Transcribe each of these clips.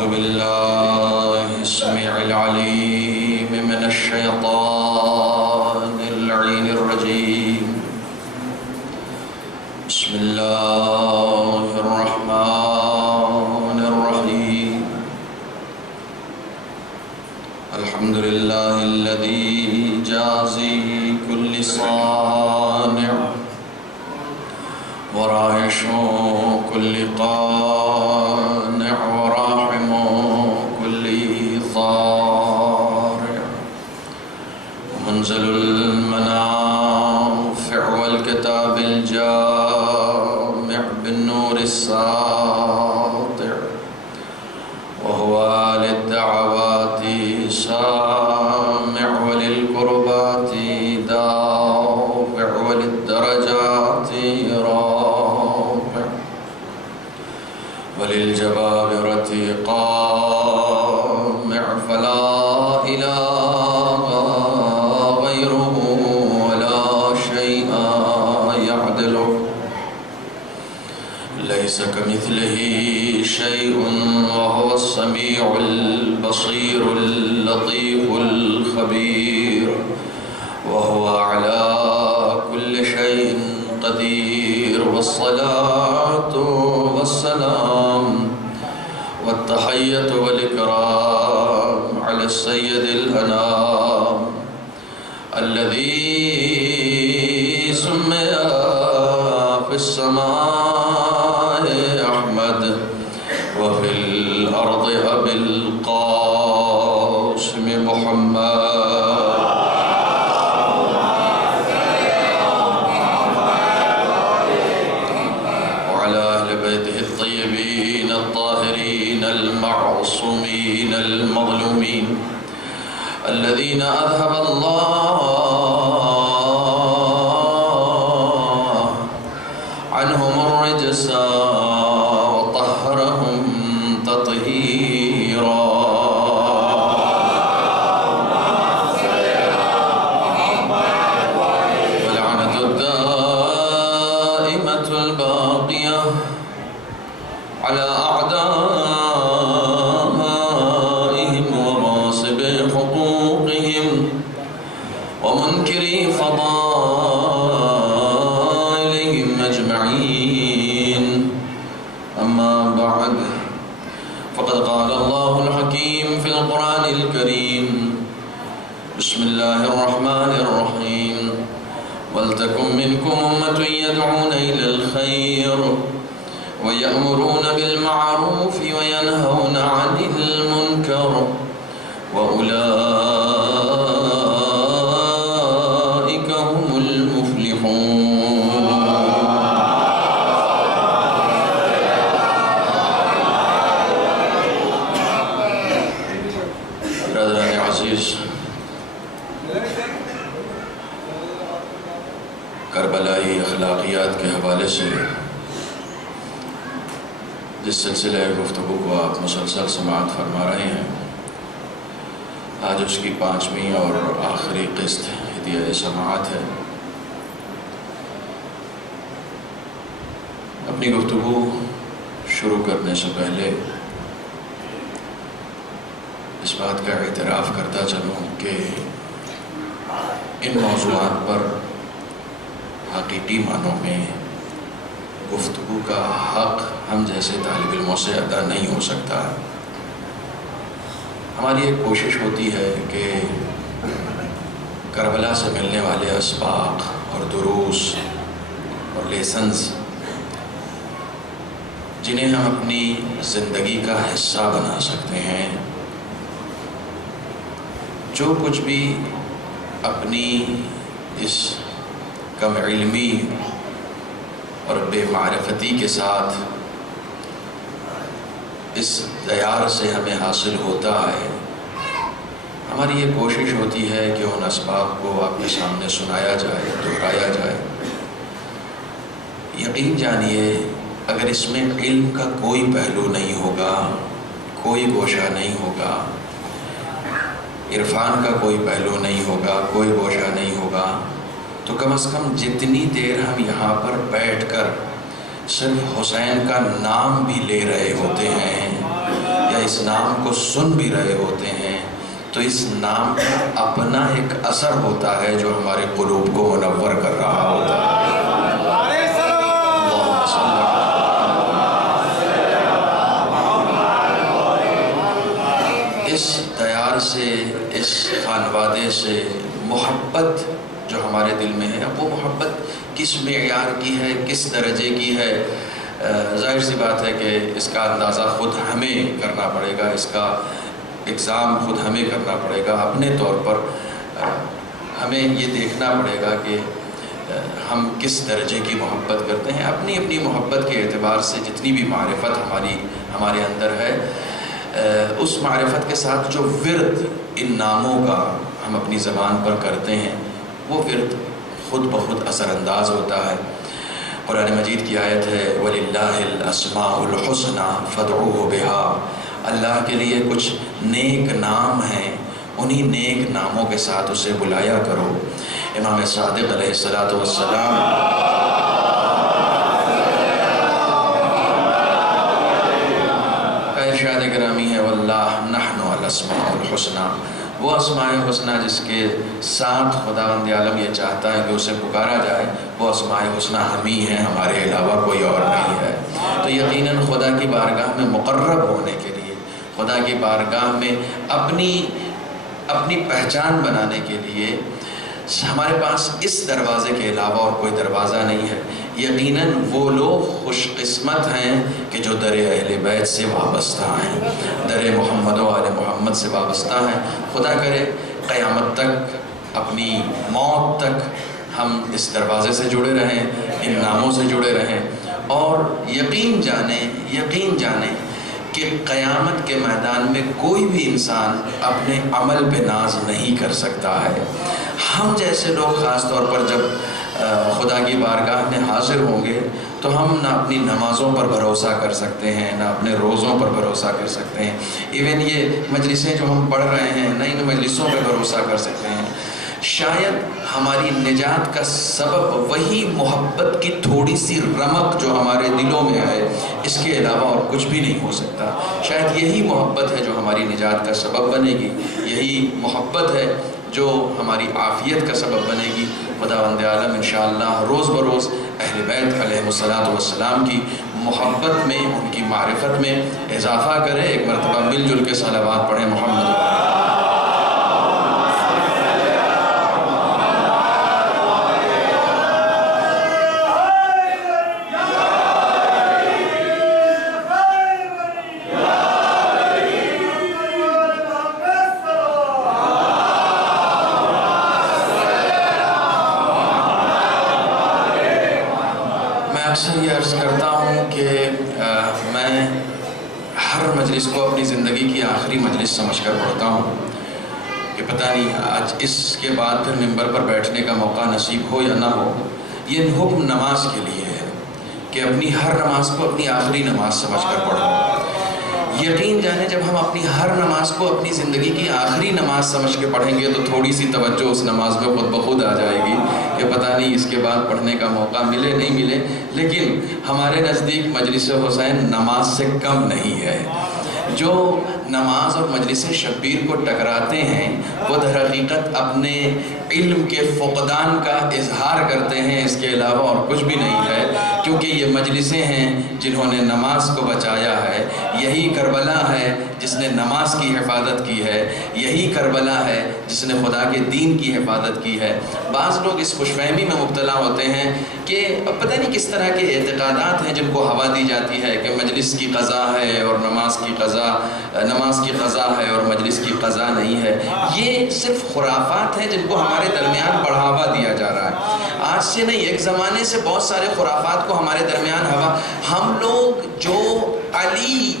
أعوذ بالله السميع العليم من الشيطان اللعين الرجيم. بسم الله الرحمن الرحيم. الحمد لله الذي جازي كل صانع ورائش كل قانع وراحم كل ضارع ومنزل المنافع والكتاب الجامع بالنور الساطع وهو للدعوات سامع وللقربات دافع وللدرجات رافع وللجبابرة قامع فلا إله غيره ولا شيء يعدله ليس كمثله شيء وهو السميع البصير اللطيف الخبير وهو على كل شيء قدير. والصلاة والسلام والتحية والإكرام على السيد الأنام الذي سمي في السماء أحمد وفي الأرض أبي القاسم محمد الطيبين الطاهرين المعصومين المظلومين الذين أذهب الله عنهم الرجس وطهرهم تطهيرا. واللعنة الدائمة الباقية على أعدائهم وراسب حقوقهم ومنكري فضائلهم أجمعين. أما بعد فقد قال الله الحكيم في القرآن الكريم بسم الله الرحمن الرحيم ولتكن منكم أمة يدعون إلى الخير ويأمرون بالمعروف وينهون عن المنكر وأولئك هم المفلحون. برادران عزیز، کربلائی اخلاقیات کے حوالے سے جس سلسلہ گفتگو کو آپ مسلسل سماعت فرما رہے ہیں، آج اس کی 5ویں اور آخری قسط ہدیہ سماعت ہے. اپنی گفتگو شروع کرنے سے پہلے اس بات کا اعتراف کرتا چلوں کہ ان موضوعات پر حقیقی معنوں میں گفتگو کا حق ہم جیسے طالب علموں سے ادا نہیں ہو سکتا. ہماری ایک کوشش ہوتی ہے کہ کربلا سے ملنے والے اسباق اور دروس اور لیسنز جنہیں ہم اپنی زندگی کا حصہ بنا سکتے ہیں، جو کچھ بھی اپنی اس کم علمی اور بے معرفتی کے ساتھ اس دیار سے ہمیں حاصل ہوتا ہے، ہماری یہ کوشش ہوتی ہے کہ ان اسباب کو آپ کے سامنے سنایا جائے، دہرایا جائے. یقین جانیے اگر اس میں علم کا کوئی پہلو نہیں ہوگا، کوئی گوشہ نہیں ہوگا، عرفان کا کوئی پہلو نہیں ہوگا، کوئی گوشہ نہیں ہوگا، تو کم از کم جتنی دیر ہم یہاں پر بیٹھ کر صرف حسین کا نام بھی لے رہے ہوتے ہیں یا اس نام کو سن بھی رہے ہوتے ہیں تو اس نام کا اپنا ایک اثر ہوتا ہے جو ہمارے قلوب کو منور کر رہا ہوتا ہے۔ اس دیار سے، اس خانوادے سے محبت جو ہمارے دل میں ہے، اب وہ محبت کس معیار کی ہے، کس درجے کی ہے، ظاہر سی بات ہے کہ اس کا اندازہ خود ہمیں کرنا پڑے گا، اس کا اگزام خود ہمیں کرنا پڑے گا۔ اپنے طور پر ہمیں یہ دیکھنا پڑے گا کہ ہم کس درجے کی محبت کرتے ہیں۔ اپنی اپنی محبت کے اعتبار سے جتنی بھی معرفت ہمارے اندر ہے، اس معرفت کے ساتھ جو ورد ان ناموں کا ہم اپنی زبان پر کرتے ہیں، وہ ورد خود بخود اثر انداز ہوتا ہے۔ قرآن مجید کی آیت ہے وَلِلَّهِ الْأَسْمَاءُ الْحُسْنَى فَادْعُوهُ بِهَا، اللہ کے لیے کچھ نیک نام ہیں، انہی نیک ناموں کے ساتھ اسے بلایا کرو۔ امام صادق علیہ السلام کا ارشاد گرامی ہے وَاللَّهُ نَحْنُ الْأَسْمَاءُ الْحُسْنَى، وہ اسماء حسنہ جس کے ساتھ خداوند عالم یہ چاہتا ہے کہ اسے پکارا جائے، وہ اسماء حسنہ ہم ہی ہیں، ہمارے علاوہ کوئی اور نہیں ہے۔ تو یقیناً خدا کی بارگاہ میں مقرب ہونے کے لیے، خدا کی بارگاہ میں اپنی پہچان بنانے کے لیے ہمارے پاس اس دروازے کے علاوہ اور کوئی دروازہ نہیں ہے۔ یقیناً وہ لوگ خوش قسمت ہیں کہ جو در اہل بیت سے وابستہ ہیں، در محمد و آل محمد سے وابستہ ہیں۔ خدا کرے قیامت تک، اپنی موت تک ہم اس دروازے سے جڑے رہیں، ان ناموں سے جڑے رہیں، اور یقین جانیں کہ قیامت کے میدان میں کوئی بھی انسان اپنے عمل پہ ناز نہیں کر سکتا ہے۔ ہم جیسے لوگ خاص طور پر جب خدا کی بارگاہ میں حاضر ہوں گے تو ہم نہ اپنی نمازوں پر بھروسہ کر سکتے ہیں، نہ اپنے روزوں پر بھروسہ کر سکتے ہیں، ایون یہ مجلسیں جو ہم پڑھ رہے ہیں نہ ان مجلسوں پہ بھروسہ کر سکتے ہیں۔ شاید ہماری نجات کا سبب وہی محبت کی تھوڑی سی رمق جو ہمارے دلوں میں ہے، اس کے علاوہ اور کچھ بھی نہیں ہو سکتا۔ شاید یہی محبت ہے جو ہماری نجات کا سبب بنے گی، یہی محبت ہے جو ہماری عافیت کا سبب بنے گی۔ خداوند عالم انشاءاللہ روز بروز اہل بیت علیہ السلام کی محبت میں، ان کی معرفت میں اضافہ کرے۔ ایک مرتبہ مل جل کے صلوات پڑھیں محمد۔ اکثر یہ عرض کرتا ہوں کہ میں ہر مجلس کو اپنی زندگی کی آخری مجلس سمجھ کر پڑھتا ہوں کہ پتہ نہیں آج اس کے بعد پھر ممبر پر بیٹھنے کا موقع نصیب ہو یا نہ ہو۔ یہ حکم نماز کے لیے ہے کہ اپنی ہر نماز کو اپنی آخری نماز سمجھ کر پڑھو۔ یقین جانے جب ہم اپنی ہر نماز کو اپنی زندگی کی آخری نماز سمجھ کے پڑھیں گے تو تھوڑی سی توجہ اس نماز میں خود بخود آ جائے گی کہ پتہ نہیں اس کے بعد پڑھنے کا موقع ملے نہیں ملے، لیکن ہمارے نزدیک مجلس حسین نماز سے کم نہیں ہے۔ جو نماز اور مجلس شبیر کو ٹکراتے ہیں وہ در حقیقت اپنے علم کے فقدان کا اظہار کرتے ہیں، اس کے علاوہ اور کچھ بھی نہیں ہے، کیونکہ یہ مجلسیں ہیں جنہوں نے نماز کو بچایا ہے۔ یہی کربلا ہے جس نے نماز کی حفاظت کی ہے، یہی کربلا ہے جس نے خدا کے دین کی حفاظت کی ہے۔ بعض لوگ اس خوش فہمی میں مبتلا ہوتے ہیں کہ اب پتہ نہیں کس طرح کے اعتقادات ہیں جن کو ہوا دی جاتی ہے کہ مجلس کی قضا ہے اور نماز کی قضا ہے اور مجلس کی قضا نہیں ہے۔ یہ صرف خرافات ہیں جن کو ہمارے درمیان بڑھاوا دیا جا رہا ہے۔ آج سے نہیں، ایک زمانے سے بہت سارے خرافات کو ہمارے درمیان ہم لوگ جو علی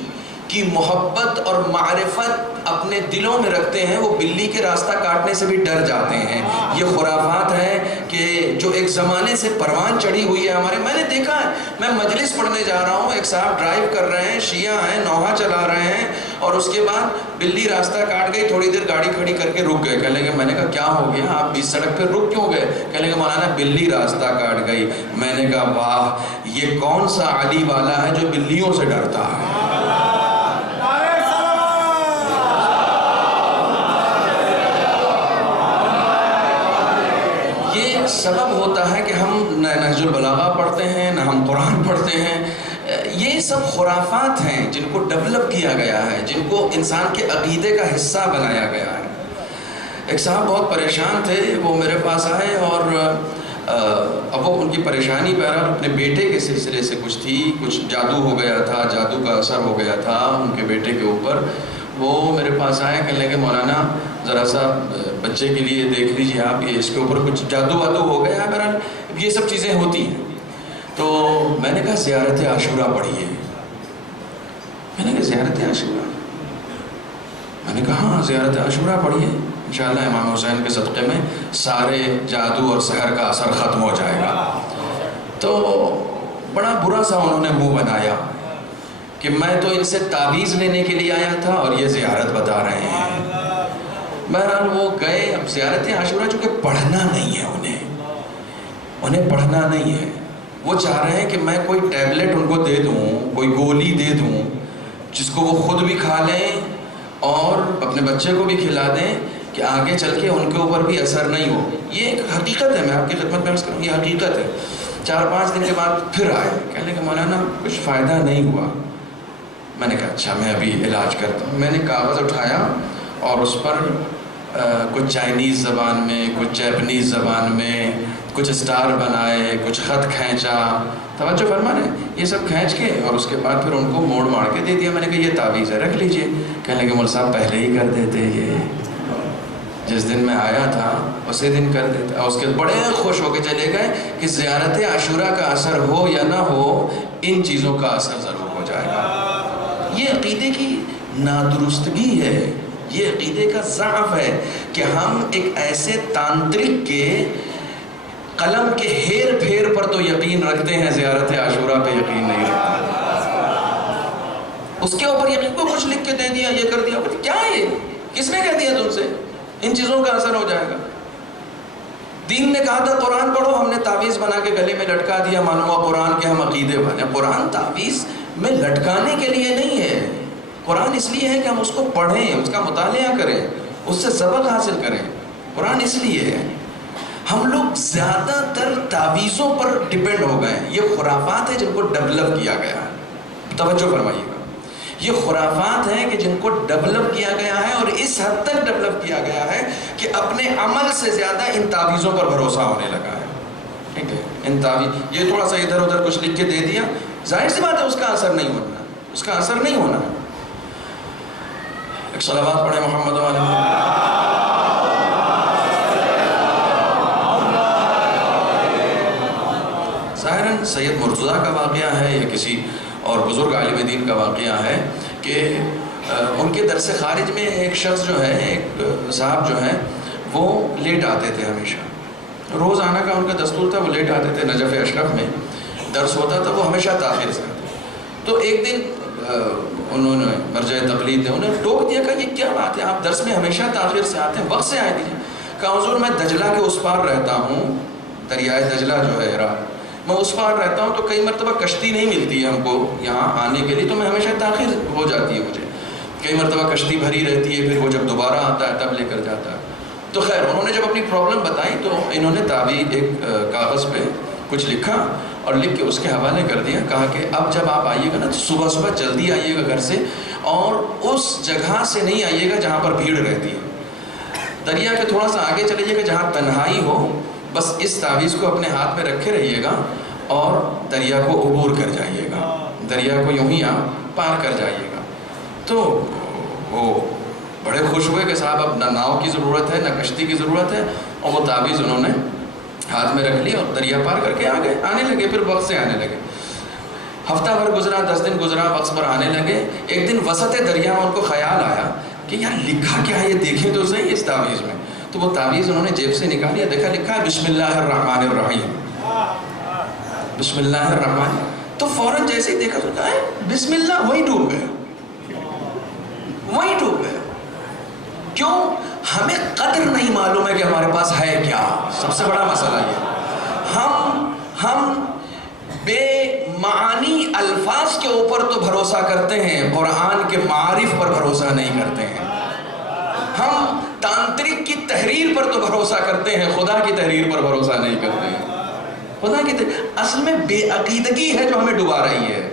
کی محبت اور معرفت اپنے دلوں میں رکھتے ہیں وہ بلی کے راستہ کاٹنے سے بھی ڈر جاتے ہیں۔ یہ خرافات ہے کہ جو ایک زمانے سے پروان چڑھی ہوئی ہے ہمارے۔ میں نے دیکھا ہے، میں مجلس پڑھنے جا رہا ہوں، ایک صاحب ڈرائیو کر رہے ہیں، شیعہ ہیں، نوحہ چلا رہے ہیں، اور اس کے بعد بلی راستہ کاٹ گئی، تھوڑی دیر گاڑی کھڑی کر کے رک گئے۔ کہنے لگے، میں نے کہا کیا ہو گیا، آپ بیچ سڑک پہ رک کیوں گئے؟ کہنے لگے مولانا بلی راستہ کاٹ گئی۔ میں نے کہا واہ، یہ کون سا علی والا ہے جو بلیوں سے ڈرتا ہے؟ سبب ہوتا ہے کہ ہم نہ نہج البلاغہ پڑھتے ہیں نہ ہم قرآن پڑھتے ہیں۔ یہ سب خرافات ہیں جن کو ڈیولپ کیا گیا ہے، جن کو انسان کے عقیدے کا حصہ بنایا گیا ہے۔ ایک صاحب بہت پریشان تھے، وہ میرے پاس آئے اور اب وہ ان کی پریشانی بہرحال اپنے بیٹے کے سلسلے سے کچھ تھی، کچھ جادو ہو گیا تھا، جادو کا اثر ہو گیا تھا ان کے بیٹے کے اوپر۔ وہ میرے پاس آئے، کہنے لگے مولانا ذرا سا بچے کے لیے دیکھ لیجیے آپ، یہ اس کے اوپر کچھ جادو وادو ہو گیا ہے۔ بہرحال یہ سب چیزیں ہوتی ہیں۔ تو میں نے کہا زیارت عاشورہ پڑھیے۔ میں نے کہا زیارت عاشورہ؟ میں نے کہا ہاں زیارت عاشورہ پڑھیے، انشاءاللہ امام حسین کے صدقے میں سارے جادو اور سحر کا اثر ختم ہو جائے گا۔ تو بڑا برا سا انہوں نے منہ بنایا کہ میں تو ان سے تعویذ لینے کے لیے آیا تھا اور یہ زیارت بتا رہے ہیں۔ بہرحال وہ گئے۔ اب زیارت عاشورہ چونکہ پڑھنا نہیں ہے، انہیں پڑھنا نہیں ہے، وہ چاہ رہے ہیں کہ میں کوئی ٹیبلٹ ان کو دے دوں، کوئی گولی دے دوں جس کو وہ خود بھی کھا لیں اور اپنے بچے کو بھی کھلا دیں کہ آگے چل کے ان کے اوپر بھی اثر نہیں ہو۔ یہ ایک حقیقت ہے، میں آپ کی خدمت میں عرض کروں، یہ حقیقت ہے۔ 4-5 دن کے بعد پھر آئے، کہنے کہ مولانا کچھ فائدہ نہیں ہوا۔ میں نے کہا اچھا میں ابھی علاج کرتا ہوں۔ میں نے کاغذ اٹھایا اور اس پر کچھ چائنیز زبان میں، کچھ جیپنیز زبان میں کچھ اسٹار بنائے، کچھ خط کھینچا، توجہ فرما رہے ہیں، یہ سب کھینچ کے اور اس کے بعد پھر ان کو موڑ ماڑ کے دے دیا۔ میں نے کہا یہ تعویذ ہے، رکھ لیجئے۔ کہنے لگے مول صاحب پہلے ہی کر دیتے، یہ جس دن میں آیا تھا اسی دن کر دیتے۔ اور اس کے بڑے خوش ہو کے چلے گئے کہ زیارت عاشورہ کا اثر ہو یا نہ ہو، ان چیزوں کا اثر ضرور ہو جائے گا۔ یہ عقیدے کی نادرستگی ہے، یہ عقیدے کا ضعف ہے کہ ہم ایک ایسے تانترک کے قلم کے ہیر پھیر پر تو یقین رکھتے ہیں، زیارت عاشورہ پہ یقین نہیں رکھتے۔ اس کے اوپر یقین کو کچھ لکھ کے دے دیا، یہ کر دیا، کیا ہے یہ؟ کس نے کہہ دیا تم سے ان چیزوں کا اثر ہو جائے گا؟ دین نے کہا تھا قرآن پڑھو، ہم نے تعویذ بنا کے گلے میں لٹکا دیا، معلوم ہوا قرآن کے ہم عقیدے بنے۔ قرآن تعویذ میں لٹکانے کے لیے نہیں ہے، قرآن اس لیے ہے کہ ہم اس کو پڑھیں، اس کا مطالعہ کریں، اس سے سبق حاصل کریں۔ قرآن اس لیے ہے۔ ہم لوگ زیادہ تر تعویذوں پر ڈیپینڈ ہو گئے ہیں۔ یہ خرافات ہیں جن کو ڈیولپ کیا گیا ہے، توجہ فرمائیے گا، یہ خرافات ہیں کہ جن کو ڈیولپ کیا گیا ہے، اور اس حد تک ڈیولپ کیا گیا ہے کہ اپنے عمل سے زیادہ ان تعویذوں پر بھروسہ ہونے لگا ہے۔ ٹھیک ہے، ان تعویذ یہ تھوڑا سا ادھر ادھر کچھ لکھ کے دے دیا، ظاہر سی بات ہے اس کا اثر نہیں ہونا، اس کا اثر نہیں ہونا۔ ایک صلوات پڑھیں محمد و علیہ۔ ظاہراً سید مرتضیٰ کا واقعہ ہے یا کسی اور بزرگ عالم دین کا واقعہ ہے کہ ان کے درس خارج میں ایک شخص جو ہے، ایک صاحب جو ہے، وہ لیٹ آتے تھے ہمیشہ، روز آنا کا ان کا دستور تھا، وہ لیٹ آتے تھے۔ نجف اشرف میں درس ہوتا تھا، وہ ہمیشہ تاخیر سے آتے۔ تو ایک دن انہوں نے مرجع تقلید نے انہیں ٹوک دیا کہ یہ کیا بات ہے، آپ درس میں ہمیشہ تاخیر سے آتے ہیں، وقت سے آئے دیجیے۔ کہا حضور میں دجلہ کے اس پار رہتا ہوں، دریائے دجلہ جو ہے عراق، میں اس پار رہتا ہوں، تو کئی مرتبہ کشتی نہیں ملتی ہے ہم کو یہاں آنے کے لیے، تو میں ہمیشہ تاخیر ہو جاتی ہے مجھے، کئی مرتبہ کشتی بھری رہتی ہے، پھر وہ جب دوبارہ آتا ہے تب لے کر جاتا ہے۔ تو خیر انہوں نے جب اپنی پرابلم بتائی تو انہوں نے تعویذ ایک کاغذ پہ کچھ لکھا اور لکھ کے اس کے حوالے کر دیا۔ کہا کہ اب جب آپ آئیے گا نا تو صبح صبح جلدی آئیے گا گھر سے، اور اس جگہ سے نہیں آئیے گا جہاں پر بھیڑ رہتی ہے، دریا کے تھوڑا سا آگے چلیے گا جہاں تنہائی ہو، بس اس تعویذ کو اپنے ہاتھ میں رکھے رہیے گا اور دریا کو عبور کر جائیے گا، دریا کو یوں ہی آپ پار کر جائیے گا۔ تو وہ بڑے خوش ہوئے کہ صاحب اب نہ ناؤ کی ضرورت ہے نہ کشتی کی ضرورت ہے، اور وہ تعویذ انہوں نے ہاتھ میں رکھ لی اور دریا پار کر کے آنے لگے، پھر وقت سے آنے لگے۔ ہفتہ بھر گزرا، 10 دن گزرا، وقت پر آنے لگے۔ ایک دن وسط دریا میں ان کو خیال آیا کہ یار لکھا کیا ہے، یہ دیکھیں تو صحیح اس تعویذ میں۔ تو وہ تعویذ انہوں نے جیب سے نکالیا، دیکھا لکھا ہے بسم اللہ الرحمن الرحیم، بسم اللہ الرحمن۔ تو فوراً جیسے ہی دیکھا تو کہا ہے بسم اللہ، وہیں ڈوب گئے، وہیں ڈوب گئے۔ کیوں؟ ہمیں قدر نہیں معلوم ہے کہ ہمارے پاس ہے کیا، سب سے بڑا مسئلہ یہ۔ ہم بے معنی الفاظ کے اوپر تو بھروسہ کرتے ہیں، قرآن کے معارف پر بھروسہ نہیں کرتے ہیں۔ تانترک کی تحریر پر تو بھروسہ کرتے ہیں، خدا کی تحریر پر بھروسہ نہیں کرتے ہیں۔ خدا کی تحریر اصل میں بے عقیدگی ہے جو ہمیں ڈبا رہی ہے۔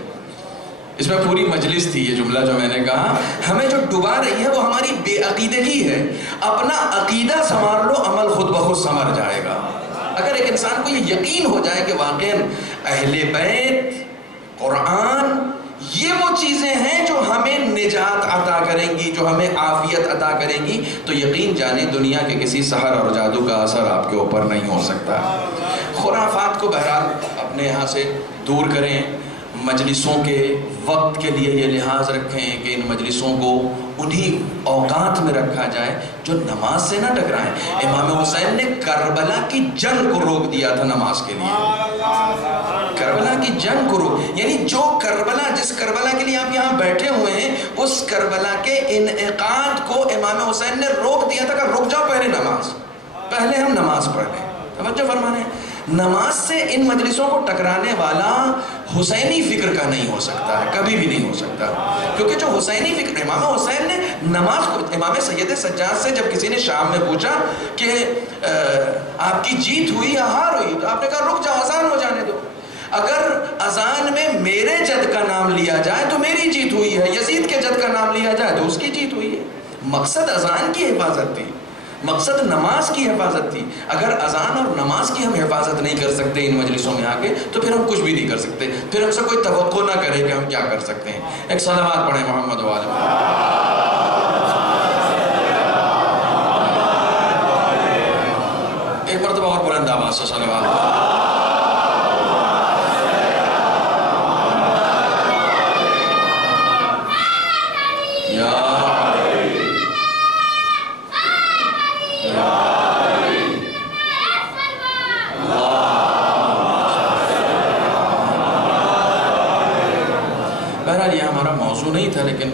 اس میں پوری مجلس تھی یہ جملہ جو میں نے کہا، ہمیں جو ڈبا رہی ہے وہ ہماری بے عقیدگی ہے۔ اپنا عقیدہ سنوار لو، عمل خود بخود سنور جائے گا۔ اگر ایک انسان کو یہ یقین ہو جائے کہ واقعاً اہل بیت، قرآن، یہ وہ چیزیں ہیں جو ہمیں نجات عطا کریں گی، جو ہمیں عافیت عطا کریں گی، تو یقین جانے دنیا کے کسی سحر اور جادو کا اثر آپ کے اوپر نہیں ہو سکتا۔ خرافات کو بہرحال اپنے یہاں سے دور کریں، مجلسوں کے وقت کے لیے یہ لحاظ رکھیں کہ ان مجلسوں کو انہی اوقات میں رکھا جائے جو نماز سے نہ ٹکرائیں۔ امام حسین نے کربلا کی جنگ کو روک دیا تھا نماز کے لیے، کربلا کی جنگ کو روک، یعنی جو کربلا، جس کربلا کے لیے آپ یہاں بیٹھے ہوئے ہیں، اس کربلا کے انعقاد کو امام حسین نے روک دیا تھا کہ رک جاؤ، پہلے ہم نماز پڑھ لیں۔ توجہ فرمانے، نماز سے ان مجلسوں کو ٹکرانے والا حسینی فکر کا نہیں ہو سکتا ہے، کبھی بھی نہیں ہو سکتا، کیونکہ جو حسینی فکر، امام حسین نے نماز کو، امام سید سجاد سے جب کسی نے شام میں پوچھا کہ آپ کی جیت ہوئی یا ہار ہوئی، تو آپ نے کہا رک جاؤ، اذان ہو جانے دو۔ اگر اذان میں میرے جد کا نام لیا جائے تو میری جیت ہوئی ہے، یزید کے جد کا نام لیا جائے تو اس کی جیت ہوئی ہے۔ مقصد اذان کی حفاظت تھی، مقصد نماز کی حفاظت تھی۔ اگر اذان اور نماز کی ہم حفاظت نہیں کر سکتے ان مجلسوں میں آ کے، تو پھر ہم کچھ بھی نہیں کر سکتے، پھر ہم سے کوئی توقع نہ کرے کہ ہم کیا کر سکتے ہیں۔ ایک صلوات پڑھیں محمد و آل محمد۔ ایک مرتبہ اور بلند آواز سے صلوات۔ بہرحال یہ ہمارا موضوع نہیں تھا، لیکن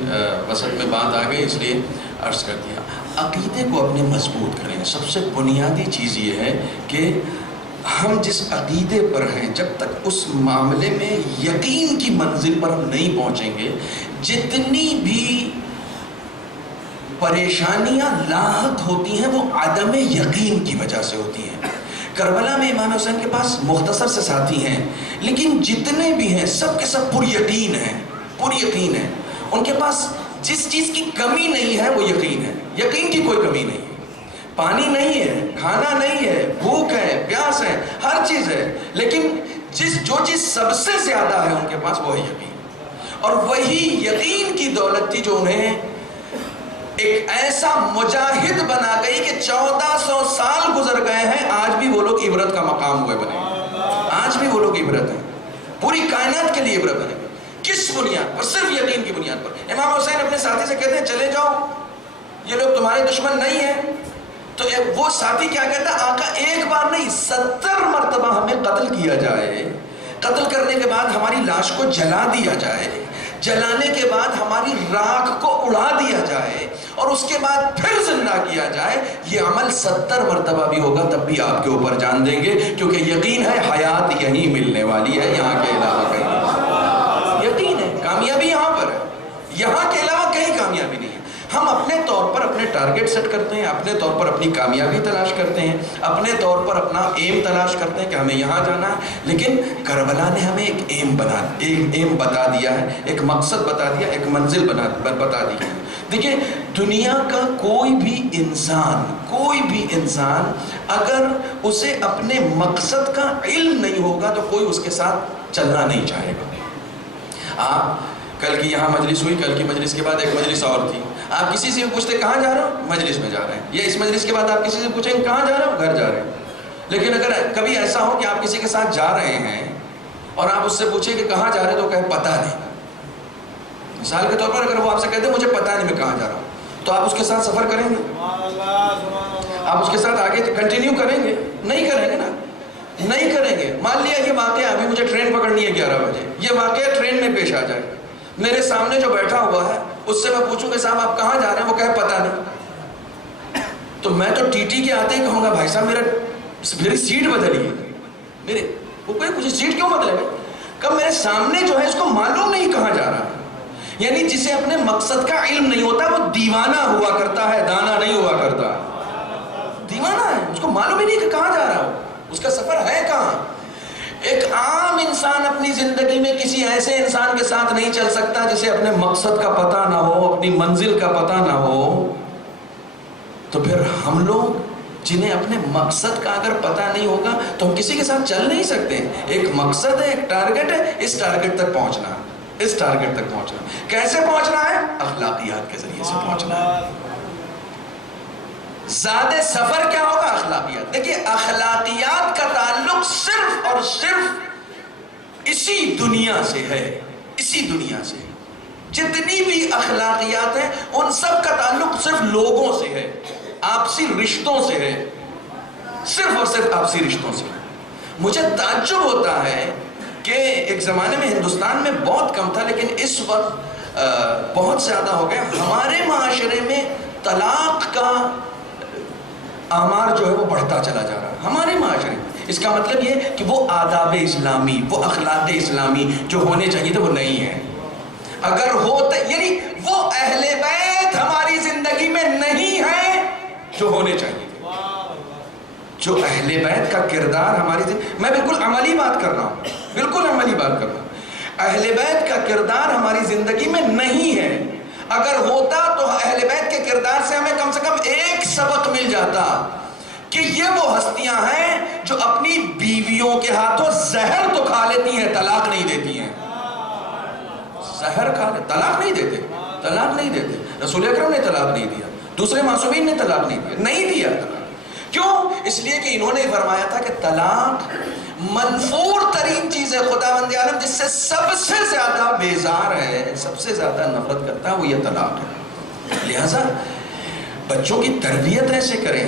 وسط میں بات آ گئی اس لیے عرض کر دیا۔ عقیدے کو اپنے مضبوط کریں۔ سب سے بنیادی چیز یہ ہے کہ ہم جس عقیدے پر ہیں، جب تک اس معاملے میں یقین کی منزل پر ہم نہیں پہنچیں گے، جتنی بھی پریشانیاں لاحق ہوتی ہیں وہ عدم یقین کی وجہ سے ہوتی ہیں۔ کربلا میں امام حسین کے پاس مختصر سے ساتھی ہیں، لیکن جتنے بھی ہیں سب کے سب پر یقین ہیں، پر یقین ہے۔ ان کے پاس جس چیز کی کمی نہیں ہے وہ یقین ہے، یقین کی کوئی کمی نہیں ہے۔ پانی نہیں ہے، کھانا نہیں ہے، بھوک ہے، پیاس ہے، ہر چیز ہے، لیکن جو چیز سب سے زیادہ ہے ان کے پاس وہ ہے یقین۔ اور وہی یقین کی دولت تھی جو انہیں ایک ایسا مجاہد بنا گئی کہ 1400 سال گزر گئے ہیں، آج بھی وہ لوگ عبرت کا مقام ہوئے بنے، آج بھی وہ لوگ عبرت ہیں، پوری کائنات کے لیے عبرت بنے۔ کس بنیاد پر؟ صرف یقین کی بنیاد پر۔ امام حسین اپنے ساتھی سے کہتے ہیں چلے جاؤ، یہ لوگ تمہارے دشمن نہیں ہیں۔ تو وہ ساتھی کیا کہتا ہے؟ آقا ایک بار نہیں 70 مرتبہ ہمیں قتل کیا جائے، قتل کرنے کے بعد ہماری لاش کو جلا دیا جائے، جلانے کے بعد ہماری راکھ کو اڑا دیا جائے، اور اس کے بعد پھر زندہ کیا جائے، یہ عمل 70 مرتبہ بھی ہوگا تب بھی آپ کے اوپر جان دیں گے، کیونکہ یقین ہے حیات یہیں ملنے والی ہے، یہاں کے علاوہ کہیں نہیں۔ یقین ہے کامیابی یہاں پر ہے، یہاں کے علاوہ کہیں کامیابی نہیں ہے۔ ہم اپنے طور پر اپنے ٹارگٹ سیٹ کرتے ہیں، اپنے طور پر اپنی کامیابی تلاش کرتے ہیں، اپنے طور پر اپنا ایم تلاش کرتے ہیں کہ ہمیں یہاں جانا ہے، لیکن کربلا نے ہمیں ایک ایم بتا دیا ہے، ایک مقصد بتا دیا، ایک منزل بتا دی ہے۔ دیکھیں دنیا کا کوئی بھی انسان اگر اسے اپنے مقصد کا علم نہیں ہوگا تو کوئی اس کے ساتھ چلنا نہیں چاہے گا۔ آپ کل کی یہاں مجلس ہوئی، کل کی مجلس کے بعد ایک مجلس اور تھی، آپ کسی سے پوچھتے کہاں جا رہے ہو؟ مجلس میں جا رہے ہیں۔ یا اس مجلس کے بعد آپ کسی سے پوچھیں کہاں جا رہے ہو؟ گھر جا رہے ہیں۔ لیکن اگر کبھی ایسا ہو کہ آپ کسی کے ساتھ جا رہے ہیں اور آپ اس سے پوچھیں کہ کہاں جا رہے تو کہے پتہ نہیں، مثال کے طور پر اگر وہ آپ سے کہتے ہیں مجھے پتہ نہیں میں کہاں جا رہا ہوں، تو آپ اس کے ساتھ سفر کریں گے؟ آپ اس کے ساتھ آگے کنٹینیو کریں گے؟ نہیں کریں گے نا، نہیں کریں گے۔ مان لیا یہ واقعہ ابھی مجھے ٹرین پکڑنی ہے 11 بجے، یہ واقعہ ٹرین میں پیش آ جائے، میرے سامنے جو بیٹھا ہوا ہے اس سے میں پوچھوں کہ صاحب آپ کہاں جا رہے ہیں، وہ کہے پتہ نہیں، تو میں تو ٹی ٹی کے آتے ہی کہوں گا بھائی صاحب میری سیٹ بدلیے، وہ کوئی کچھ سیٹ کیوں بدلے گا؟ کب میرے سامنے جو ہے اس کو معلوم نہیں کہاں جا رہا ہے، یعنی جسے اپنے مقصد کا علم نہیں ہوتا وہ دیوانہ ہوا کرتا ہے، دانا نہیں ہوا کرتا۔ دیوانہ ہے، اس کو معلوم ہی نہیں کہ کہاں جا رہا ہو، اس کا سفر ہے کہاں۔ ایک عام انسان اپنی زندگی میں کسی ایسے انسان کے ساتھ نہیں چل سکتا جسے اپنے مقصد کا پتہ نہ ہو، اپنی منزل کا پتہ نہ ہو۔ تو پھر ہم لوگ جنہیں اپنے مقصد کا اگر پتہ نہیں ہوگا تو ہم کسی کے ساتھ چل نہیں سکتے۔ ایک مقصد ہے، ایک ٹارگٹ ہے، اس ٹارگٹ تک پہنچنا، اس ٹارگٹ تک پہنچنا۔ کیسے پہنچنا ہے؟ اخلاقیات کے ذریعے سے پہنچنا ہے۔ زیادہ سفر کیا ہوگا؟ اخلاقیات۔ دیکھیے اخلاقیات کا تعلق صرف اور صرف اسی دنیا سے ہے، اسی دنیا سے۔ جتنی بھی اخلاقیات ہیں ان سب کا تعلق صرف لوگوں سے ہے، آپسی رشتوں سے ہے، صرف اور صرف آپسی رشتوں سے۔ مجھے تعجب ہوتا ہے کہ ایک زمانے میں ہندوستان میں بہت کم تھا لیکن اس وقت بہت زیادہ ہو گیا۔ ہمارے معاشرے میں طلاق کا آمار جو ہے وہ بڑھتا چلا جا رہا ہے ہمارے معاشرے میں۔ اس کا مطلب یہ کہ وہ آداب اسلامی، وہ اخلاق اسلامی جو ہونے چاہیے تھے وہ نہیں ہے۔ اگر ہوتے، یعنی وہ اہل بیت ہماری زندگی میں نہیں ہے جو ہونے چاہیے تھے۔ جو اہل بیت کا کردار ہماری زندگی، میں بالکل عملی بات کر رہا ہوں، بالکل عملی بات کر رہا ہوں۔ اہل بیت کا کردار ہماری زندگی میں نہیں ہے۔ اگر ہوتا تو اہل بیت کے کردار سے ہمیں کم سے کم ایک سبق مل جاتا کہ یہ وہ ہستیاں ہیں جو اپنی بیویوں کے ہاتھوں زہر تو کھا لیتی ہیں، طلاق نہیں دیتی ہیں۔ زہر کھا لے، طلاق نہیں دیتے، طلاق نہیں دیتے۔ رسول اکرم نے طلاق نہیں دیا، دوسرے معصومین نے طلاق نہیں دیا طلاق۔ کیوں؟ اس لیے کہ انہوں نے فرمایا تھا کہ طلاق منفور ترین چیز ہے۔ خداوند عالم جس سے سب سے زیادہ بیزار ہے، سب سے زیادہ نفرت کرتا ہے، وہ یہ طلاق ہے۔ لہذا بچوں کی تربیت ایسے کریں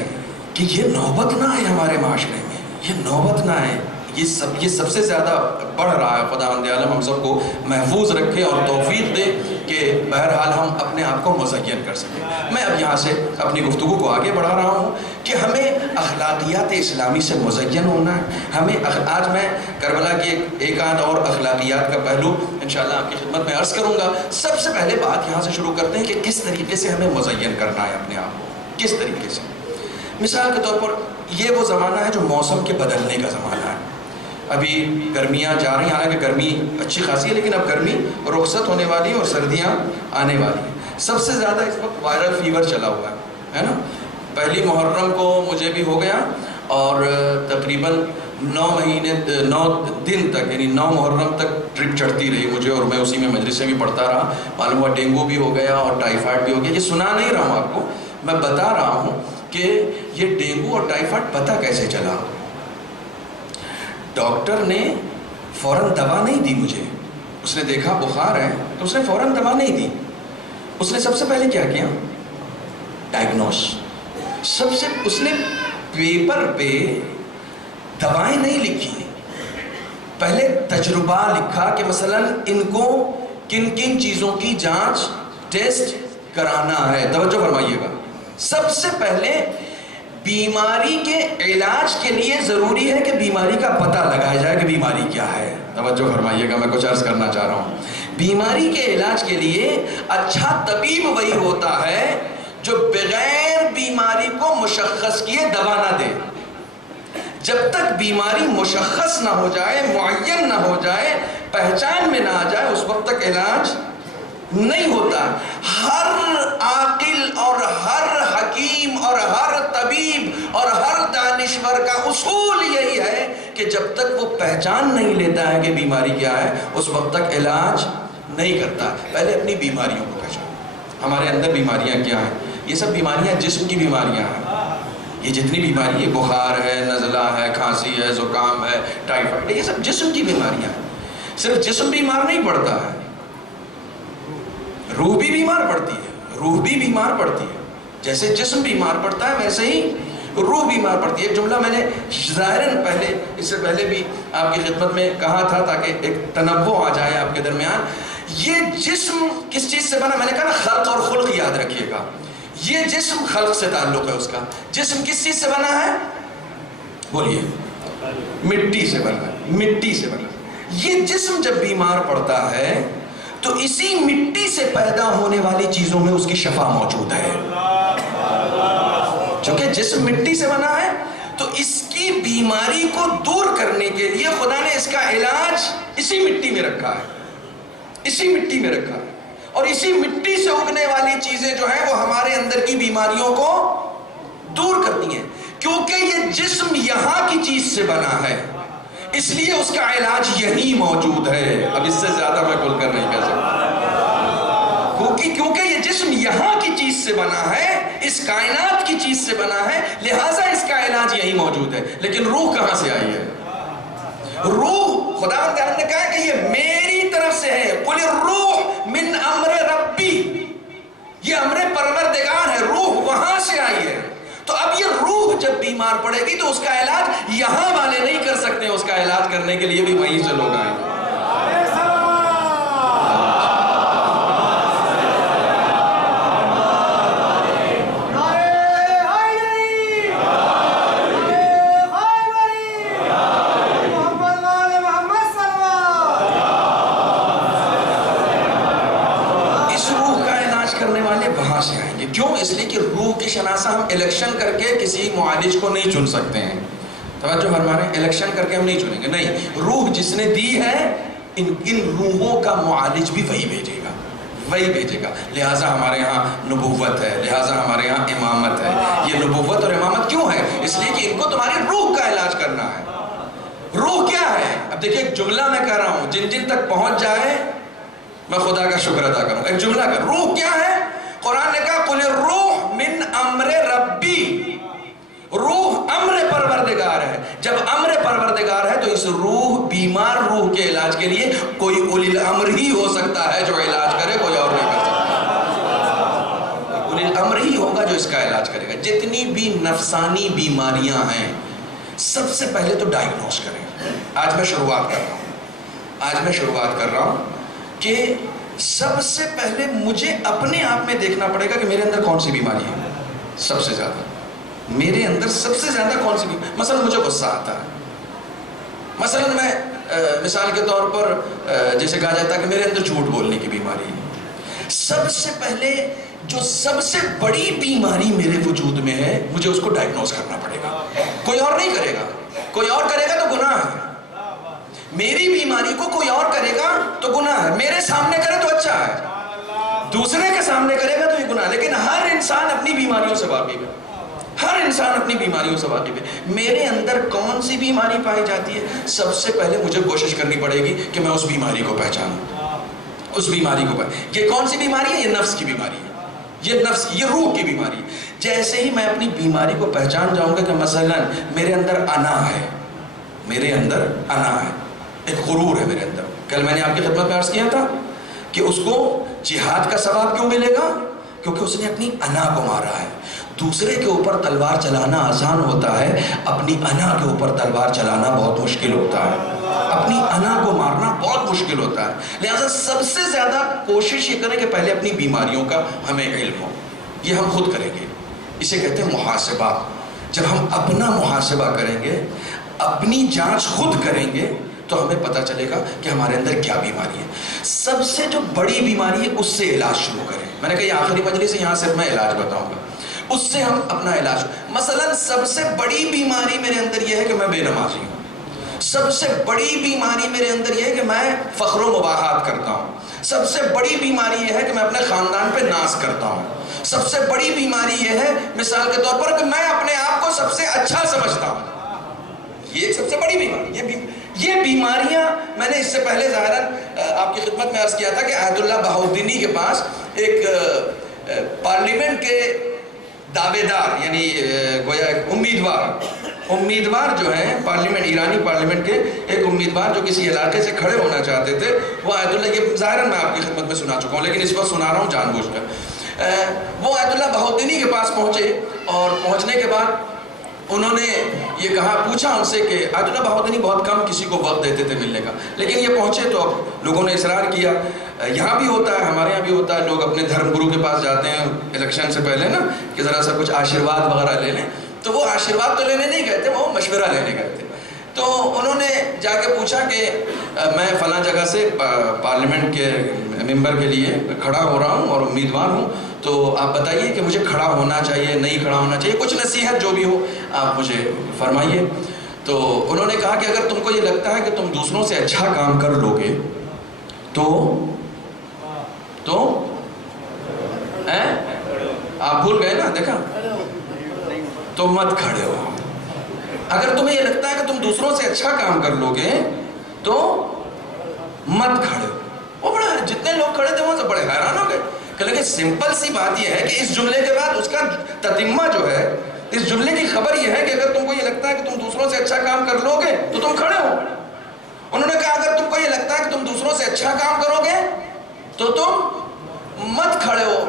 کہ یہ نوبت نہ آئے ہمارے معاشرے میں، یہ نوبت نہ آئے۔ یہ سب سے زیادہ بڑھ رہا ہے۔ خداوند عالم ہم سب کو محفوظ رکھے اور توفیق دے کہ بہرحال ہم اپنے آپ کو مزین کر سکیں۔ میں اب یہاں سے اپنی گفتگو کو آگے بڑھا رہا ہوں کہ ہمیں اخلاقیات اسلامی سے مزین ہونا ہے۔ ہمیں آج میں کربلا کی ایک آدھ اور اخلاقیات کا پہلو انشاءاللہ آپ کی خدمت میں عرض کروں گا۔ سب سے پہلے بات یہاں سے شروع کرتے ہیں کہ کس طریقے سے ہمیں مزین کرنا ہے اپنے آپ کو، کس طریقے سے۔ مثال کے طور پر یہ وہ زمانہ ہے جو موسم کے بدلنے کا زمانہ ہے۔ ابھی گرمیاں جا رہی ہیں، حالانکہ گرمی اچھی خاصی ہے لیکن اب گرمی رخصت ہونے والی اور سردیاں آنے والی ہیں۔ سب سے زیادہ اس وقت وائرل فیور چلا ہوا ہے نا۔ پہلی محرم کو مجھے بھی ہو گیا اور تقریباً 9 دن تک، یعنی 9 محرم تک ٹرپ چڑھتی رہی مجھے، اور میں اسی میں مجلس سے بھی پڑھتا رہا۔ معلوم ہوا ڈینگو بھی ہو گیا اور ٹائیفائڈ بھی ہو گیا۔ یہ سنا نہیں رہا ہوں آپ کو، میں بتا رہا ہوں کہ یہ ڈینگو اور ٹائیفائڈ پتہ کیسے چلا۔ ڈاکٹر نے فوراً دوا نہیں دی مجھے، اس نے دیکھا بخار ہے تو اس نے فوراً دوا نہیں دی۔ اس نے سب سے پہلے کیا کیا؟ ڈائگنوس۔ اس نے پیپر پہ دوائیں نہیں لکھی، پہلے تجربہ لکھا کہ مثلا ان کو کن کن چیزوں کی جانچ ٹیسٹ کرانا ہے۔ توجہ فرمائیے گا، سب سے پہلے بیماری کے علاج کے لیے ضروری ہے کہ بیماری کا پتہ لگایا جائے کہ بیماری کیا ہے۔ توجہ فرمائیے گا، میں کچھ عرض کرنا چاہ رہا ہوں۔ بیماری کے علاج کے لیے اچھا طبیب وہی ہوتا ہے جو بغیر بیماری کو مشخص کیے دوا نہ دے۔ جب تک بیماری مشخص نہ ہو جائے، معین نہ ہو جائے، پہچان میں نہ آ جائے، اس وقت تک علاج نہیں ہوتا۔ ہر عاقل اور ہر حکیم اور ہر طبیب اور ہر دانشور کا اصول یہی ہے کہ جب تک وہ پہچان نہیں لیتا ہے کہ بیماری کیا ہے، اس وقت تک علاج نہیں کرتا۔ پہلے اپنی بیماریوں کو پہچان۔ ہمارے اندر بیماریاں کیا ہیں؟ یہ سب بیماریاں جسم کی بیماریاں ہیں۔ یہ جتنی بیماری ہے، بخار ہے، نزلہ ہے، کھانسی ہے، زکام ہے، ٹائیفائڈ ہے، یہ سب جسم کی بیماریاں ہیں۔ صرف جسم بیمار نہیں پڑتا ہے، روح بھی بیمار پڑتی ہے، روح بھی بیمار پڑتی ہے۔ جیسے جسم بیمار پڑتا ہے ویسے ہی روح بیمار پڑتی ہے۔ ایک جملہ میں نے ظاہراً اس سے پہلے بھی آپ کی خدمت میں کہا تھا تاکہ ایک تنوع آ جائے آپ کے درمیان۔ یہ جسم کس چیز سے بنا؟ میں نے کہا نا خلق اور خلق یاد رکھیے گا۔ یہ جسم خلق سے تعلق ہے اس کا۔ جسم کس چیز سے بنا ہے؟ بولیے۔ مٹی سے بنا ہے، مٹی سے بنا ہے۔ یہ جسم جب بیمار پڑتا ہے تو اسی مٹی سے پیدا ہونے والی چیزوں میں اس کی شفا موجود ہے. چونکہ جسم مٹی سے بنا ہے تو اس کی بیماری کو دور کرنے کے لیے خدا نے اس کا علاج اسی مٹی میں رکھا ہے, اسی مٹی میں رکھا ہے. اور اسی مٹی سے اگنے والی چیزیں جو ہیں وہ ہمارے اندر کی بیماریوں کو دور کرتی ہیں. کیونکہ یہ جسم یہاں کی چیز سے بنا ہے, اس لیے اس کا علاج یہی موجود ہے. اب اس سے زیادہ میں کھل کر نہیں کہہ سکتا. کیونکہ یہ جسم یہاں کی چیز سے بنا ہے, اس کائنات کی چیز سے بنا ہے, لہٰذا اس کا علاج یہی موجود ہے. لیکن روح کہاں سے آئی ہے؟ روح خداوند نے کہا کہ یہ میری طرف سے ہے. قل الروح من امر ربی, یہ امر پروردگار ہے, روح وہاں سے آئی ہے. تو اب یہ روح جب بیمار پڑے گی تو اس کا علاج یہاں والے نہیں کر سکتے, اس کا علاج کرنے کے لیے بھی وہیں سے لوگ آئیں گے. کیوں؟ اس لیے کہ روح کی شناسہ ہم الیکشن کر کے کسی معالج کو نہیں چن سکتے ہیں. توجہ فرما رہے ہیں, الیکشن کر کے ہم نہیں چنیں گے, نہیں. روح جس نے دی ہے ان روحوں کا معالج بھی وہی بھیجے گا, وہی بھیجے گا. لہٰذا ہمارے ہاں نبوت ہے, لہٰذا ہمارے ہاں امامت ہے. یہ نبوت اور امامت کیوں ہے؟ اس لیے کہ ان کو تمہاری روح کا علاج کرنا ہے. روح کیا ہے؟ اب دیکھیے ایک جملہ میں کہہ رہا ہوں, جن جن تک پہنچ جائے میں خدا کا شکر ادا کروں. ایک جملہ کا روح کیا ہے؟ قرآن نے کہا قل الروح من امر ربی, روح امر پروردگار ہے. جب امر پروردگار ہے تو اس روح, بیمار روح کے علاج کے لیے کوئی اولی الامر ہی ہو سکتا ہے جو علاج کرے, کوئی اور نہیں کر سکتا. اولی الامر ہی ہوگا جو اس کا علاج کرے گا. جتنی بھی نفسانی بیماریاں ہیں سب سے پہلے تو ڈائگنوز کریں. آج میں شروعات کر رہا ہوں کہ سب سے پہلے مجھے اپنے آپ میں دیکھنا پڑے گا کہ میرے اندر کون سی بیماری ہے. سب سے زیادہ میرے اندر سب سے زیادہ کون سی بیماری؟ مثلا مجھے غصہ آتا ہے, مثلا میں مثال کے طور پر جیسے کہا جاتا ہے کہ میرے اندر جھوٹ بولنے کی بیماری ہے. سب سے پہلے جو سب سے بڑی بیماری میرے وجود میں ہے مجھے اس کو ڈائگنوز کرنا پڑے گا. کوئی اور نہیں کرے گا, کوئی اور کرے گا تو گناہ ہے. میری بیماری کو کوئی اور کرے گا تو گناہ ہے. میرے سامنے کرے تو اچھا ہے, دوسرے کے سامنے کرے گا تو یہ گناہ. لیکن ہر انسان اپنی بیماریوں سے واقف ہے, ہر انسان اپنی بیماریوں سے واقف ہے. میرے اندر کون سی بیماری پائی جاتی ہے؟ سب سے پہلے مجھے کوشش کرنی پڑے گی کہ میں اس بیماری کو پہچانوں, اس بیماری کو یہ کون سی بیماری ہے؟ یہ نفس کی بیماری ہے, یہ نفس کی, یہ روح کی بیماری ہے. جیسے ہی میں اپنی بیماری کو پہچان جاؤں گا کہ مثلا میرے اندر انا ہے, میرے اندر انا ہے, ایک غرور ہے میرے اندر. کل میں نے آپ کی خدمت میں عرض کیا تھا کہ اس کو جہاد کا ثواب کیوں ملے گا؟ کیونکہ اس نے اپنی انا کو مارا ہے. دوسرے کے اوپر تلوار چلانا آسان ہوتا ہے, اپنی انا کے اوپر تلوار چلانا بہت مشکل ہوتا ہے. اپنی انا کو مارنا بہت مشکل ہوتا ہے. لہذا سب سے زیادہ کوشش یہ کریں کہ پہلے اپنی بیماریوں کا ہمیں علم ہو. یہ ہم خود کریں گے, اسے کہتے ہیں محاسبہ. جب ہم اپنا محاسبہ کریں گے, اپنی جانچ خود کریں گے تو ہمیں پتہ چلے گا کہ ہمارے اندر کیا بیماری ہے. سب سے جو بڑی بیماری ہے اس سے علاج شروع کریں. میں نے کہا یہ آخری مجلس ہے, یہاں صرف میں علاج بتاؤں گا, اس سے ہم اپنا علاج. مثلا سب سے بڑی بیماری میرے اندر یہ ہے کہ میں بے نمازی ہوں. سب سے بڑی بیماری میرے اندر یہ ہے کہ میں فخر و مباحات کرتا ہوں. سب سے بڑی بیماری یہ ہے کہ میں اپنے خاندان پہ ناز کرتا ہوں. سب سے بڑی بیماری یہ ہے مثال کے طور پر کہ میں اپنے آپ کو سب سے اچھا سمجھتا ہوں. یہ سب سے بڑی بیماری. یہ بیماریاں میں نے اس سے پہلے ظاہراً آپ کی خدمت میں عرض کیا تھا کہ آیت اللہ بہاؤالدینی کے پاس ایک پارلیمنٹ کے دعوے دار یعنی گویا ایک امیدوار جو ہیں پارلیمنٹ, ایرانی پارلیمنٹ کے ایک امیدوار جو کسی علاقے سے کھڑے ہونا چاہتے تھے, وہ آیت اللہ, یہ ظاہراً میں آپ کی خدمت میں سنا چکا ہوں لیکن اس وقت سنا رہا ہوں جان بوجھ کر. وہ آیت اللہ بہاؤالدینی کے پاس پہنچے اور پہنچنے کے بعد انہوں نے یہ کہا, پوچھا ان سے کہ آیت اللہ بہاؤالدینی بہت کم کسی کو وقت دیتے تھے ملنے کا, لیکن یہ پہنچے تو اب لوگوں نے اصرار کیا. یہاں بھی ہوتا ہے, ہمارے یہاں بھی ہوتا ہے, لوگ اپنے دھرم گرو کے پاس جاتے ہیں الیکشن سے پہلے نا کہ ذرا سا کچھ آشیرواد وغیرہ لے لیں. تو وہ آشیرواد تو لینے نہیں گئے تھے, وہ مشورہ لینے گئے تھے. تو انہوں نے جا کے پوچھا کہ میں فلاں جگہ سے پارلیمنٹ کے ممبر کے لیے کھڑا ہو رہا ہوں اور امیدوار ہوں، تو آپ بتائیے کہ مجھے کھڑا ہونا چاہیے نہیں کھڑا ہونا چاہیے، کچھ نصیحت جو بھی ہو آپ مجھے فرمائیے۔ تو انہوں نے کہا کہ اگر تم کو یہ لگتا ہے کہ تم دوسروں سے اچھا کام کر لو گے تو آپ بھول گئے نا، دیکھا، تو مت کھڑے ہو۔ اگر تمہیں یہ لگتا ہے کہ تم دوسروں سے اچھا کام کر لو گے تو مت کھڑے ہو۔ وہ بڑا، جتنے لوگ کھڑے تھے وہاں سے بڑے حیران ہو گئے کہ لیکن سمپل سی بات یہ ہے کہ اس جملے کے بعد اس کا تتمہ جو ہے، اس جملے کی خبر یہ ہے کہ اگر تم کو یہ لگتا ہے کہ تم دوسروں سے اچھا کام کر لو گے تو تم کھڑے ہو۔ انہوں نے کہا اگر تم کو یہ لگتا ہے کہ تم دوسروں سے اچھا کام کرو گے تو تم مت کھڑے ہو۔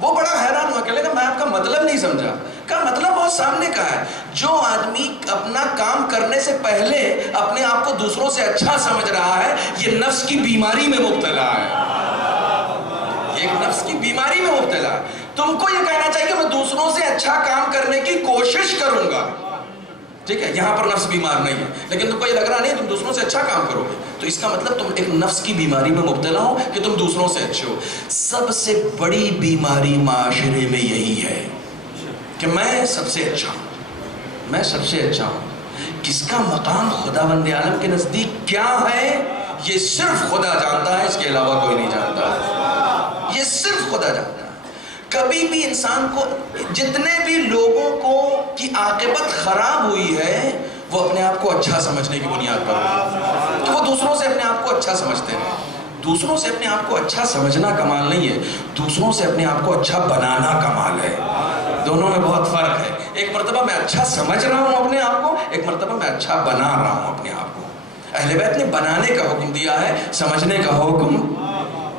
وہ بڑا حیران ہوا کہ لیکن میں آپ کا مطلب نہیں سمجھا۔ کہا مطلب بہت سامنے کا ہے، جو آدمی اپنا کام کرنے سے پہلے اپنے آپ کو دوسروں سے اچھا سمجھ رہا ہے یہ نفس کی بیماری میں مبتلا ہے، ایک نفس کی بیماری میں مبتلا ہے۔ تم کو یہ کہنا چاہیے کہ میں دوسروں سے اچھا کام کرنے کی کوشش کروں گا، ٹھیک ہے، یہاں پر نفس بیمار نہیں ہے، لیکن تم کو یہ لگ رہا نہیں تم دوسروں سے اچھا کام کرو گے، تو اس کا مطلب تم ایک نفس کی بیماری میں مبتلا ہو کہ تم دوسروں سے اچھے ہو۔ سب سے بڑی بیماری معاشرے میں یہی ہے کہ میں سب سے اچھا ہوں، میں سب سے اچھا ہوں۔ کس کا مقام خداوند عالم کے نزدیک کیا ہے یہ صرف خدا جانتا ہے، اس کے علاوہ کوئی نہیں جانتا، یہ صرف خدا جانتا ہے۔ کبھی بھی انسان کو، جتنے بھی لوگوں کو کی عاقبت خراب ہوئی ہے وہ اپنے آپ کو اچھا سمجھنے کی بنیاد پر ہوئی، کہ وہ دوسروں سے اپنے آپ کو اچھا سمجھتے ہیں۔ دوسروں سے اپنے آپ کو اچھا سمجھنا کمال نہیں ہے، دوسروں سے اپنے آپ کو اچھا بنانا کمال ہے۔ دونوں میں بہت فرق ہے۔ ایک مرتبہ میں اچھا سمجھ رہا ہوں اپنے آپ کو، ایک مرتبہ میں اچھا بنا رہا ہوں اپنے آپ کو۔ اہل بیت نے بنانے کا حکم دیا ہے، سمجھنے کا حکم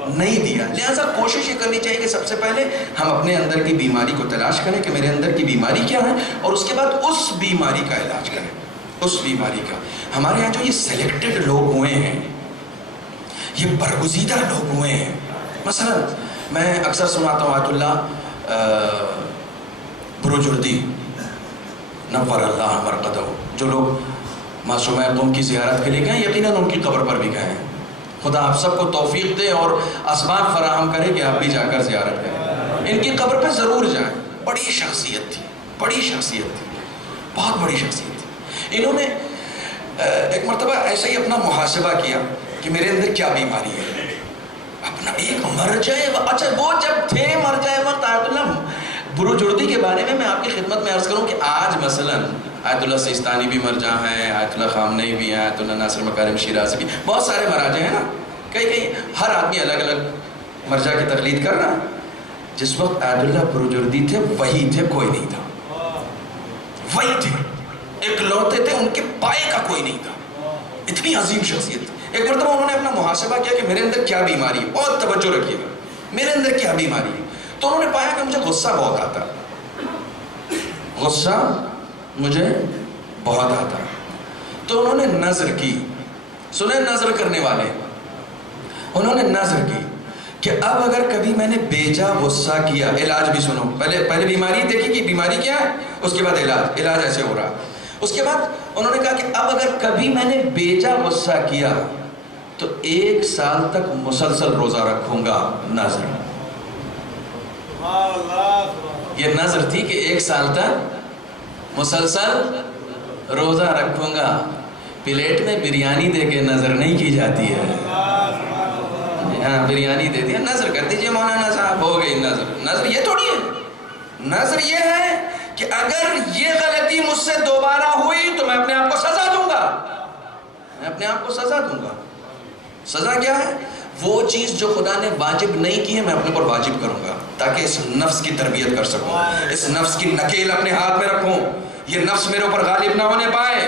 نہیں دیا۔ لہٰذا کوشش یہ کرنی چاہیے کہ سب سے پہلے ہم اپنے اندر کی بیماری کو تلاش کریں کہ میرے اندر کی بیماری کیا ہے، اور اس کے بعد اس بیماری کا علاج کریں، اس بیماری کا۔ ہمارے یہاں جو یہ سلیکٹڈ لوگ ہوئے ہیں، یہ برگزیدہ لوگ ہوئے ہیں۔ مثلا میں اکثر سناتا ہوں آیت اللہ بروجردی نور اللہ مرقدہ، جو لوگ معصومہ قوم کی زیارت کے لیے گئے یقیناً ان کی قبر پر بھی گئے ہیں۔ خدا آپ سب کو توفیق دے اور اسباب فراہم کرے کہ آپ بھی جا کر زیارت کریں، ان کی قبر پہ ضرور جائیں۔ بڑی شخصیت تھی، بڑی شخصیت تھی، بہت بڑی شخصیت تھی۔ انہوں نے ایک مرتبہ ایسا ہی اپنا محاسبہ کیا کہ میرے اندر کیا بیماری ہے، اپنا ایک مرجع، اچھا وہ جب تھے مرجع وقت آیت اللہ بروجردی کے بارے میں آپ کی خدمت میں عرض کروں کہ آج مثلا آیت اللہ سیستانی بھی مرجع ہیں، آیت اللہ خامنئی بھی ہیں، آیت اللہ ناصر مکارم شیرازی بھی، بہت سارے مراجع ہیں نا، کئی ہر آدمی الگ الگ مرجع کی تقلید کر رہا۔ جس وقت آیت اللہ بروجردی تھے وہی تھے، کوئی نہیں تھا، وہی تھے، ایک لوتے تھے، ان کے پائے کا کوئی نہیں تھا، اتنی عظیم شخصیت تھی۔ ایک مرتبہ انہوں نے اپنا محاسبہ کیا کہ میرے اندر کیا بیماری ہے، بہت توجہ رکھیے گا، میرے اندر کیا بیماری ہے۔ تو انہوں نے پایا کہ مجھے غصہ بہت آتا، غصہ مجھے بہت آتا۔ تو انہوں نے نظر کی، سنیں نظر کرنے والے، انہوں نے نظر کی کہ اب اگر کبھی میں نے بیجا غصہ کیا، علاج بھی سنو، پہلے بیماری دیکھی کہ بیماری کیا ہے، اس کے بعد علاج ایسے ہو رہا۔ اس کے بعد انہوں نے کہا کہ اب اگر کبھی میں نے بیجا غصہ کیا تو 1 سال تک مسلسل روزہ رکھوں گا۔ نظر، یہ نظر تھی کہ 1 سال تک مسلسل روزہ رکھوں گا۔ پلیٹ میں بریانی دے کے نظر نہیں کی جاتی ہے، ہاں بریانی دے دیا، نظر کر دیجئے مولانا صاحب، ہو گئی نظر۔ نظر یہ تھوڑی ہے، نظر یہ ہے کہ اگر یہ غلطی مجھ سے دوبارہ ہوئی تو میں اپنے آپ کو سزا دوں گا، میں اپنے آپ کو سزا دوں گا۔ سزا کیا ہے؟ وہ چیز جو خدا نے واجب نہیں کی ہے میں اپنے پر واجب کروں گا، تاکہ اس نفس کی تربیت کر سکوں، اس نفس کی نکیل اپنے ہاتھ میں رکھوں، یہ نفس میرے اوپر غالب نہ ہونے پائے،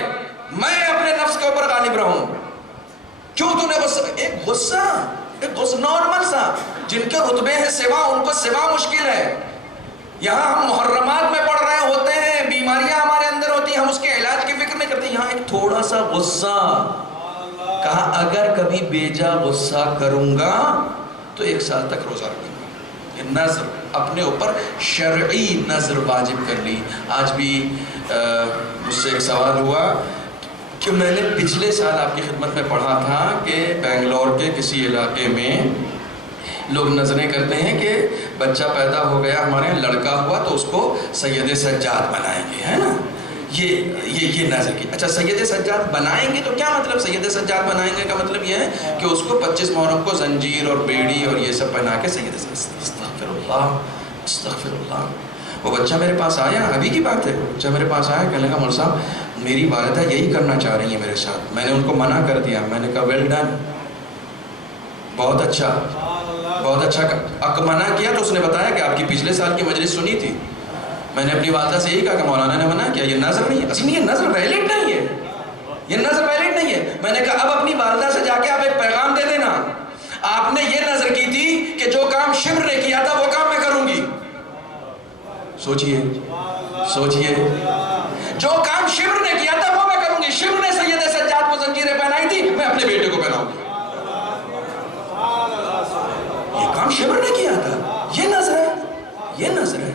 میں اپنے نفس کے اوپر غالب رہوں۔ کیوں تو نے غصہ نارمل سا، جن کے رتبے ہیں سوا، ان کو سوا مشکل ہے۔ یہاں ہم محرمات میں پڑھ رہے ہوتے ہیں، بیماریاں ہمارے اندر ہوتی ہیں، ہم اس کے علاج کی فکر نہیں کرتے۔ یہاں ایک تھوڑا سا غصہ، کہا اگر کبھی بیجا غصہ کروں گا تو 1 سال تک روزہ رکھوں گا۔ یہ نظر اپنے اوپر شرعی نظر واجب کر لی۔ آج بھی مجھ سے ایک سوال ہوا کہ میں نے پچھلے سال آپ کی خدمت میں پڑھا تھا کہ بنگلور کے کسی علاقے میں لوگ نظریں کرتے ہیں کہ بچہ پیدا ہو گیا ہمارے یہاں لڑکا ہوا تو اس کو سید سجاد بنائیں گے، ہے نا؟ یہ نظر کی. اچھا سید سجاد بنائیں گے تو کیا مطلب؟ سید سجاد بنائیں گے کا مطلب یہ ہے کہ اس کو 25 محرم کو زنجیر اور بیڑی اور یہ سب پہنا کے سید سجاد. استغفر اللہ استغفر اللہ. وہ بچہ میرے پاس آیا، ابھی کی بات ہے، بچہ میرے پاس آیا، کہنے لگا مولوی صاحب میری والدہ یہی کرنا چاہ رہی ہیں میرے ساتھ. میں نے ان کو منع کر دیا. میں نے کہا ویل ڈن، بہت اچھا بہت اچھا. منع کیا تو اس نے بتایا کہ آپ کی پچھلے سال کی مجلس سنی تھی. میں نے اپنی والدہ سے یہی کہا کہ مولانا نے منع کیا، یہ نظر نہیں ہے. اصل یہ نظر ویلڈ نہیں ہے، یہ نظر ویلڈ نہیں ہے. میں نے کہا اب اپنی والدہ سے جا کے آپ ایک پیغام دے دینا، آپ نے یہ نظر کی تھی کہ جو کام شمر نے کیا تھا وہ کام میں کروں گی. سوچئے سوچئے، جو کام شمر نے کیا تھا وہ میں کروں گی. شمر نے سید سجاد کو زنجیریں پہنائی تھی، میں اپنے بیٹے کو پہناؤں گی. یہ کام شمر نے کیا تھا. یہ نظر ہے، یہ نظر ہے.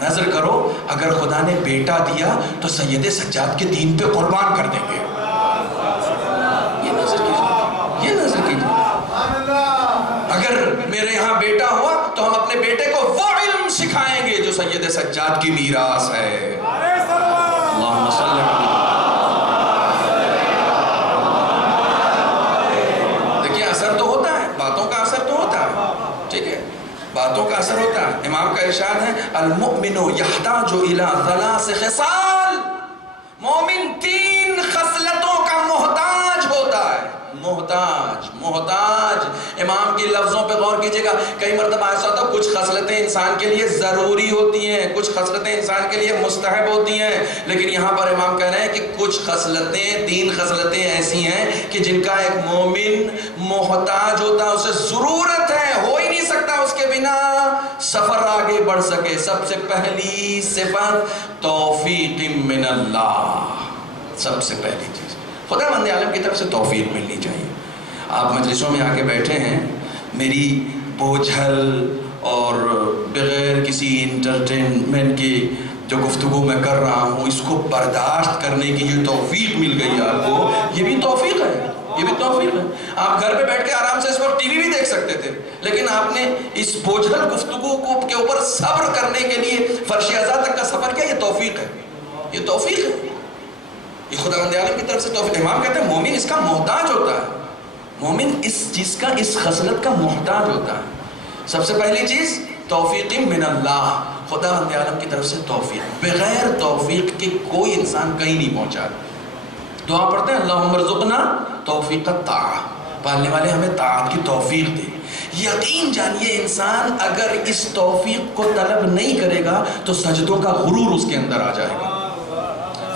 نظر کرو اگر خدا نے بیٹا دیا تو سید سجاد کے دین پہ قربان کر دیں گے. یہ نظر کیجئے، یہ نظر کیجئے. اگر میرے یہاں بیٹا ہوا تو ہم اپنے بیٹے کو وہ علم سکھائیں گے جو سید سجاد کی میراث ہے. اللہم صلی اللہ. دیکھیے اثر تو ہوتا ہے، باتوں کا اثر تو ہوتا ہے، ٹھیک ہے، باتوں کا اثر ہوتا ہے. امام کا ارشاد ہے المؤمن یحتاج الی ثلاث خصال. مومن 3 خصلتوں کا محتاج ہوتا ہے. محتاج. امام کی لفظوں پہ غور کیجئے گا. کئی مرتبہ ایسا ہوتا ہے کچھ خصلتیں انسان کے لیے ضروری ہوتی ہیں، کچھ خصلتیں انسان کے لیے مستحب ہوتی ہیں، لیکن یہاں پر امام کہہ رہے ہیں کہ کچھ خصلتیں، 3 خصلتیں ایسی ہیں کہ جن کا ایک مومن محتاج ہوتا ہے، اسے ضرورت ہے، ہو ہی نہیں سکتا اس کے بنا سفر آگے بڑھ سکے. سب سے پہلی صفت توفیق من اللہ. سب سے پہلی چیز خدا بند عالم کی طرف سے توفیق ملنی چاہیے. آپ مجلسوں میں آ کے بیٹھے ہیں، میری بوجھل اور بغیر کسی انٹرٹینمنٹ کی جو گفتگو میں کر رہا ہوں اس کو برداشت کرنے کی جو توفیق مل گئی آپ کو، یہ بھی توفیق ہے، یہ بھی توفیق ہے. آپ گھر پہ بیٹھ کے آرام سے اس وقت ٹی وی بھی دیکھ سکتے تھے، لیکن آپ نے اس بوجھل گفتگو کے اوپر صبر کرنے کے لیے فرش ازا تک کا سفر کیا. یہ توفیق ہے، یہ توفیق ہے، یہ خدا بند عالم کی طرف سے توفیق. امام کہتے ہیں مومن اس کا محتاج ہوتا ہے. مومن اس چیز کا، اس خصلت کا محتاج ہوتا ہے. سب سے پہلی چیز توفیق من اللہ، خدا بند عالم کی طرف سے توفیق. بغیر توفیق کے کوئی انسان کہیں نہیں پہنچا. دعا پڑھتے ہیں اللہم ارزقنا توفیق الطاعہ، پالنے والے ہمیں طاعت کی توفیق دے. یقین جانیے انسان اگر اس توفیق کو طلب نہیں کرے گا تو سجدوں کا غرور اس کے اندر آ جائے گا.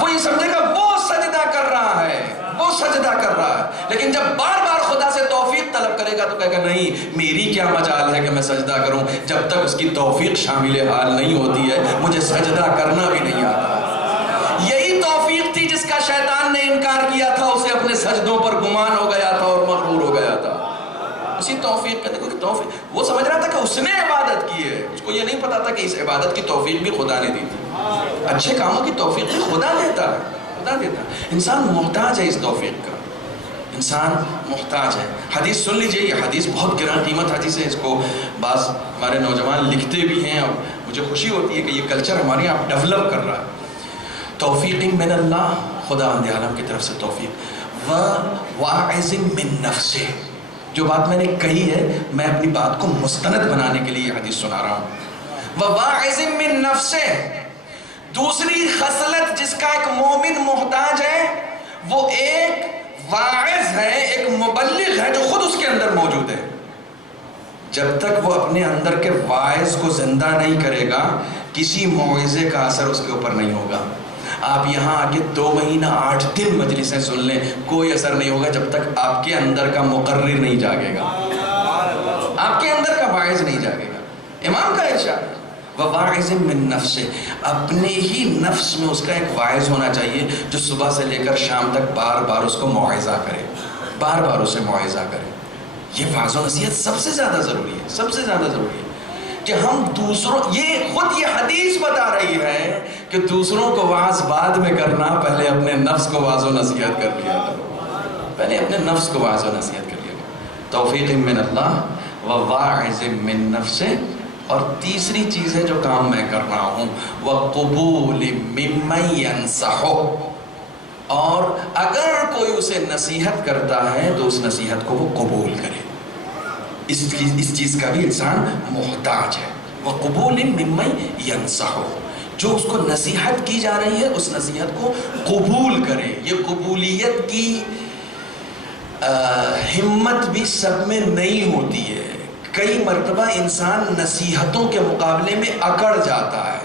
وہ یہ سمجھے گا وہ سجدہ کر رہا ہے، وہ سجدہ کر رہا ہے. لیکن جب بار بار خدا سے توفیق طلب کرے گا تو کہے گا نہیں میری کیا مجال ہے کہ میں سجدہ کروں. جب تک اس کی توفیق شامل حال نہیں ہوتی ہے مجھے سجدہ کرنا بھی نہیں آتا. یہی توفیق تھی جس کا شیطان نے انکار کیا تھا، اسے اپنے سجدوں پر گمان ہو گیا تھا اور مغرور ہو گیا تھا. اسی توفیق کا دیکھو کہ توفیق، وہ سمجھ رہا تھا کہ اس نے عبادت کی ہے، اس کو یہ نہیں پتا تھا کہ اس عبادت کی توفیق بھی خدا نے دی تھی. اچھے کاموں کی توفیق بھی خدا دیتا ہے، خدا دیتا ہے. انسان محتاج ہے اس توفیق کا، انسان محتاج ہے. حدیث سن لیجئے، یہ حدیث بہت گران قیمت حدیث ہے. اس کو بعض ہمارے نوجوان لکھتے بھی ہیں اور مجھے خوشی ہوتی ہے کہ یہ کلچر ہمارے یہاں ڈیولپ کر رہا ہے. توفیق من اللہ، خدا بند عالم کی طرف سے توفیق. واعظ من نفسہ، جو بات میں نے کہی ہے میں اپنی بات کو مستند بنانے کے لیے یہ حدیث سنا رہا ہوں. واعظ من نفسہ، دوسری خصلت جس کا ایک مومن محتاج ہے وہ ایک واعظ ہے، ایک مبلغ ہے جو خود اس کے اندر موجود ہے. جب تک وہ اپنے اندر کے واعظ کو زندہ نہیں کرے گا کسی موعظے کا اثر اس کے اوپر نہیں ہوگا. آپ یہاں آگے 2 مہینہ 8 دن مجلسیں سن لیں، کوئی اثر نہیں ہوگا جب تک آپ کے اندر کا مقرر نہیں جاگے گا، آپ کے اندر کا واعظ نہیں جاگے گا. امام کا ارشاد وَوَاعِظٍ مِّن نَفْسِ، اپنے ہی نفس میں اس کا ایک واعظ ہونا چاہیے جو صبح سے لے کر شام تک بار بار اس کو موعظہ کرے، بار بار اسے موعظہ کرے. یہ واعظ و نصیحت سب سے زیادہ ضروری ہے، سب سے زیادہ ضروری ہے. کہ ہم دوسروں، یہ حدیث بتا رہی ہے کہ دوسروں کو واعظ بعد میں کرنا، پہلے اپنے نفس کو واعظ و نصیحت کر لیا کرو، پہلے اپنے نفس کو واعظ و نصیحت کر لیا کرو۔ توفیق من اللہ و واعظ من نفس، اور تیسری چیز ہے جو کام میں کر رہا ہوں، وقبول ممن ینصح، اور اگر کوئی اسے نصیحت کرتا ہے تو اس نصیحت کو وہ قبول کرے۔ اس چیز کا بھی انسان محتاج ہے۔ وقبول ممن ینصح، جو اس کو نصیحت کی جا رہی ہے اس نصیحت کو قبول کرے۔ یہ قبولیت کی ہمت بھی سب میں نہیں ہوتی ہے، کئی مرتبہ انسان نصیحتوں کے مقابلے میں اکڑ جاتا ہے۔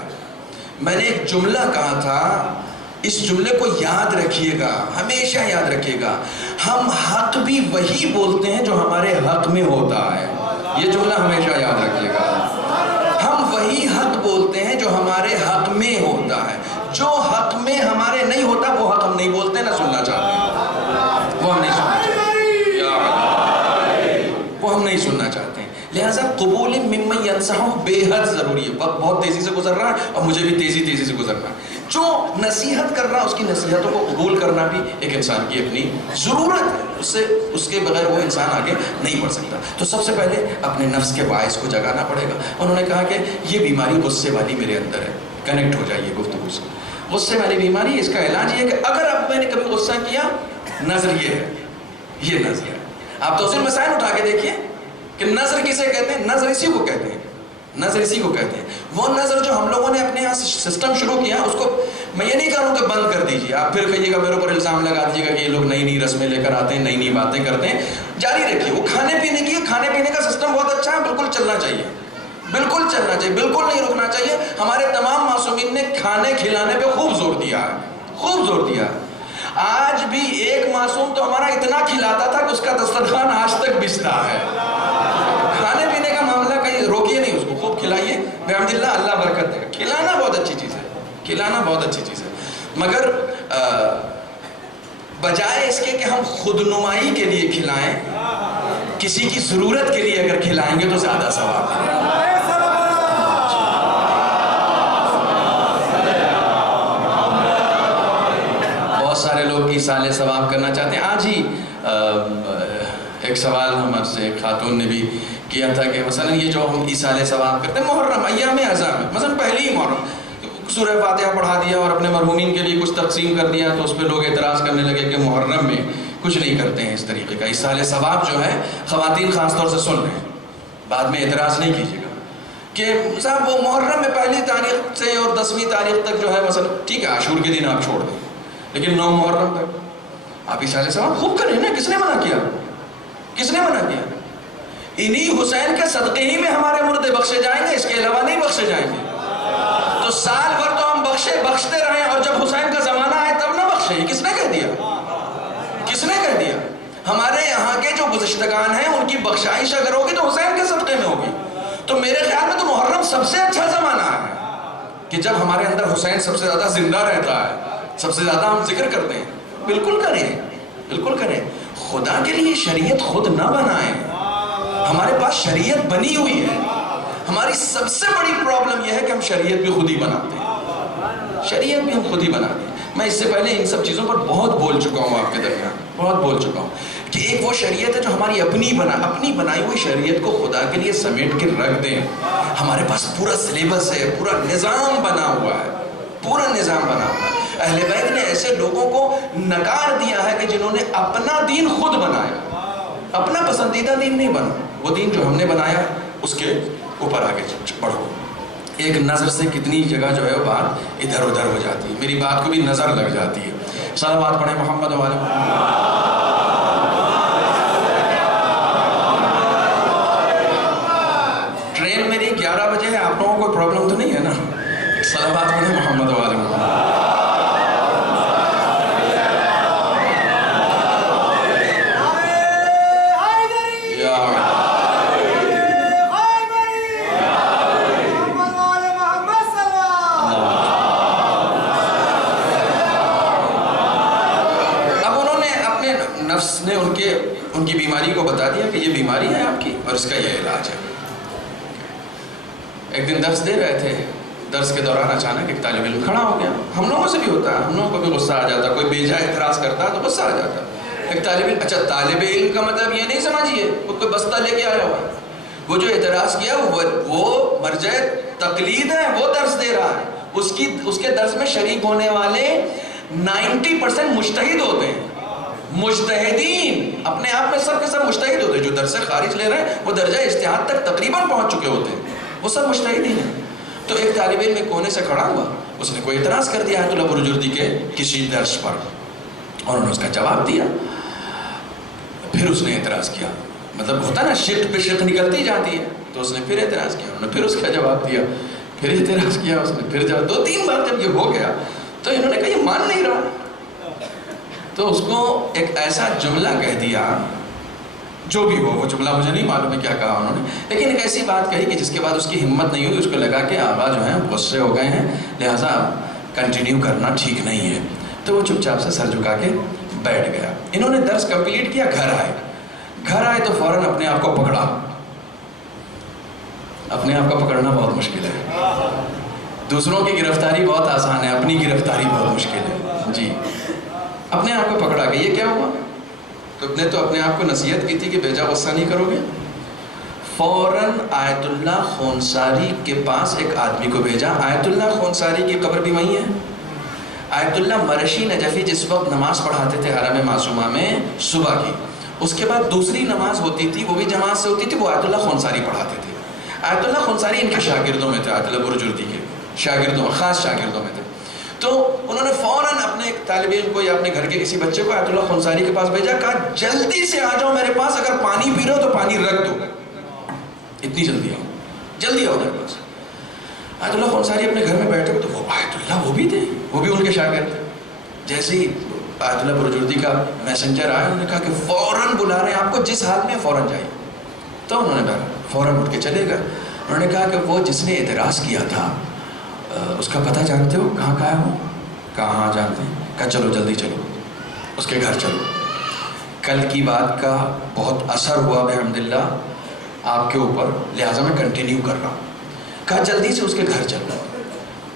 میں نے ایک جملہ کہا تھا، اس جملے کو یاد رکھیے گا، ہمیشہ یاد رکھیے گا، ہم حق بھی وہی بولتے ہیں جو ہمارے حق میں ہوتا ہے۔ یہ جملہ ہمیشہ یاد رکھیے گا، ہم وہی حق بولتے ہیں جو ہمارے حق میں ہوتا ہے، جو حق میں ہمارے نہیں ہوتا وہ حق ہم نہیں بولتے، نہ سننا چاہتے ہیں، وہ ہم نہیں سننا چاہتے، وہ ہم نہیں سننا چاہتے ہیں۔ لہٰذا قبول ممن ینصح بے حد ضروری ہے۔ وقت بہت تیزی سے گزر رہا ہے اور مجھے بھی تیزی سے گزرنا ہے۔ جو نصیحت کر رہا ہے اس کی نصیحتوں کو قبول کرنا بھی ایک انسان کی اپنی ضرورت ہے، اس کے بغیر وہ انسان آگے نہیں بڑھ سکتا۔ تو سب سے پہلے اپنے نفس کے باعث کو جگانا پڑے گا۔ انہوں نے کہا کہ یہ بیماری غصے والی میرے اندر ہے، کنیکٹ ہو جائیے گفتگو سے۔ غصے والی بیماری، اس کا علاج یہ ہے کہ اگر اب میں نے کبھی غصہ کیا، نظر یہ ہے، یہ نظر ہے۔ آپ توصیل مسائل اٹھا کے دیکھیے کہ نظر کسے کہتے ہیں؟ نظر اسی کو کہتے ہیں، نظر اسی کو کہتے ہیں۔ وہ نظر جو ہم لوگوں نے اپنے یہاں سسٹم شروع کیا، اس کو میں یہ نہیں کہہ رہا ہوں کہ بند کر دیجیے، آپ پھر کہیے گا میرے اوپر الزام لگا دیجیے گا کہ یہ لوگ نئی رسمیں لے کر آتے ہیں، نئی باتیں کرتے ہیں، جاری رکھیے۔ وہ کھانے پینے کا سسٹم بہت اچھا ہے، بالکل چلنا چاہیے، بالکل چلنا چاہیے، بالکل نہیں رکنا چاہیے۔ ہمارے تمام معصومین نے کھانے کھلانے پہ خوب زور دیا ہے، خوب زور دیا ہے۔ آج بھی ایک معصوم تو ہمارا اتنا کھلاتا تھا کہ اس کا دسترخوان آج تک بچتا ہے۔ کھانے پینے کا معاملہ کہیں روکیے نہیں، اس کو خوب کھلائیے، بحمدللہ اللہ برکت دے گا۔ کھلانا بہت اچھی چیز ہے، کھلانا بہت اچھی چیز ہے، مگر بجائے اس کے کہ ہم خود نمائی کے لیے کھلائیں، کسی کی ضرورت کے لیے اگر کھلائیں گے تو زیادہ ثواب ہے۔ بہت سارے لوگ ایصال ثواب کرنا چاہتے ہیں۔ آج ہی ایک سوال ہمارے سے ایک خاتون نے بھی کیا تھا کہ مثلا یہ جو ہم ایصال ثواب کرتے ہیں محرم ایام اعظام میں، مثلا پہلی ہی محرم سورہ فاتحہ پڑھا دیا اور اپنے مرحومین کے لیے کچھ تقسیم کر دیا، تو اس پہ لوگ اعتراض کرنے لگے کہ محرم میں کچھ نہیں کرتے ہیں اس طریقے کا۔ ایصال ثواب جو ہے، خواتین خاص طور سے سن رہے ہیں، بعد میں اعتراض نہیں کیجیے گا کہ صاحب وہ محرم میں پہلی تاریخ سے اور 10ویں تاریخ تک جو ہے مثلا ٹھیک ہے، عاشور کے دن آپ چھوڑ دیں، لیکن 9 محرم تک آپ ایصال ثواب خوب کریں نا۔ کس نے منع کیا؟ کس نے منع کیا؟ انہی حسین کے صدقے ہی میں ہمارے مردے بخشے جائیں گے، اس کے علاوہ نہیں بخشے جائیں گے۔ تو سال بھر تو ہم بخشتے رہیں اور جب حسین کا زمانہ آئے تب نہ بخشیں۔ کس نے کہہ دیا؟ کس نے کہہ دیا؟ ہمارے یہاں کے جو گزشتگان ہیں ان کی بخشائش اگر ہوگی تو حسین کے صدقے میں ہوگی۔ تو میرے خیال میں تو محرم سب سے اچھا زمانہ ہے کہ جب ہمارے اندر حسین سب سے زیادہ زندہ رہتا ہے، سب سے زیادہ ہم ذکر کرتے ہیں۔ بالکل کریں، بالکل کریں۔ خدا کے لیے شریعت خود نہ بنائیں، ہمارے پاس شریعت بنی ہوئی ہے۔ ہماری سب سے بڑی پرابلم یہ ہے کہ ہم شریعت بھی خود ہی بناتے ہیں، شریعت بھی ہم خود ہی بناتے ہیں۔ میں اس سے پہلے ان سب چیزوں پر بہت بول چکا ہوں آپ کے درمیان، بہت بول چکا ہوں کہ ایک وہ شریعت ہے جو ہماری اپنی بنائی ہوئی شریعت کو خدا کے لیے سمیٹ کے رکھ دیں۔ ہمارے پاس پورا سلیبس ہے، پورا نظام بنا ہوا ہے، پورا نظام بنا ہوا ہے۔ اہل بیت نے ایسے لوگوں کو نکار دیا ہے کہ جنہوں نے اپنا دین خود بنایا، اپنا پسندیدہ دین نہیں بنا، وہ دین جو ہم نے بنایا اس کے اوپر آگے بڑھو۔ ایک نظر سے کتنی جگہ جو ہے وہ بات ادھر ادھر ہو جاتی ہے، میری بات کو بھی نظر لگ جاتی ہے۔ صلوات پڑھیں محمد و آل محمد۔ ٹرین میری 11 بجے ہے، آپ لوگوں کو پرابلم تو نہیں ہے نا؟ صلوات پڑھیں محمد و آل محمد۔ نفس نے ان کی بیماری کو بتا دیا کہ یہ بیماری ہے آپ کی اور اس کا یہ علاج ہے۔ ایک دن درس دے رہے تھے، درس کے دوران اچانک ایک طالب علم کھڑا ہو گیا. ہم لوگوں سے بھی ہوتا ہے، ہم لوگوں کو بھی غصہ آ جاتا ہے، کوئی بیجا اعتراض کرتا ہے تو غصہ آ جاتا ہے. ایک طالب علم، اچھا طالب علم کا مطلب یہ نہیں سمجھیے وہ کوئی بستہ لے کے آیا ہوا ہے. وہ جو اعتراض کیا وہ مرجع تقلید ہے، وہ درس دے رہا ہے. اس کے درس میں شریک ہونے والے 90% مجتہد ہوتے ہیں. مجتہدین اپنے آپ میں سب کے سب مجتہد ہوتے ہیں. جو درس سے خارج لے رہے ہیں وہ درجہ اجتہاد تک تقریباً پہنچ چکے ہوتے ہیں، وہ سب مجتہدین ہیں. تو ایک طالب علم ایک کونے سے کھڑا ہوا، اس نے کوئی اعتراض کر دیا آیت اللہ برجردی کے کسی درس پر، اور انہوں نے اس کا جواب دیا. پھر اس نے اعتراض کیا، مطلب ہوتا نا شق پہ شق نکلتی جاتی ہے، تو اس نے پھر اعتراض کیا، انہوں نے پھر اس کا جواب دیا، پھر اعتراض کیا، اس نے پھر جواب. 2-3 بار جب یہ ہو گیا تو انہوں نے کہا یہ مان نہیں رہا. تو اس کو ایک ایسا جملہ کہہ دیا، جو بھی ہو وہ جملہ مجھے نہیں معلوم ہے کیا کہا انہوں نے، لیکن ایک ایسی بات کہی کہ جس کے بعد اس کی ہمت نہیں ہوئی. اس کو لگا کہ آقا جو ہیں غصے ہو گئے ہیں، لہٰذا کنٹینیو کرنا ٹھیک نہیں ہے. تو وہ چپ چاپ سے سر جھکا کے بیٹھ گیا. انہوں نے درس کمپلیٹ کیا، گھر آئے تو فوراً اپنے آپ کو پکڑا. اپنے آپ کو پکڑنا بہت مشکل ہے. دوسروں کی گرفتاری بہت آسان ہے، اپنی گرفتاری بہت مشکل ہے. جی اپنے آپ کو پکڑا کہ یہ کیا ہوا؟ تم نے تو اپنے آپ کو نصیحت کی تھی کہ بیجا غصہ نہیں کرو گے. فوراً آیت اللہ خونساری کے پاس ایک آدمی کو بھیجا. آیت اللہ خونساری کی قبر بھی وہیں ہے. آیت اللہ مرشی نجفی جس وقت نماز پڑھاتے تھے حرم معصومہ میں صبح کی، اس کے بعد دوسری نماز ہوتی تھی، وہ بھی جماعت سے ہوتی تھی، وہ آیت اللہ خونساری پڑھاتے تھے. آیت اللہ خونساری ان کے شاگردوں میں تھے، آیت اللہ برجردی کے شاگردوں، خاص شاگردوں میں تھے. تو انہوں نے فوراً اپنے ایک طالب علم کو یا اپنے گھر کے کسی بچے کو آیت اللہ خونساری کے پاس بھیجا، کہا جلدی سے آ جاؤ میرے پاس، اگر پانی پی رہے ہو تو پانی رکھ دو، اتنی جلدی آؤ، جلدی آؤ میرے پاس. آیت اللہ خونساری اپنے گھر میں بیٹھے تو وہ آیت اللہ وہ بھی تھے، وہ بھی ان کے شاگرد تھے. جیسے ہی آیت اللہ برجردی کا میسنجر آیا، انہوں نے کہا کہ فوراً بلا رہے ہیں آپ کو، جس حال میں فوراً جائیے. تو انہوں نے فوراً اٹھ کے چلے گئے. انہوں نے کہا کہ وہ جس نے اعتراض کیا تھا اس کا پتہ جانتے ہو کہاں ہے وہ؟ کہا ہاں جانتے ہیں. کہا چلو جلدی چلو اس کے گھر چلو. کل کی بات کا بہت اثر ہوا بحمدللہ آپ کے اوپر، لہٰذا میں کنٹینیو کر رہا ہوں. کہا جلدی سے اس کے گھر چلو.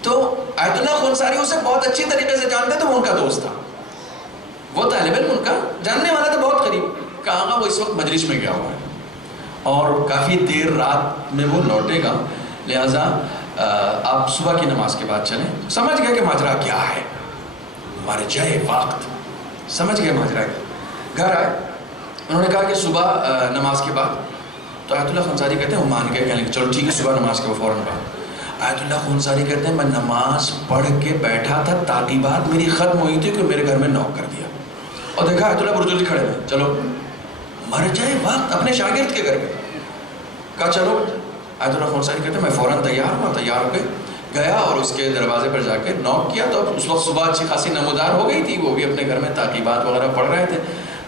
تو آیت اللہ خونساری اسے بہت اچھی طریقے سے جانتے تھے، وہ ان کا دوست تھا، وہ طالب علم ان کا جاننے والا تھا بہت قریب. کہا وہ اس وقت مجلس میں گیا ہوا ہے اور کافی دیر رات میں وہ لوٹے گا، لہٰذا آپ صبح کی نماز کے بعد چلیں. سمجھ گئے کہ ماجرا کیا ہے، مرجع وقت سمجھ گئے ماجرا کیا. گھر آئے، انہوں نے کہا کہ صبح نماز کے بعد. تو آیت اللہ خونساری کہتے ہیں وہ مان کے کہنے چلو ٹھیک ہے صبح نماز کے فوراً بعد. آیت اللہ خونساری کہتے ہیں میں نماز پڑھ کے بیٹھا تھا، تعقیبات میری ختم ہوئی تھی کہ میرے گھر میں نوک کر دیا اور دیکھا آیت اللہ برجردی کھڑے ہوئے. چلو مرجع وقت اپنے شاگرد کے گھر پہ. کہا چلو. آیت اللہ خونساری کہتے ہیں میں فوراً تیار ہوا، تیار ہو کے گیا اور اس کے دروازے پر جا کے نوک کیا. تو اس وقت صبح اچھی خاصی نمودار ہو گئی تھی، وہ بھی اپنے گھر میں تعقیبات وغیرہ پڑھ رہے تھے.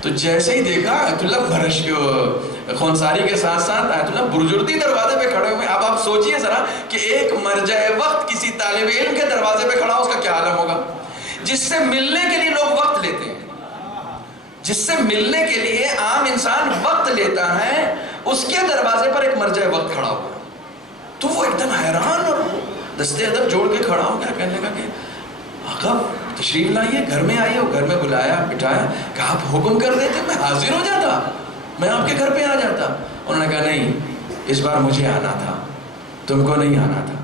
تو جیسے ہی دیکھا آیت اللہ خونساری کے ساتھ ساتھ آیت اللہ برجردی دروازے پہ کھڑے ہوئے. اب آپ سوچئے ذرا کہ ایک مرجع وقت کسی طالب علم کے دروازے پہ کھڑا ہو، اس کا کیا عالم ہوگا. جس سے ملنے کے لیے لوگ وقت لیتے ہیں، جس سے ملنے کے لیے عام انسان وقت لیتا ہے، اس کے دروازے پر ایک مرجع وقت کھڑا ہوا. تو وہ ایک دم حیران اور دستے ادب جوڑ کے کھڑا ہو گیا، کہنے لگا کہ آقا تشریف لائیے، گھر میں آئیے. اور گھر میں بلایا بٹھایا، کہا آپ حکم کر دیتے میں حاضر ہو جاتا، میں آپ کے گھر پہ آ جاتا. انہوں نے کہا نہیں اس بار مجھے آنا تھا، تم کو نہیں آنا تھا.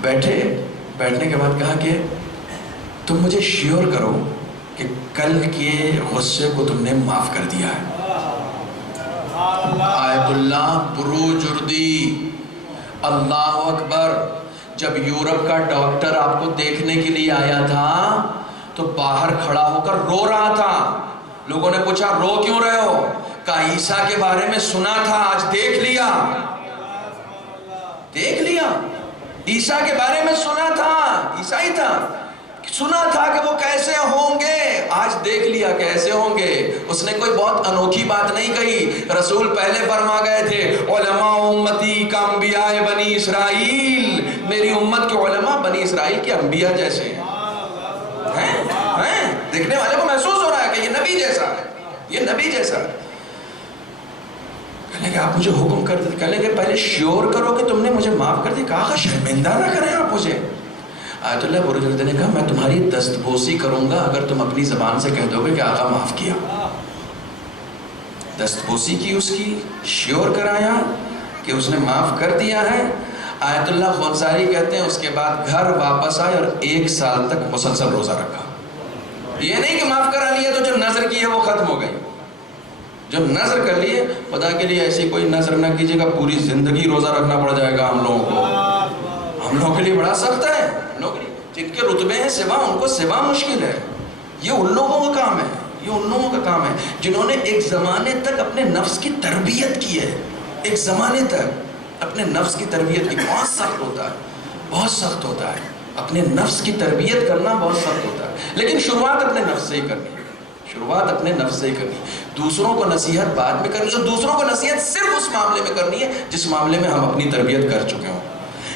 بیٹھنے کے بعد کہا کہ تم مجھے شیور کرو کہ کل کے غصے کو تم نے معاف کر دیا ہے. آیت اللہ برجردی، اللہ اکبر. جب یورپ کا ڈاکٹر آپ کو دیکھنے کے لیے آیا تھا تو باہر کھڑا ہو کر رو رہا تھا. لوگوں نے پوچھا رو کیوں رہے ہو؟ کہا عیسیٰ کے بارے میں سنا تھا، آج دیکھ لیا. عیسیٰ کے بارے میں سنا تھا، عیسائی تھا، سنا تھا کہ وہ کیسے ہوں گے، آج دیکھ لیا کیسے ہوں گے. اس نے کوئی بہت انوکھی بات نہیں کہی. رسول پہلے فرما گئے تھے علماء امتی کا انبیاء بنی اسرائیل، میری امت کے علماء بنی اسرائیل کے انبیاء جیسے ہیں. دیکھنے والے کو محسوس ہو رہا ہے کہ یہ نبی جیسا ہے، یہ نبی جیسا ہے. کہنے کہ آپ مجھے حکم کر دیتے، کہنے کہ پہلے شیور کرو کہ تم نے مجھے معاف کر دیا. کہا شرمندہ نہ کریں آپ مجھے. آیت اللہ برج الدین نے کہا میں تمہاری دستبوسی کروں گا اگر تم اپنی زبان سے کہہ دو گے کہ آقا معاف کیا. دستبوسی کی، اس کی شیور کرایا کہ اس نے معاف کر دیا ہے. آیت اللہ خونساری کہتے ہیں اس کے بعد گھر واپس آئے اور 1 سال تک مسلسل روزہ رکھا. یہ نہیں کہ معاف کرا لیا تو جو نظر کی ہے وہ ختم ہو گئی. جو نظر کر لیے، خدا کے لیے ایسی کوئی نظر نہ کیجیے گا پوری زندگی روزہ رکھنا پڑ جائے گا ہم لوگوں کو. ہم لوگوں کے لیے بڑا سخت ہے. نوکری جن کے رتبے ہیں سوا، ان کو سوا مشکل ہے. یہ ان لوگوں کا کام ہے، یہ ان لوگوں کا کام ہے جنہوں نے ایک زمانے تک اپنے نفس کی تربیت کی ہے. ایک زمانے تک اپنے نفس کی تربیت کی. بہت سخت ہوتا ہے، بہت سخت ہوتا ہے. اپنے نفس کی تربیت کرنا بہت سخت ہوتا ہے، لیکن شروعات اپنے نفس سے ہی کرنی ہے. شروعات اپنے نفس سے ہی کرنی ہے. دوسروں کو نصیحت بعد میں کرنی ہے، اور دوسروں کو نصیحت صرف اس معاملے میں کرنی ہے جس معاملے میں ہم اپنی تربیت کر چکے ہوں.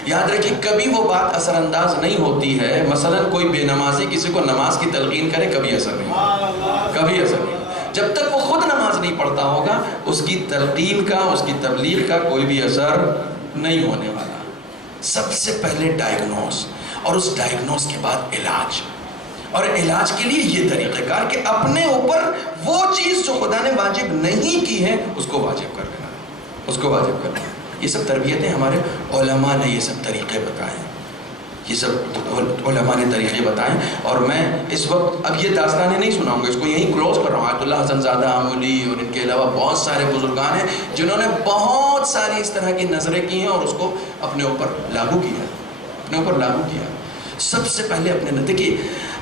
یاد رکھیے کبھی وہ بات اثر انداز نہیں ہوتی ہے. مثلا کوئی بے نمازی کسی کو نماز کی تلقین کرے، کبھی اثر نہیں ہوگا، کبھی اثر نہیں. جب تک وہ خود نماز نہیں پڑھتا ہوگا اس کی تلقین کا، اس کی تبلیغ کا کوئی بھی اثر نہیں ہونے والا. سب سے پہلے ڈائگنوز، اور اس ڈائگنوز کے بعد علاج. اور علاج کے لیے یہ طریقہ کار کہ اپنے اوپر وہ چیز جو خدا نے واجب نہیں کی ہے اس کو واجب کر لینا، اس کو واجب کر لینا. یہ سب تربیتیں ہمارے علماء نے یہ سب طریقے بتائے، یہ سب علماء نے طریقے بتائے. اور میں اس وقت اب یہ داستانیں نہیں سناؤں گا، اس کو یہیں کلوز کر رہا ہوں. آیت اللہ حسن زادہ آمولی اور ان کے علاوہ بہت سارے بزرگان ہیں جنہوں نے بہت ساری اس طرح کی نظریں کی ہیں اور اس کو اپنے اوپر لاگو کیا، اپنے اوپر لاگو کیا. سب سے پہلے اپنے دیکھیے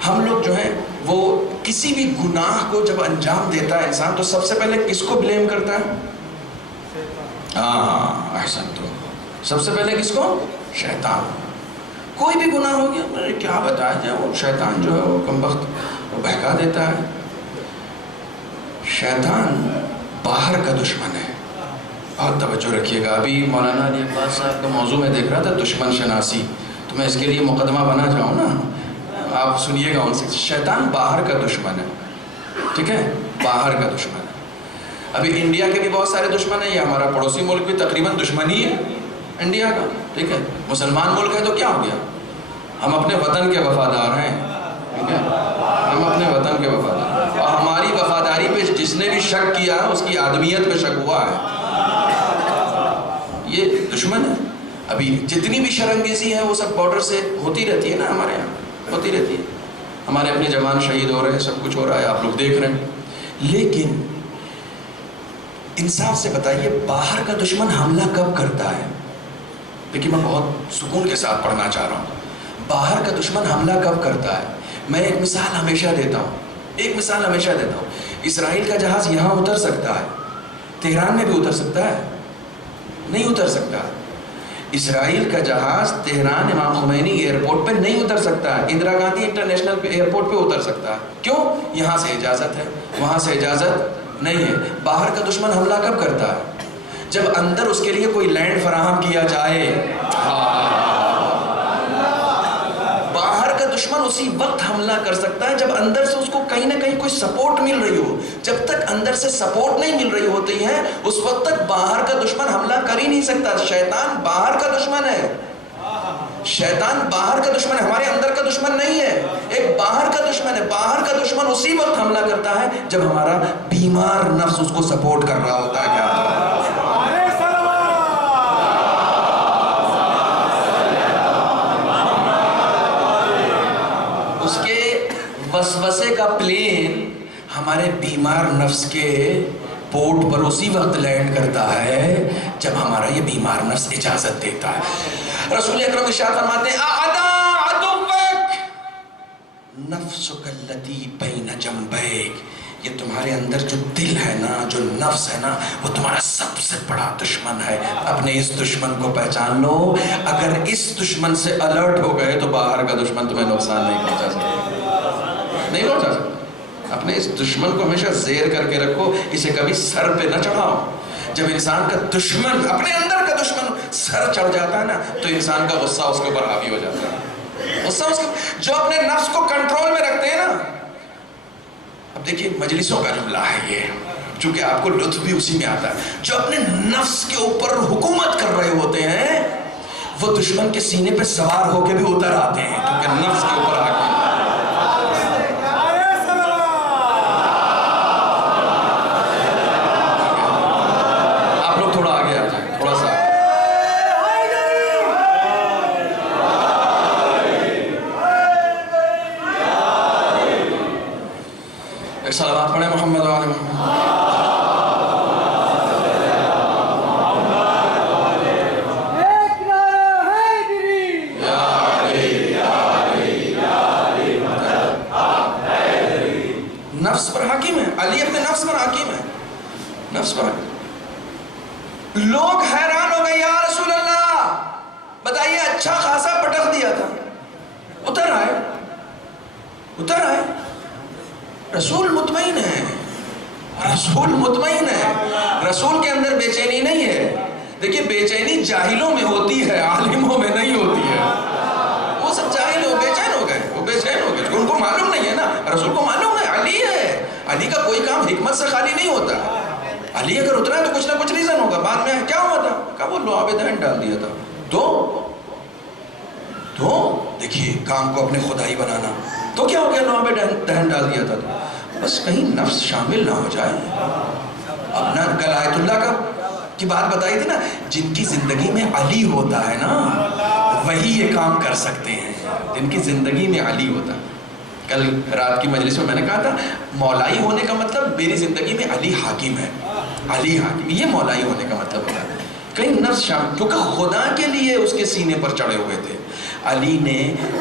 ہم لوگ جو ہیں وہ کسی بھی گناہ کو جب انجام دیتا ہے انسان تو سب سے پہلے کس کو بلیم کرتا ہے؟ ہاں احسن. تو سب سے پہلے کس کو؟ شیطان. کوئی بھی گناہ ہو گیا کیا بتایا جائے، وہ شیطان جو ہے وہ کمبخت وہ بہکا دیتا ہے. شیطان باہر کا دشمن ہے. بہت توجہ رکھیے گا. ابھی مولانا علی عباس صاحب کا موضوع میں دیکھ رہا تھا دشمن شناسی، تو میں اس کے لیے مقدمہ بنا جاؤں نا، آپ سنیے گا ان سے. شیطان باہر کا دشمن ہے، ٹھیک ہے، باہر کا دشمن ہے. ابھی انڈیا کے بھی بہت سارے دشمن ہیں، یہ ہمارا پڑوسی ملک بھی تقریباً دشمن ہی ہے انڈیا کا، ٹھیک ہے. مسلمان ملک ہے تو کیا ہو گیا، ہم اپنے وطن کے وفادار ہیں، ٹھیک ہے، ہم اپنے وطن کے وفادار. اور ہماری وفاداری پہ جس نے بھی شک کیا اس کی آدمیت پہ شک ہوا ہے. یہ دشمن ہے. ابھی جتنی بھی شرمگیزی ہے وہ سب بارڈر سے ہوتی رہتی ہے نا، ہمارے یہاں ہوتی رہتی ہے. ہمارے اپنے جوان شہید ہو رہے ہیں، سب کچھ ہو رہا ہے، آپ لوگ دیکھ رہے ہیں. لیکن انصاف سے بتائیے باہر کا دشمن حملہ کب کرتا ہے؟ دیکھیے میں بہت سکون کے ساتھ پڑھنا چاہ رہا ہوں. باہر کا دشمن حملہ کب کرتا ہے؟ میں ایک مثال ہمیشہ دیتا ہوں، ایک مثال ہمیشہ دیتا ہوں. اسرائیل کا جہاز یہاں اتر سکتا ہے، تہران میں بھی اتر سکتا ہے؟ نہیں اتر سکتا. اسرائیل کا جہاز تہران امام خمینی ایئرپورٹ پہ نہیں اتر سکتا ہے، اندرا گاندھی انٹرنیشنل ایئرپورٹ پہ اتر سکتا ہے. کیوں؟ یہاں سے اجازت ہے، وہاں سے اجازت نہیں ہے. باہر کا دشمن حملہ کب کرتا ہے؟ جب اندر اس کے لیے کوئی لینڈ فراہم کیا جائے. باہر کا دشمن اسی وقت حملہ کر سکتا ہے جب اندر سے اس کو کہیں نہ کہیں کوئی سپورٹ مل رہی ہو. جب تک اندر سے سپورٹ نہیں مل رہی ہوتی ہے اس وقت تک باہر کا دشمن حملہ کر ہی نہیں سکتا. شیطان باہر کا دشمن ہے، شیطان باہر کا دشمن ہے، ہمارے اندر کا دشمن نہیں ہے. ایک باہر کا دشمن ہے. باہر کا دشمن اسی وقت حملہ کرتا ہے جب ہمارا بیمار نفس اس کو سپورٹ کر رہا ہوتا ہے. کیا اس کے وسوسے کا پلین ہمارے بیمار نفس کے پورٹ پر اسی وقت لینڈ کرتا ہے جب ہمارا یہ بیمار نفس اجازت دیتا ہے. رسول اکرم ارشاد فرماتے ہیں اعدا عدوک نفسک التی بین جنبیک. یہ تمہارے اندر جو دل ہے نا، جو نفس ہے نا، وہ تمہارا سب سے بڑا دشمن ہے. اپنے اس دشمن کو پہچان لو. اگر اس دشمن سے الرٹ ہو گئے تو باہر کا دشمن تمہیں نقصان نہیں پہنچا سکتا، نہیں پہنچا سکتا. اپنے اس دشمن کو ہمیشہ زیر کر کے رکھو، اسے کبھی سر پہ نہ چڑھاؤ. جب انسان کا دشمن، اپنے اندر کا دشمن سر چڑھ جاتا ہے نا تو انسان کا غصہ اس کے اوپر حاوی ہو جاتا ہے. غصہ اس کے جو اپنے نفس کو کنٹرول میں رکھتے ہیں نا. اب دیکھیے مجلسوں کا جملہ ہے یہ، چونکہ آپ کو لطف بھی اسی میں آتا ہے. جو اپنے نفس کے اوپر حکومت کر رہے ہوتے ہیں وہ دشمن کے سینے پہ سوار ہو کے بھی اتر آتے ہیں کیونکہ نفس کے اوپر حاکم. آپ لوگ تھوڑا آگے آ جائیں, تھوڑا سا. ایک صلوات پڑھیں محمد و آل محمد. نفس پر حاکم ہے, علی اپنے نفس پر حاکم ہے, نفس پر حاکم. لوگ حیران ہو گئے, یا رسول اللہ بتائیے اچھا خاصا پٹخ دیا تھا, اتر آئے, اتر آئے. رسول مطمئن ہے, رسول مطمئن ہے, رسول کے اندر بے چینی نہیں ہے. دیکھیے بے چینی جاہلوں میں ہوتی ہے, عالموں میں نہیں ہوتی ہے. وہ سب جاہل ہو بے چین ہو گئے, وہ بے چین ہو گئے, ان کو معلوم نہیں ہے نا, رسول کو معلوم ہے علی ہے. علی کا کوئی کام حکمت سے خالی نہیں ہوتا. علی اگر اترا ہے تو کچھ نہ کچھ ریزن ہوگا. بعد میں کیا ہوا تھا, کہا وہ لعاب دہن ڈال دیا تھا. تو دیکھیے کام کو اپنے خدائی بنانا, تو کیا ہو گیا لعاب دہن ڈال دیا تھا, بس کہیں نفس شامل نہ ہو جائے. اپنا کل آیت اللہ کی بات بتائی تھی نا, جن کی زندگی میں علی ہوتا ہے نا وہی یہ کام کر سکتے ہیں, جن کی زندگی میں علی ہوتا ہے. کل رات کی مجلس میں نے کہا تھا مولائی ہونے کا مطلب میری زندگی میں علی حاکم ہے, علی حاکم, یہ مولائی ہونے کا مطلب ہوتا ہے. کہیں نفس شامل, کیونکہ خدا کے لیے اس کے سینے پر چڑھے ہوئے تھے. علی نے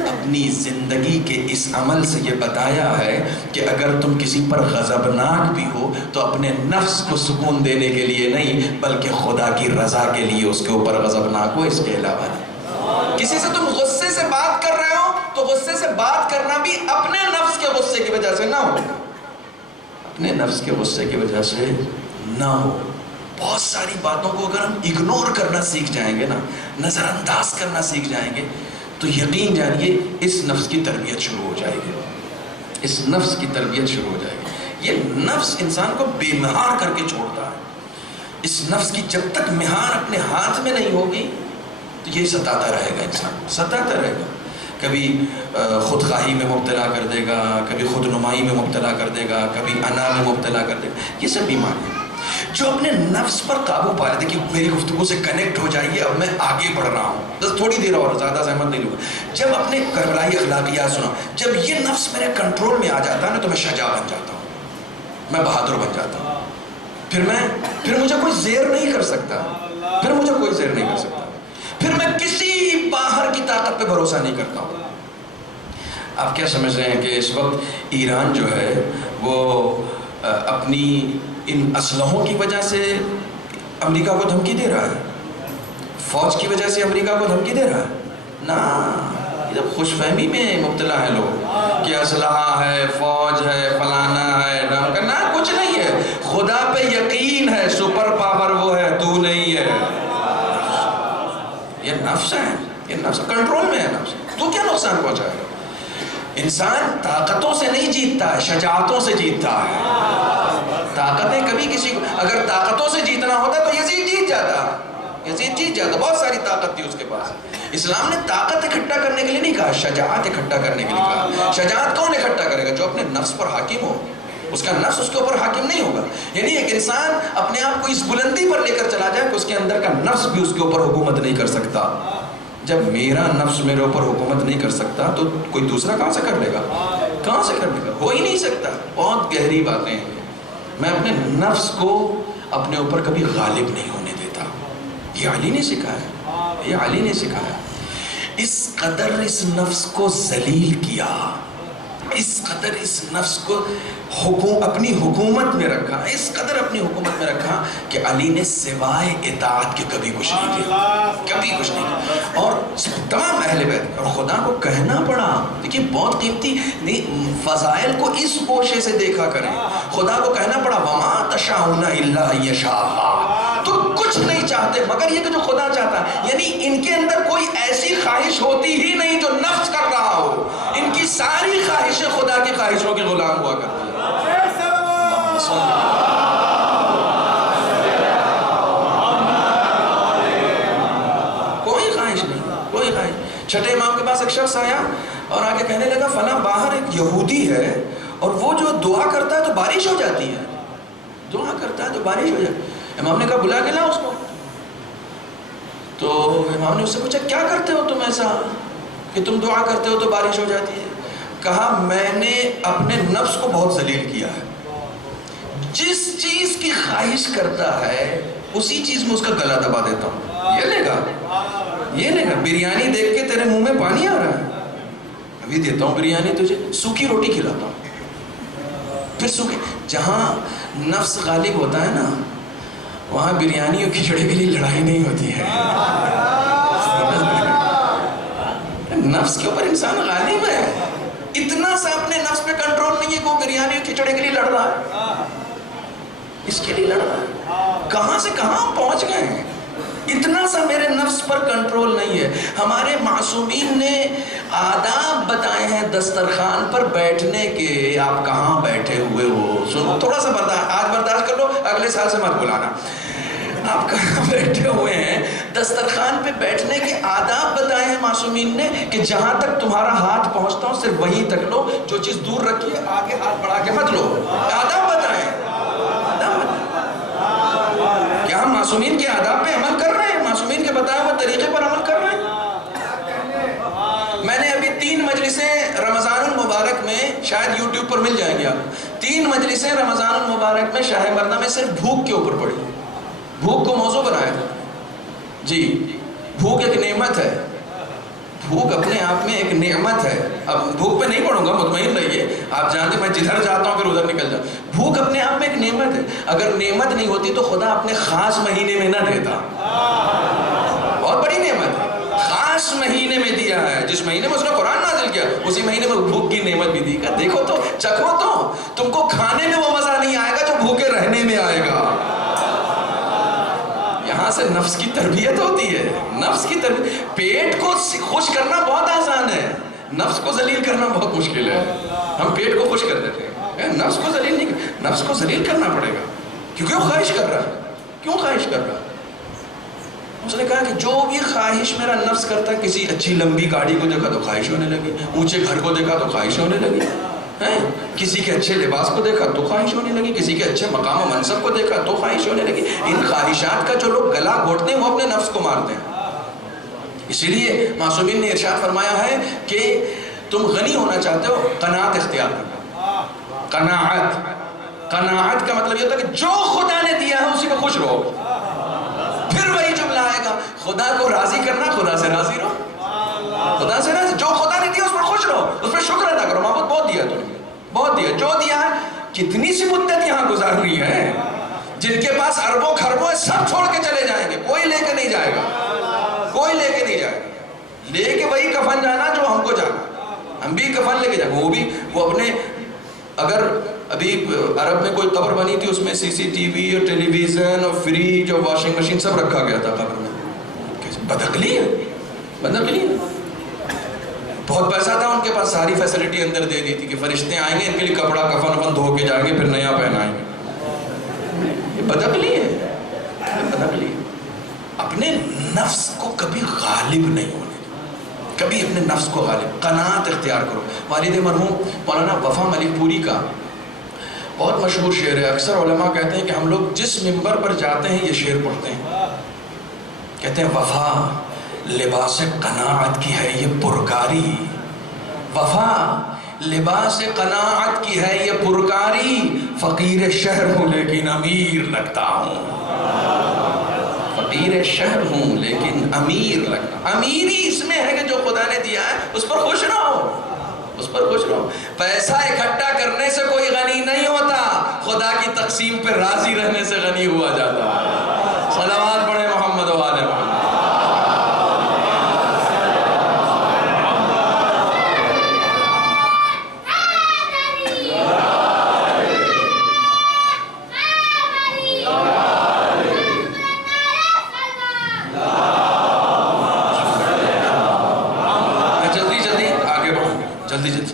اپنی زندگی کے اس عمل سے یہ بتایا ہے کہ اگر تم کسی پر غضبناک بھی ہو تو اپنے نفس کو سکون دینے کے لیے نہیں بلکہ خدا کی رضا کے لیے اس کے اوپر غضبناک ہو, اس کے علاوہ نہیں. کسی سے تم غصے سے بات کر رہے ہو تو غصے سے بات کرنا بھی اپنے نفس کے غصے کی وجہ سے نہ ہو, اپنے نفس کے غصے کی وجہ سے نہ ہو. بہت ساری باتوں کو اگر ہم اگنور کرنا سیکھ جائیں گے نا, نظر انداز کرنا سیکھ جائیں گے, تو یقین جانیے اس نفس کی تربیت شروع ہو جائے گی, اس نفس کی تربیت شروع ہو جائے گی. یہ نفس انسان کو بے مہار کر کے چھوڑتا ہے. اس نفس کی جب تک مہار اپنے ہاتھ میں نہیں ہوگی تو یہ ستاتا رہے گا, انسان ستاتا رہے گا. کبھی خود خواہی میں مبتلا کر دے گا, کبھی خود نمائی میں مبتلا کر دے گا, کبھی انا میں مبتلا کر دے گا. یہ سب بیماری ہیں. جو اپنے نفس پر قابو پا لیتے کہ میری گفتگو سے کنیکٹ ہو جائیے, اب میں آگے بڑھ رہا ہوں, بس تھوڑی دیر اور, زیادہ زحمت نہیں لوں گا. جب اپنے کربلائی اخلاقیات سنا, جب یہ نفس میرے کنٹرول میں آ جاتا ہے نا تو میں شجاع بن جاتا ہوں, میں بہادر بن جاتا ہوں. پھر مجھے کوئی زیر نہیں کر سکتا, پھر مجھے کوئی زیر نہیں کر سکتا. پھر میں کسی باہر کی طاقت پہ بھروسہ نہیں کرتا ہوں. آپ کیا سمجھ رہے ہیں کہ اس وقت ایران جو ہے وہ اپنی ان اسلحوں کی وجہ سے امریکہ کو دھمکی دے رہا ہے, فوج کی وجہ سے امریکہ کو دھمکی دے رہا ہے؟ نا, یہ خوش فہمی میں مبتلا ہے لوگ کہ اسلحہ ہے, فوج ہے, فلانا ہے, نا, کچھ نہیں ہے. خدا پہ یقین ہے, سپر پاور وہ ہے, تو نہیں ہے. یہ نفس ہے, یہ نفس کنٹرول میں ہے. نفس تو کیا نقصان پہنچائے گا؟ انسان طاقتوں سے نہیں جیتتا ہے, شجاعتوں سے جیتتا ہے. طاقتیں کبھی کسی کو, اگر طاقتوں سے جیتنا ہوتا تو یزید جیت جاتا, یزید جیت جاتا, بہت ساری طاقت تھی اس کے پاس. اسلام نے طاقت اکٹھا کرنے کے لیے نہیں کہا, شجاعت اکٹھا کرنے کے لیے کہا. شجاعت کون اکٹھا کرے گا؟ جو اپنے نفس پر حاکم ہو. اس کا نفس اس کے اوپر حاکم نہیں ہوگا. یعنی ایک انسان اپنے آپ کو اس بلندی پر لے کر چلا جائے کہ اس کے اندر کا نفس بھی اس کے اوپر حکومت نہیں کر سکتا. جب میرا نفس میرے اوپر حکومت نہیں کر سکتا تو کوئی دوسرا کہاں سے کر لے گا؟ کہاں سے کر لے گا؟ ہو ہی نہیں سکتا. بہت گہری باتیں ہیں. میں اپنے نفس کو اپنے اوپر کبھی غالب نہیں ہونے دیتا. یہ علی نے سکھایا, یہ علی نے سکھایا. اس قدر اس نفس کو ذلیل کیا, اس قدر اس نفس کو اپنی حکومت میں رکھا, اس قدر اپنی حکومت میں رکھا کہ علی نے سوائے اطاعت کے کبھی کچھ نہیں کیا, کبھی کچھ نہیں کیا. اور تمام اہل بیت, اور خدا کو کہنا پڑا. دیکھیے بہت قیمتی فضائل کو اس گوشے سے دیکھا کریں. خدا کو کہنا پڑا وما تشاءون الا ان یشاء اللہ, تو کچھ نہیں چاہتے مگر یہ کہ جو خدا چاہتا ہے. یعنی ان کے اندر کوئی ایسی خواہش ہوتی ہی نہیں جو نفس کر رہا ہو. ان کی ساری خواہشیں خدا کی خواہشوں کے غلام ہوا کرتی ہیں. چھٹے امام کے پاس ایک شخص آیا اور آگے کہنے لگا فلاں باہر ایک یہودی ہے اور وہ جو دعا کرتا ہے تو بارش ہو جاتی ہے، دعا کرتا ہے تو بارش ہو جاتی ہے۔ امام نے کہا بلا کے لا اس کو۔ تو امام نے اس سے پوچھا کیا کرتے ہو تم ایسا کہ تم دعا کرتے ہو تو بارش ہو جاتی ہے؟ کہا میں نے اپنے نفس کو بہت ذلیل کیا ہے، جس چیز کی خواہش کرتا ہے اسی چیز میں اس کا گلا دبا دیتا ہوں۔ یہ لے گا، یہ لے گا، بریانی دیکھ کے تیرے منہ میں پانی آ رہا ہے، ابھی دیتا ہوں بریانی تجھے، سوکھی روٹی کھلاتا ہوں، پھر سوکھی۔ جہاں نفس غالب ہوتا ہے نا وہاں بریانی اور کھچڑی کے لیے لڑائی نہیں ہوتی ہے۔ نفس کے اوپر انسان غالب ہے، اتنا سا اپنے نفس پہ کنٹرول نہیں ہے کہ وہ بریانی اور کھچڑی کے لیے لڑ رہا ہے، اس کے لیے لڑ رہا ہے۔ کہاں سے کہاں پہنچ گئے ہیں، اتنا سا میرے نفس پر کنٹرول نہیں ہے۔ ہمارے معصومین نے آداب بتائے ہیں دسترخوان پر بیٹھنے کے، آپ کہاں بیٹھے ہوئے ہو، سنو تھوڑا سا برداشت، آج برداشت کر لو، اگلے سال سے مت بلانا۔ آپ کہاں بیٹھے ہوئے ہیں، دسترخوان پہ بیٹھنے کے آداب بتائے ہیں معصومین نے کہ جہاں تک تمہارا ہاتھ پہنچتا ہو صرف وہیں تک لو، جو چیز دور رکھی ہے آگے ہاتھ بڑھا کے مت لو، آداب بتائے ہیں۔ کیا ہم معصومین کے آداب پہ عمل کر رہے ہیں، معصومین کے بتائے ہوئے طریقے پر عمل کر رہے ہیں؟ میں نے ابھی 3 مجلسیں رمضان المبارک میں، شاید یوٹیوب پر مل جائیں گے آپ، 3 مجلسیں رمضان المبارک میں شاہ مردہ میں صرف بھوک کے اوپر پڑھی، بھوک کو موضوع بنایا تھا۔ جی بھوک ایک نعمت ہے، بھوک اپنے آپ میں ایک نعمت ہے۔ اب بھوک پہ نہیں پڑھوں گا، مطمئن رہیے، آپ جانتے میں جدھر جاتا ہوں پھر ادھر نکل جاتا ہوں۔ بھوک اپنے آپ میں ایک نعمت ہے، اگر نعمت نہیں ہوتی تو خدا اپنے خاص مہینے میں نہ دیتا، بہت بڑی نعمت ہے، خاص مہینے میں دیا ہے، جس مہینے میں اس نے قرآن نازل کیا اسی مہینے میں بھوک کی نعمت بھی دی۔ کہ دیکھو تو، چکھو تو، تم کو کھانے میں وہ مزہ نہیں آئے گا جو بھوکے رہنے میں آئے گا۔ یہاں سے نفس کی تربیت ہوتی ہے، نفس کی تربیت۔ پیٹ کو خوش کرنا بہت آسان ہے، نفس کو ذلیل کرنا بہت مشکل ہے۔ ہم پیٹ کو خوش کر دیتے ہیں، نفس کو ذلیل نہیں، نفس کو ذلیل کرنا پڑے گا، کیونکہ وہ خواہش کر رہا ہے۔ کیوں خواہش کر رہا ہے؟ اس نے کہا کہ جو بھی خواہش میرا نفس کرتا ہے، کسی اچھی لمبی گاڑی کو دیکھا تو خواہش ہونے لگی، اونچے گھر کو دیکھا تو خواہش ہونے لگی، کسی کے اچھے لباس کو دیکھا تو خواہش ہونے لگی، کسی کے اچھے مقام و منصب کو دیکھا تو خواہش ہونے لگی۔ ان خواہشات کا جو لوگ گلا گھوٹتے ہیں وہ اپنے نفس کو مارتے ہیں۔ اسی لیے معصومین نے ارشاد فرمایا ہے کہ تم غنی ہونا چاہتے ہو، قناعت اختیار کرنا۔ قناعت کا مطلب یہ ہوتا ہے کہ جو خدا نے دیا ہے اسی کو خوش رہو۔ پھر وہی جملہ آئے گا، خدا کو راضی کرنا، خدا سے راضی رہو، خدا سے راضی، جو خدا نے دیا اس پر خوش رہو، اس پر شکر ادا کرو۔ محبت بہت دیا تم نے، بہت دیا، جو دیا ہے۔ کتنی سی مدت یہاں گزارنی ہے، جن کے پاس اربوں کھربوں ہے سب چھوڑ کے چلے جائیں گے، کوئی لے کے نہیں جائے گا، کوئی لے کے نہیں جائے گا، لے کے وہی کفن جانا جو ہم کو جانا، ہم بھی کفن لے کے جائیں، وہ اپنے، اگر ابھی عرب میں کوئی قبر بنی تھی اس میں CCTV اور ٹیلی ویژن اور فریج اور واشنگ مشین سب رکھا گیا تھا قبر میں۔ بدعقلی ہے، بدعقلی ہے۔ بہت پیسہ تھا ان کے پاس، ساری فیسلٹی اندر دے دی تھی کہ فرشتے آئیں گے ان کے لیے کپڑا کفن وفن دھو کے جائیں گے پھر نیا پہنائیں گے۔ یہ بدعقلی ہے، بدعقلی ہے۔ اپنے نفس کو کبھی غالب نہیں ہونے، کبھی اپنے نفس کو غالب، قناعت اختیار کرو۔ والد مرحوم مولانا وفا ملک پوری کا بہت مشہور شعر ہے، اکثر علماء کہتے ہیں کہ ہم لوگ جس منبر پر جاتے ہیں یہ شعر پڑھتے ہیں، کہتے ہیں وفا لباس قناعت کی ہے یہ پرکاری، وفا لباس قناعت کی ہے یہ پرکاری، فقیر شہر ہوں لیکن امیر لگتا ہوں، فقیر شہر ہوں لیکن امیر لگتا۔ امیری اس میں ہے کہ جو خدا نے دیا ہے اس پر خوش رہو، اس پر خوش رہو۔ پیسہ اکٹھا کرنے سے کوئی غنی نہیں ہوتا، خدا کی تقسیم پہ راضی رہنے سے غنی ہوا جاتا ہے۔ صلوات پڑھیں محمد و آل محمد۔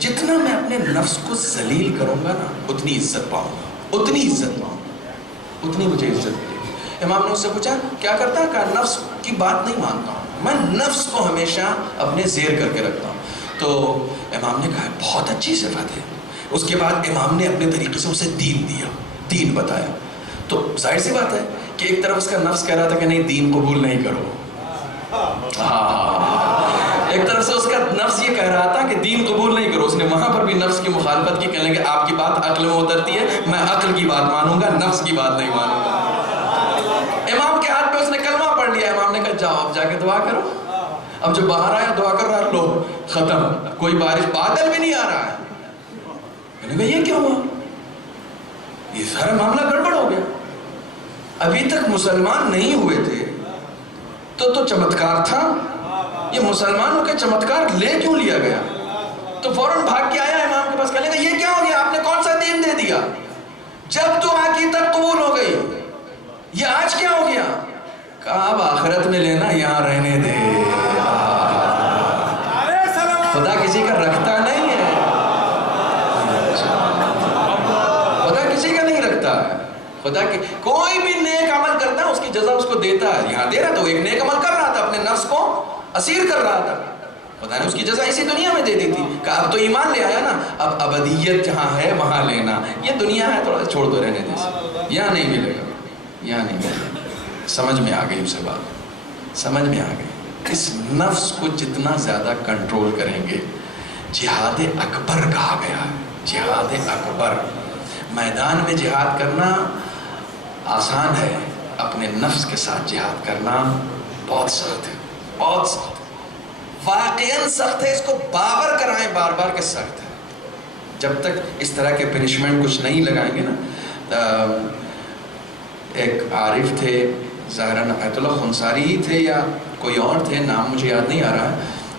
جتنا میں اپنے نفس کو ذلیل کروں گا نا اتنی عزت پاؤں گا، اتنی عزت پاؤں گا، اتنی مجھے عزت ملے گی۔ امام نے اس سے پوچھا کیا کرتا ہے؟ کہا نفس کی بات نہیں مانتا ہوں، میں نفس کو ہمیشہ اپنے زیر کر کے رکھتا ہوں. تو امام نے کہا بہت اچھی صفت ہے. اس کے بعد امام نے اپنے طریقے سے اسے دین دیا, دین بتایا. تو ظاہر سی بات ہے کہ ایک طرف اس کا نفس کہہ رہا تھا کہ نہیں دین قبول نہیں کرو, ایک طرف سے اس کا نفس یہ کہہ رہا تھا کہ دین قبول نہیں کرو. اس نے وہاں پر بھی نفس کی مخالفت کی, کہنے لگے آپ کی بات عقل میں اترتی ہے, میں عقل کی بات مانوں گا, نفس کی بات نہیں مانوں گا. امام کے ہاتھ پہ اس نے کلمہ پڑھ لیا. امام نے کہا جاؤ اب جا کے دعا کرو. اب جب باہر آیا دعا کر رہا, لو ختم, کوئی بارش, بادل بھی نہیں آ رہا ہے. میں نے کہا یہ کیا ہوا, یہ سارا معاملہ گڑبڑ ہو گیا. ابھی تک مسلمان نہیں ہوئے تھے تو چمتکار تھا, یہ مسلمانوں کے چمتکار لے کیوں لیا گیا؟ تو فوراً بھاگ کے آیا امام کے پاس, کہنے لگا یہ کیا ہو گیا, آپ نے کون سا دین دے دیا؟ جب دعا کی تب قبول ہو گئی, یہ آج کیا ہو گیا؟ کہا اب آخرت میں لینا, یہاں رہنے دے. خدا کسی کا رکھتا نہیں ہے, خدا کسی کا نہیں رکھتا ہے. خدا کی کوئی بھی نیک عمل کرتا ہے اس کی جزا اس کو دیتا ہے. یہاں دے رہا تو ایک نیک عمل کر رہا تھا, اپنے نفس کو اسیر کر رہا تھا, خدا نے اس کی جزا اسی دنیا میں دے دی تھی. کہ اب تو ایمان لے آیا نا, اب ابدیت جہاں ہے وہاں لینا. یہ دنیا ہے تھوڑا چھوڑ دو رہنے دے, یہاں نہیں ملے گا, یہاں نہیں ملے گا. سمجھ میں آ گئی اسے بات, سمجھ میں آ گئی. اس نفس کو جتنا زیادہ کنٹرول کریں گے, جہاد اکبر کہا گیا ہے, جہاد اکبر. میدان میں جہاد کرنا آسان ہے, اپنے نفس کے ساتھ جہاد کرنا بہت سخت ہے, بہت سخت ہے, واقعاً سخت ہے. اس کو باور کرائیں بار بار کہ سخت ہے. جب تک اس طرح کے پنشمنٹ کچھ نہیں لگائیں گے نا. ایک عارف تھے, ظاہراً آیت اللہ خنصاری ہی تھے یا کوئی اور تھے, نام مجھے یاد نہیں آ رہا ہے.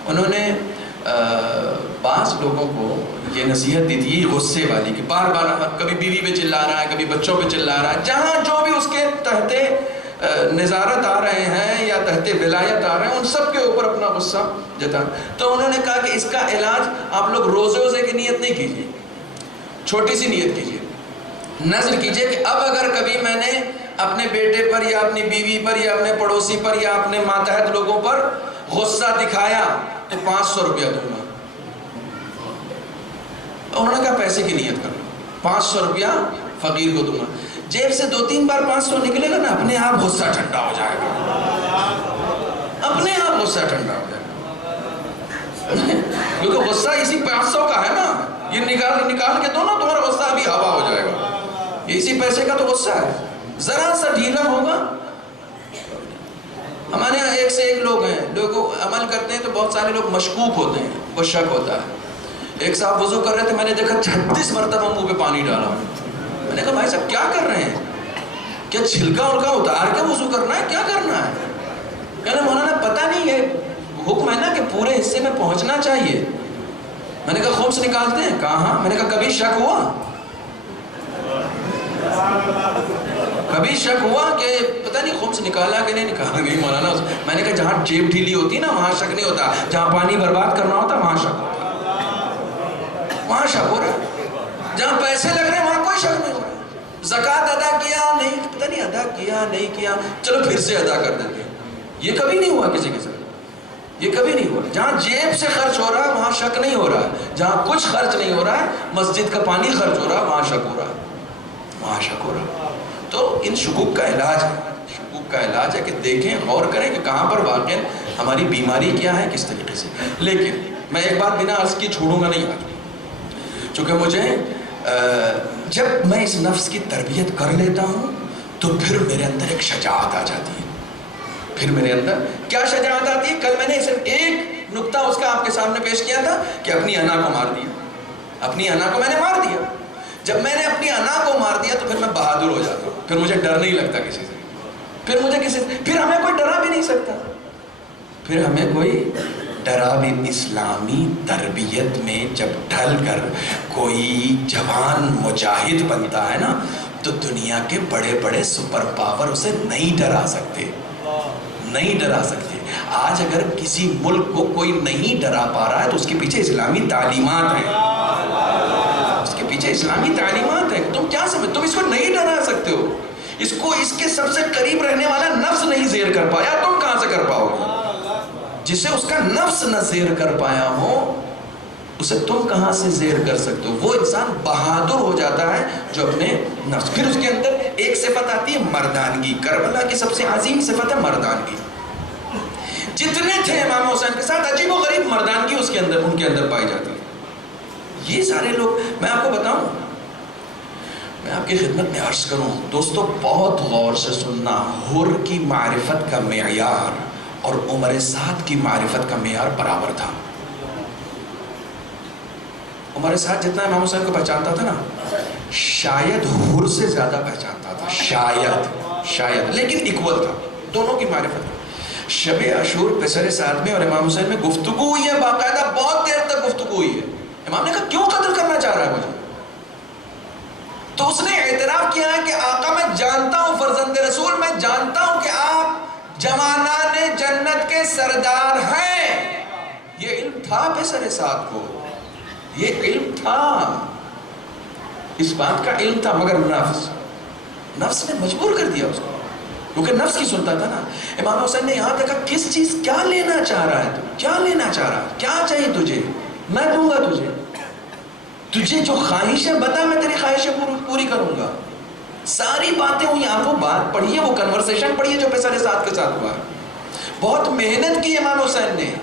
انہوں نے بعض لوگوں کو یہ نصیحت دی تھی غصے والی, کہ بار بار کبھی بیوی پہ چلا رہا ہے, کبھی بچوں پہ چلا رہا ہے, جہاں جو بھی اس کے تحت نظارت آ رہے ہیں یا تحت ولایت آ رہے ہیں ان سب کے اوپر اپنا غصہ جتا. تو انہوں نے کہا کہ اس کا علاج آپ لوگ روزے کی نیت نہیں کیجیے, چھوٹی سی نیت کیجیے, نظر کیجیے کہ اب اگر کبھی میں نے اپنے بیٹے پر یا اپنی بیوی پر یا اپنے پڑوسی پر یا اپنے ماتحت لوگوں پر غصہ دکھایا تو 500 روپیہ دوں گا. انہوں نے کہا پیسے کی نیت کر لو, 500 روپیہ فقیر کو دوں گا. جیب سے 2-3 بار 500 نکلے گا نا, اپنے آپ غصہ ٹھنڈا ہو جائے گا, اپنے آپ غصہ ٹھنڈا ہو جائے گا. کیونکہ غصہ اسی 500 کا ہے نا, یہ نکال کے دو نا, تمہارا غصہ ابھی ہوا ہو جائے گا. یہ اسی پیسے کا تو غصہ ہے, ذرا سا ڈھیلا ہوگا. ہمارے یہاں ایک سے ایک لوگ ہیں, لوگ عمل کرتے ہیں تو بہت سارے لوگ مشکوک ہوتے ہیں, وہ شک ہوتا ہے. ایک صاحب وضو کر رہے تھے, میں نے دیکھا 36 مرتبہ منہ پہ پانی ڈالا. میں نے کہا بھائی صاحب کیا کر رہے ہیں, کیا چھلکا اڑکا اتار کے وضو کرنا ہے, کیا کرنا ہے؟ کہنے مولانا پتہ نہیں, یہ حکم ہے نا کہ پورے حصے میں پہنچنا چاہیے. میں نے کہا خمس نکالتے ہیں؟ کہا ہاں. میں نے کہا کبھی شک ہوا, کبھی شک ہوا کہ پتہ نہیں خمس نکالا کہ نہیں نکالا؟ نہیں مولانا. میں نے کہا جہاں جیب ڈھیلی ہوتی ہے نا وہاں شک نہیں ہوتا, جہاں پانی برباد کرنا ہوتا وہاں شک ہوتا, وہاں شک ہو رہا ہے. جہاں پیسے لگ رہے ہیں وہاں کوئی شک نہیں ہو رہا. زکوٰۃ ادا کیا نہیں, پتہ نہیں ادا کیا نہیں کیا, چلو پھر سے ادا کر دیتے ہیں. یہ کبھی نہیں ہوا کسی کے ساتھ, یہ کبھی نہیں ہوا. جہاں جیب سے خرچ ہو رہا ہے وہاں شک نہیں ہو رہا ہے, جہاں کچھ خرچ نہیں ہو رہا ہے, مسجد کا پانی خرچ ہو رہا ہے وہاں شک ہو رہا ہے, وہاں شک ہو رہا ہے. تو ان شکوک کا علاج ہے, شکوک کا علاج ہے کہ دیکھیں, غور کریں کہ کہاں پر واقع ہماری بیماری کیا ہے, کس طریقے سے. لیکن میں ایک بات بنا عرض کی چھوڑوں گا نہیں آج, چونکہ مجھے جب میں اس نفس کی تربیت کر لیتا ہوں تو پھر میرے اندر ایک شجاعت آ جاتی ہے. پھر میرے اندر کیا شجاعت آتی ہے؟ کل میں نے صرف ایک نقطہ اس کا آپ کے سامنے پیش کیا تھا کہ اپنی انا کو مار دیا, اپنی انا کو میں نے مار دیا. جب میں نے اپنی انا کو مار دیا تو پھر میں بہادر ہو جاتا ہوں, پھر مجھے ڈر نہیں لگتا کسی سے, پھر ہمیں کوئی ڈرا بھی نہیں سکتا, پھر ہمیں کوئی ڈرا بھی. اسلامی تربیت میں جب ڈھل کر کوئی جوان مجاہد بنتا ہے نا تو دنیا کے بڑے بڑے سپر پاور اسے نہیں ڈرا سکتے, نہیں ڈرا سکتے. آج اگر کسی ملک کو کوئی نہیں ڈرا پا رہا ہے تو اس کے پیچھے اسلامی تعلیمات ہیں, اس کے پیچھے اسلامی تعلیمات ہیں. تم کیا سمجھ, تم اس کو نہیں ڈرا سکتے ہو, اس کو اس کے سب سے قریب رہنے والا نفس نہیں زیر کر پایا, تم کہاں سے کر پاؤ گے؟ جسے اس کا نفس نہ زیر کر پایا ہو اسے تم کہاں سے زیر کر سکتے ہو؟ وہ انسان بہادر ہو جاتا ہے جو اپنے نفس، پھر اس کے اندر ایک صفت آتی ہے مردانگی. کربلا کی سب سے عظیم صفت ہے مردانگی. جتنے تھے امام حسین کے ساتھ عجیب و غریب مردانگی اس کے اندر ان کے اندر پائی جاتی ہے. یہ سارے لوگ، میں آپ کو بتاؤں، میں آپ کی خدمت میں عرض کروں دوستو، بہت غور سے سننا. حر کی معرفت کا معیار اور عمر سعد کی معرفت کا معیار برابر تھا. عمر سعد جتنا امام حسین کو پہچانتا تھا نا، شاید حر سے زیادہ پہچانتا تھا، شاید، لیکن ایکول تھا دونوں کی معرفت. شب عاشور پسر سعد میں اور امام حسین میں گفتگو ہوئی ہے، باقاعدہ بہت دیر تک گفتگو ہوئی ہے. امام نے کہا کیوں قتل کرنا چاہ رہا ہے مجھے؟ تو اس نے اعتراف کیا ہے کہ آقا میں جانتا ہوں، فرزند رسول میں جانتا ہوں کہ آپ جوانان جنت کے سردار ہیں. یہ علم تھا پسر سعد کو، یہ علم تھا، اس بات کا علم تھا، مگر نفس نے مجبور کر دیا اس کو، کیونکہ نفس کی سنتا تھا نا. امام حسین نے یہاں دیکھا کس چیز، کیا لینا چاہ رہا ہے تو، کیا لینا چاہ رہا ہے، کیا چاہیے تجھے، میں دوں گا تجھے جو خواہش ہے بتا، میں تیری خواہشیں پوری کروں گا. ساری باتیں ہوئی. آپ وہ بات پڑھیے، وہ کنورسیشن پڑھیے جو پسر سعد کے ساتھ ہوا ہے. بہت محنت کی امام حسین نے،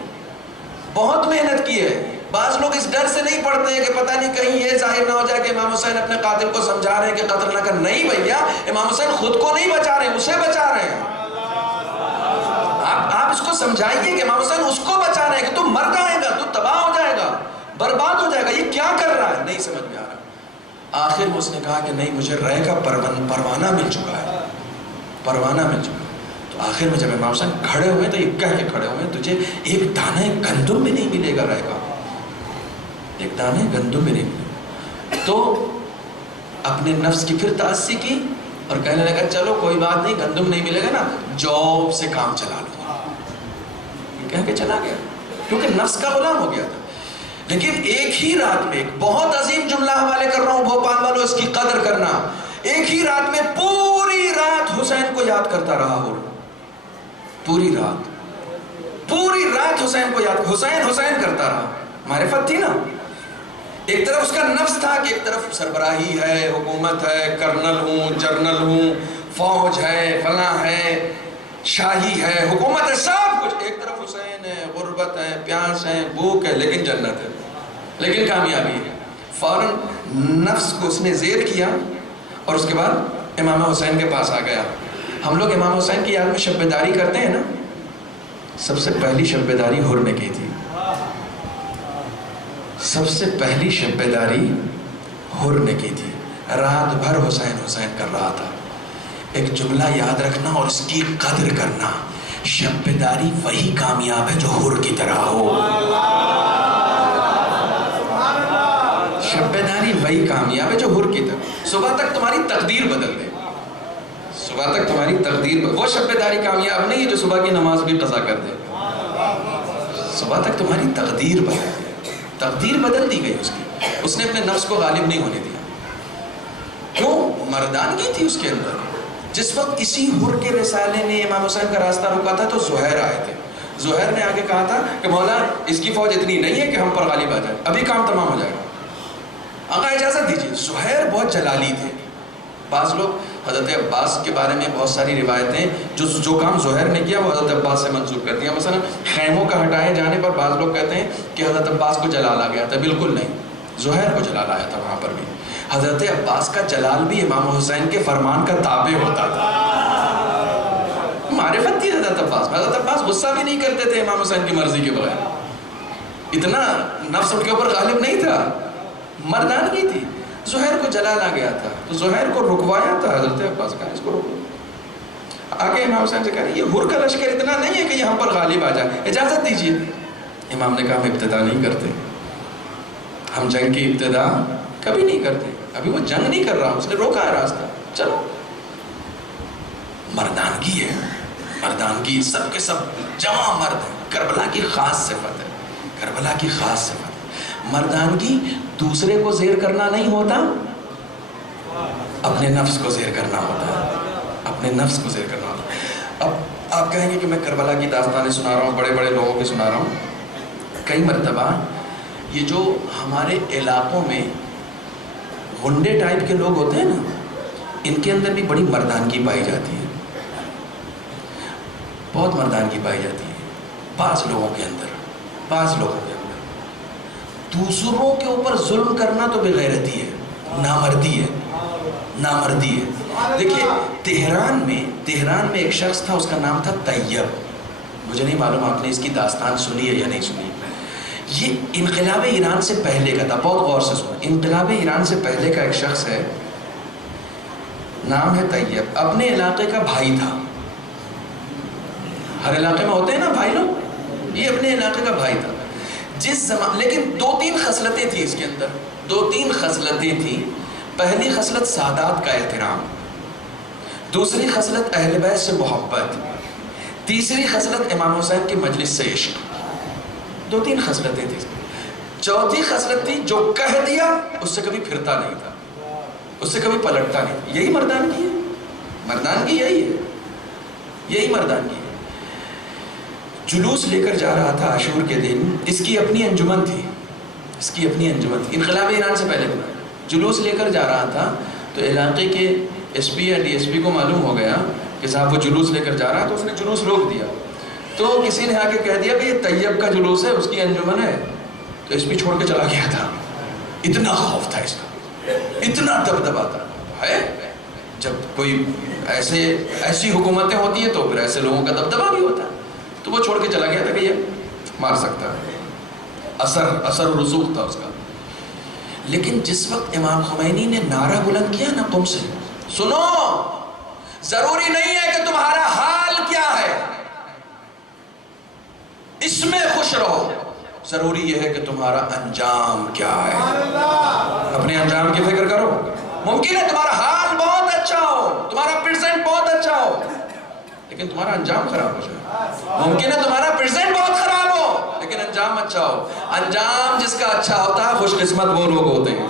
بہت محنت کی ہے. بعض لوگ اس ڈر سے نہیں پڑھتے ہیں کہ پتہ نہیں کہیں یہ ظاہر نہ ہو جائے کہ امام حسین اپنے قاتل کو سمجھا رہے ہیں کہ قتل نہ کر. نہیں بھیا، امام حسین خود کو نہیں بچا رہے ہیں، اسے بچا رہے ہیں. آپ اس کو سمجھائیے کہ امام حسین اس کو بچا رہے ہیں کہ تو مر جائے گا، تو تباہ ہو جائے گا، برباد ہو جائے گا، یہ کیا کر رہا ہے؟ نہیں سمجھ میں آ رہا. آخر میں اس نے کہا کہ نہیں، مجھے رے کا پروانہ مل چکا ہے، پروانہ مل چکا ہے. تو آخر میں جب امام حسین کھڑے ہوئے تو یہ کہہ کے کھڑے ہوئے، تجھے ایک دانہ گندم بھی نہیں ملے گا رے کا، ایک دانے گندم بھی نہیں ملے. تو اپنے نفس کی پھر تأسی کی اور کہنے لگا چلو کوئی بات نہیں، گندم نہیں ملے گا نا، جاب سے کام چلا لوں گا. یہ کہہ کے چلا گیا کیونکہ نفس کا غلام ہو گیا تھا. لیکن ایک ہی رات میں، ایک بہت عظیم جملہ حوالے کر رہا ہوں بھوپال والوں، اس کی قدر کرنا. ایک ہی رات میں پوری رات حسین کو یاد کرتا رہا. ہو پوری رات حسین کو یاد، حسین کرتا رہا. معرفت تھی نا، ایک طرف اس کا نفس تھا کہ ایک طرف سربراہی ہے، حکومت ہے، کرنل ہوں، جرنل ہوں، فوج ہے، فلاں ہے، شاہی ہے، حکومت ہے، سب کچھ. ایک طرف حسین ہے، غربت ہے، پیاس ہے، بھوک ہے، لیکن جنت ہے، لیکن کامیابی ہے. فوراً نفس کو اس نے زیر کیا اور اس کے بعد امام حسین کے پاس آ گیا. ہم لوگ امام حسین کی یاد میں شب بیداری کرتے ہیں نا. سب سے پہلی شب بیداری حر نے کی تھی، سب سے پہلی شب بیداری حر نے کی تھی. رات بھر حسین کر رہا تھا. ایک جملہ یاد رکھنا اور اس کی قدر کرنا، شب بیداری وہی کامیاب ہے جو حر کی طرح ہو. شب بیداری وہی کامیاب ہے جو حر کی طرح. صبح تک تمہاری تقدیر بدل دے، صبح تک تمہاری تقدیر وہ شب بیداری کامیاب نہیں ہے جو صبح کی نماز بھی قضا کر دے. صبح تک تمہاری تقدیر بدل دے. تقدیر بدل دی گئی اس کی. اس نے اپنے نفس کو غالب نہیں ہونے دیا. کیوں؟ مردانگی تھی اس کے اندر. جس وقت اسی حر کے رسالے نے امام حسین کا راستہ روکا تھا تو زہیر آئے تھے. زہیر نے آگے کہا تھا کہ مولا اس کی فوج اتنی نہیں ہے کہ ہم پر غالب آ جائے، ابھی کام تمام ہو جائے گا، آقا اجازت دیجیے. زہیر بہت جلالی تھے. بعض لوگ حضرت عباس کے بارے میں بہت ساری روایتیں جو کام زہیر نے کیا وہ حضرت عباس سے منسوب کر دیا. مثلا خیموں کا ہٹائے جانے پر بعض لوگ کہتے ہیں کہ حضرت عباس کو جلال آ گیا تھا. بالکل نہیں، زہیر کو جلال آیا تھا وہاں پر بھی. حضرت عباس کا جلال بھی امام حسین کے فرمان کا تابع ہوتا تھا. معرفت تھی حضرت عباس غصہ بھی نہیں کرتے تھے امام حسین کی مرضی کے بغیر. اتنا نفس ان کے اوپر غالب نہیں تھا، مردانگی تھی. زہیر کو جلال آ گیا تھا تو زہیر کو رکوایا تھا حضرت عباس کا، اس کو روکو. آگے امام حسین سے کہا یہ حر کا لشکر اتنا نہیں ہے کہ یہاں پر غالب آ جائے، اجازت دیجیے. امام نے کہا ہم ابتدا نہیں کرتے، ہم جنگ کی ابتدا کبھی نہیں کرتے. ابھی وہ جنگ نہیں کر رہا، اس نے روکا ہے راستہ. چلو، مردانگی ہے، مردانگی سب کے سب جمع مرد ہے. کربلا کی خاص صفت ہے، کربلا کی خاص صفت. مردانگی دوسرے کو زیر کرنا نہیں ہوتا، اپنے نفس کو زیر کرنا ہوتا ہے، اپنے نفس کو زیر کرنا ہوتا ہے. اب آپ کہیں گے کہ میں کربلا کی داستانیں سنا رہا ہوں، بڑے بڑے لوگوں کی سنا رہا ہوں. کئی مرتبہ یہ جو ہمارے علاقوں میں غنڈے ٹائپ کے لوگ ہوتے ہیں نا، ان کے اندر بھی بڑی مردانگی پائی جاتی ہے، بہت مردانگی پائی جاتی ہے بعض لوگوں کے اندر. دوسروں کے اوپر ظلم کرنا تو بے غیرتی ہے، نامردی ہے. دیکھیے تہران میں ایک شخص تھا، اس کا نام تھا طیب. مجھے نہیں معلوم آپ نے اس کی داستان سنی ہے یا نہیں سنی. یہ انقلاب ایران سے پہلے کا تھا، بہت غور سے سنا. انقلاب ایران سے پہلے کا ایک شخص ہے، نام ہے طیب. اپنے علاقے کا بھائی تھا. ہر علاقے میں ہوتے ہیں نا بھائی لوگ، یہ اپنے علاقے کا بھائی تھا. لیکن 2-3 خصلتیں تھیں اس کے اندر، 2-3 خصلتیں تھیں. پہلی خصلت سادات کا احترام، دوسری خصلت اہل بیت سے محبت، تیسری خصلت امام حسین کی مجلس سے عشق. 2-3 خصلتیں تھیں. چوتھی خصلت تھی جو کہہ دیا اس سے کبھی پھرتا نہیں تھا، اس سے کبھی پلٹتا نہیں. یہی مردانگی ہے. مردانگی یہی مردانگی ہے. جلوس لے کر جا رہا تھا عاشور کے دن. اس کی اپنی انجمن تھی. انقلاب ایران سے پہلے بنا. جلوس لے کر جا رہا تھا تو علاقے کے ایس پی یا ڈی ایس پی کو معلوم ہو گیا کہ صاحب وہ جلوس لے کر جا رہا ہے، تو اس نے جلوس روک دیا. تو کسی نے آ کے کہہ دیا کہ یہ طیب کا جلوس ہے، اس کی انجمن ہے. تو ایس پی چھوڑ کے چلا گیا تھا. اتنا خوف تھا اس کا، اتنا دبدبا تھا. جب کوئی ایسی حکومتیں ہوتی ہیں تو پھر ایسے لوگوں کا دبدبا بھی ہوتا ہے. تو وہ چھوڑ کے چلا گیا تھا کہ یہ مار سکتا ہے. اثر و رسوخ تھا اس کا. لیکن جس وقت امام خمینی نے نعرہ بلند کیا نا قم سے، سنو ضروری نہیں ہے کہ تمہارا حال کیا ہے، اس میں خوش رہو، ضروری یہ ہے کہ تمہارا انجام کیا ہے. اپنے انجام کی فکر کرو. ممکن ہے تمہارا حال بہت اچھا ہو، تمہارا پریزنٹ بہت اچھا ہو، لیکن تمہارا انجام خراب ہو جائے. ممکن ہے تمہارا پریزنٹ بہت خراب ہو لیکن انجام اچھا ہو. انجام جس کا اچھا ہوتا ہے خوش قسمت وہ لوگ ہوتے ہیں.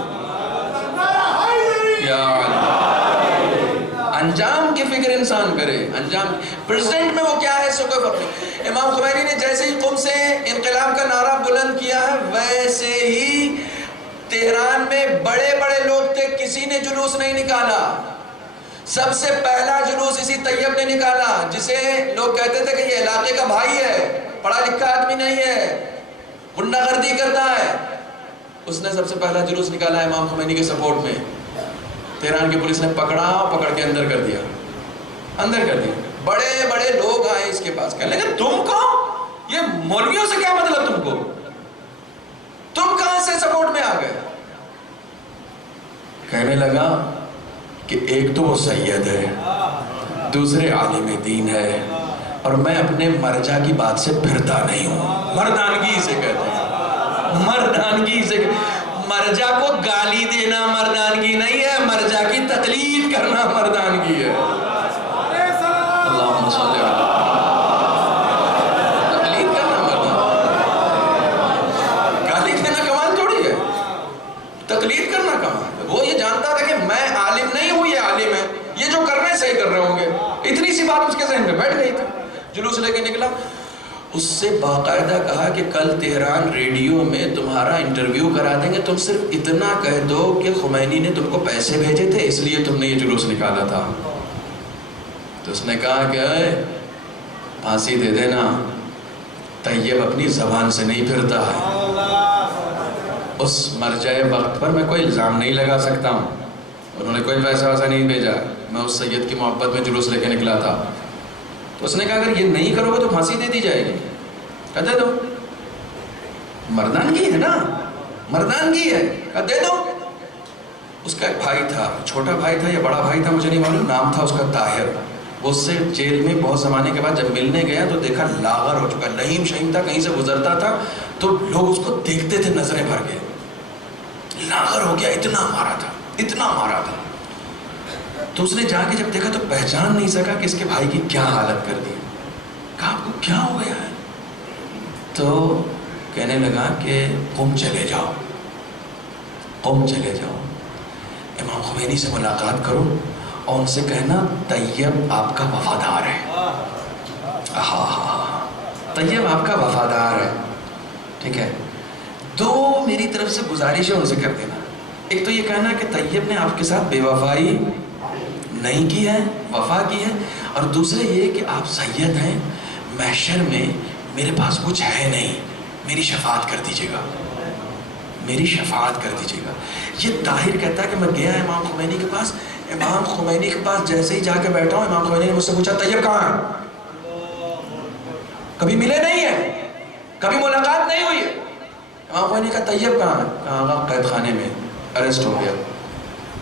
یا انجام کی فکر انسان کرے. انجام پریزنٹ میں وہ کیا ہے اس سے کوئی فرق نہیں. امام خمینی نے جیسے ہی قم سے انقلاب کا نعرہ بلند کیا ہے، ویسے ہی تہران میں بڑے بڑے لوگ تھے، کسی نے جلوس نہیں نکالا. سب سے پہلا جلوس اسی طیب نے نکالا، جسے لوگ کہتے تھے کہ یہ علاقے کا بھائی ہے، پڑھا لکھا آدمی نہیں ہے، غنڈہ گردی کرتا ہے. اس نے سب سے پہلا جلوس نکالا امام خمینی کے سپورٹ میں. تہران کی پولیس نے پکڑ کے اندر کر دیا. بڑے بڑے لوگ آئے اس کے پاس، کہنے لگے تم کون؟ یہ مولویوں سے کیا مطلب تم کو؟ تم کہاں سے سپورٹ میں آ گئے؟ کہنے لگا کہ ایک تو وہ سید ہے، دوسرے عالم دین ہے، اور میں اپنے مرجع کی بات سے پھرتا نہیں ہوں. مردانگی سے کہتے ہیں، مردانگی سے. مرجع کو گالی دینا مردانگی نہیں ہے، مرجع کی تقلید کرنا مردانگی ہے. اللہم صلی علی تقلید کرنا مردانگی. گالی دینا کمال تھوڑی ہے، تقلید کرنا کمال ہے. وہ یہ جانتا تھا کہ میں عالم نہیں ہوں، یہ عالم ہے، یہ جو کر رہے ہیں صحیح کر رہے ہوں گے. اتنی سی بات اس کے ذہن میں بیٹھ گئی تھی. جلوس لے کے نکلا. اس سے باقاعدہ کہا کہ کل تہران ریڈیو میں تمہارا انٹرویو کرا دیں گے، تم صرف اتنا کہہ دو کہ خمینی نے تم کو پیسے بھیجے تھے اس لیے تم نے یہ جلوس نکالا تھا. تو اس نے کہا کہ پھانسی دے دینا، طیب اپنی زبان سے نہیں پھرتا ہے. اس مرجع وقت پر میں کوئی الزام نہیں لگا سکتا ہوں، انہوں نے کوئی پیسہ ویسا نہیں بھیجا، میں اس سید کی محبت میں جلوس لے کے نکلا تھا. تو اس نے کہا اگر یہ نہیں کرو گے تو پھانسی دے دی جائے گی. کہتے دو، مردانگی ہے نا، مردانگی ہے، کہا دے دو. اس کا ایک بھائی تھا، چھوٹا بھائی تھا یا بڑا بھائی تھا مجھے نہیں معلوم، نام تھا اس کا طاہر. وہ اس سے جیل میں بہت زمانے کے بعد جب ملنے گیا تو دیکھا لاغر ہو چکا، لہیم شہیم تھا، کہیں سے گزرتا تھا تو لوگ اس کو دیکھتے تھے نظریں بھر کے. لاغر ہو گیا، اتنا مارا تھا. تو اس نے جا کے جب دیکھا تو پہچان نہیں سکا کہ اس کے بھائی کی کیا حالت کر دی. کہا آپ کو کیا ہو گیا ہے؟ تو کہنے لگا کہ قم چلے جاؤ، امام خمینی سے ملاقات کرو اور ان سے کہنا طیب آپ کا وفادار ہے. طیب آپ کا وفادار ہے، ٹھیک ہے، دو میری طرف سے گزارش ہے ان سے کر دینا. ایک تو یہ کہنا کہ طیب نے آپ کے ساتھ بے وفائی نہیں کی ہے، وفا کی ہے. اور دوسرے یہ کہ آپ سید ہیں، محشر میں میرے پاس کچھ ہے نہیں، میری شفاعت کر دیجیے گا، میری شفاعت کر دیجیے گا. یہ طاہر کہتا ہے کہ میں گیا امام خمینی کے پاس، امام خمینی کے پاس جیسے ہی جا کے بیٹھا ہوں، امام خمینی نے مجھ سے پوچھا طیب کہاں ہے؟ کبھی ملے نہیں ہیں، کبھی ملاقات نہیں ہوئی ہے. امام خمینی کا طیب کہاں ہے؟ کہا آقا قید خانے میں اریسٹ ہو گیا.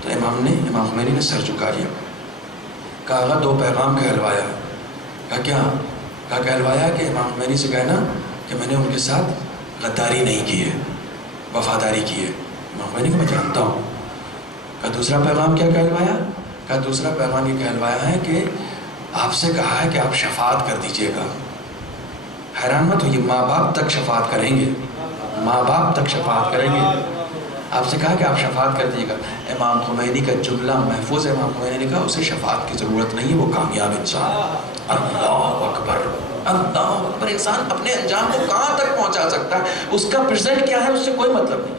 تو امام خمینی نے سر جھکا لیا. کہا آقا دو پیغام کہلوایا. کہا کیا؟ کہا کہلوایا کہ امام خمینی سے کہنا کہ میں نے ان کے ساتھ غداری نہیں کی ہے، وفاداری کی ہے. امام خمینی کو میں جانتا ہوں. کہا دوسرا پیغام کیا کہلوایا؟ کہا دوسرا پیغام یہ کہلوایا ہے کہ آپ سے کہا ہے کہ آپ شفاعت کر دیجیے گا. حیران مت ہوئیے، ماں باپ تک شفاعت کریں گے، ماں باپ تک شفاعت کریں گے. آپ سے کہا کہ آپ شفاعت کر دیجیے گا. امام خمینی کا جملہ محفوظ ہے. امام خمینی نے کہا اسے شفاعت کی ضرورت نہیں ہے، وہ کامیاب انسان. اللہ اکبر، اللہ اکبر. انسان اپنے انجام کو کہاں تک پہنچا سکتا ہے، اس کا پریزنٹ کیا ہے اس سے کوئی مطلب نہیں.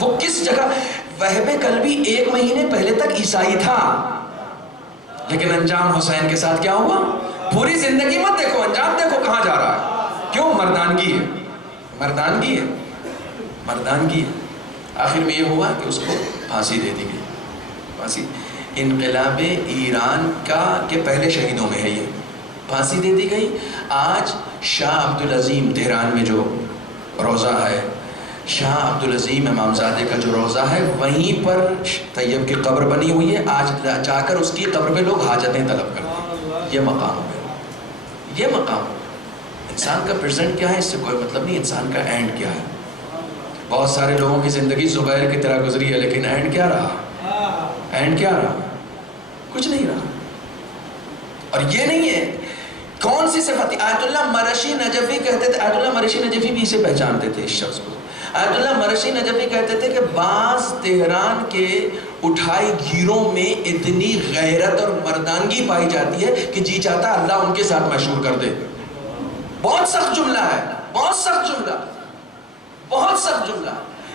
وہ کس جگہ، وہب قلبی 1 مہینے پہلے تک عیسائی تھا، لیکن انجام حسین کے ساتھ کیا ہوا؟ پوری زندگی مت دیکھو، انجام دیکھو کہاں جا رہا ہے. کیوں؟ مردانگی ہے، مردانگی ہے، مردانگی ہے. آخر میں یہ ہوا کہ اس کو پھانسی دے دی گئی. پھانسی انقلاب ایران کے پہلے شہیدوں میں ہے یہ. پھانسی دے دی گئی. آج شاہ عبدالعظیم تہران میں جو روضہ ہے، شاہ عبدالعظیم امامزادے کا جو روضہ ہے، وہیں پر طیب کی قبر بنی ہوئی ہے. آج جا کر اس کی قبر پہ لوگ حاجتیں طلب کرتے ہیں. یہ مقام ہے، یہ مقام. انسان کا پریزنٹ کیا ہے اس سے کوئی مطلب نہیں، انسان کا اینڈ کیا ہے. بہت سارے لوگوں کی زندگی زبیر کی طرح گزری ہے، لیکن اینڈ کیا رہا؟ اینڈ کیا رہا؟ کچھ نہیں رہا. اور یہ نہیں ہے کون سی صفت. آیت اللہ مرشی نجفی کہتے تھے، آیت اللہ مرشی نجفی بھی اسے پہچانتے تھے، اس شخص کو. آیت اللہ مرشی نجفی کہتے تھے کہ بعض تہران کے اٹھائی گیروں میں اتنی غیرت اور مردانگی پائی جاتی ہے کہ جی چاہتا اللہ ان کے ساتھ مشہور کر دے. بہت سخت جملہ ہے، بہت سخت جملہ، بہت سخت جملہ.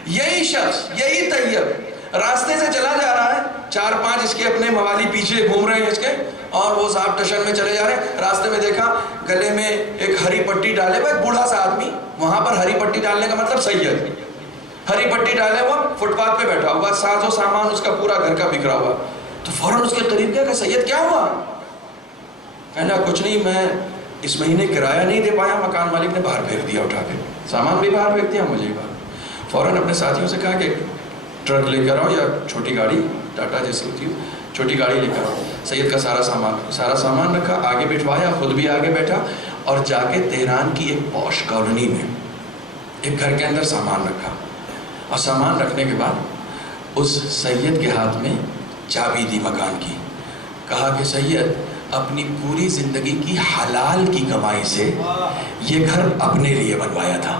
یہی شخص، یہی طیب راستے سے چلا جا رہا ہے، 4-5 اس کے اپنے موالی پیچھے گھوم رہے ہیں اس کے، اور وہ صاحب ٹشن میں چلے جا رہے ہیں. راستے میں دیکھا گلے میں ایک ہری پٹی ڈالے ہوا ایک بوڑھا سا آدمی. وہاں پر ہری پٹی ڈالنے کا مطلب سید، ہری پٹی ڈالے ہوا فٹ پاتھ پہ بیٹھا ہوا، ساز و سامان اس کا پورا گھر کا بکھرا ہوا. تو فوراً اس کے قریب گیا کہ سید کیا ہوا؟ کہنا کچھ نہیں، میں اس مہینے کرایہ نہیں دے پایا، مکان مالک نے باہر پھینک دیا اٹھا کے، سامان بھی باہر پھینک دیا، مجھے بھی باہر. فوراً اپنے ساتھیوں سے کہا کہ ٹرک لے کر آؤ یا چھوٹی گاڑی، ٹاٹا جیسی ہوتی ہے، چھوٹی گاڑی لے کر آؤ. سید کا سارا سامان رکھا، آگے بٹھوایا، خود بھی آگے بیٹھا، اور جا کے تہران کی ایک پوش کالونی میں ایک گھر کے اندر سامان رکھا. اور سامان رکھنے کے بعد اس سید کے ہاتھ میں چابی دی مکان کی. کہا کہ سید اپنی پوری زندگی کی حلال کی کمائی سے یہ گھر اپنے لیے بنوایا تھا.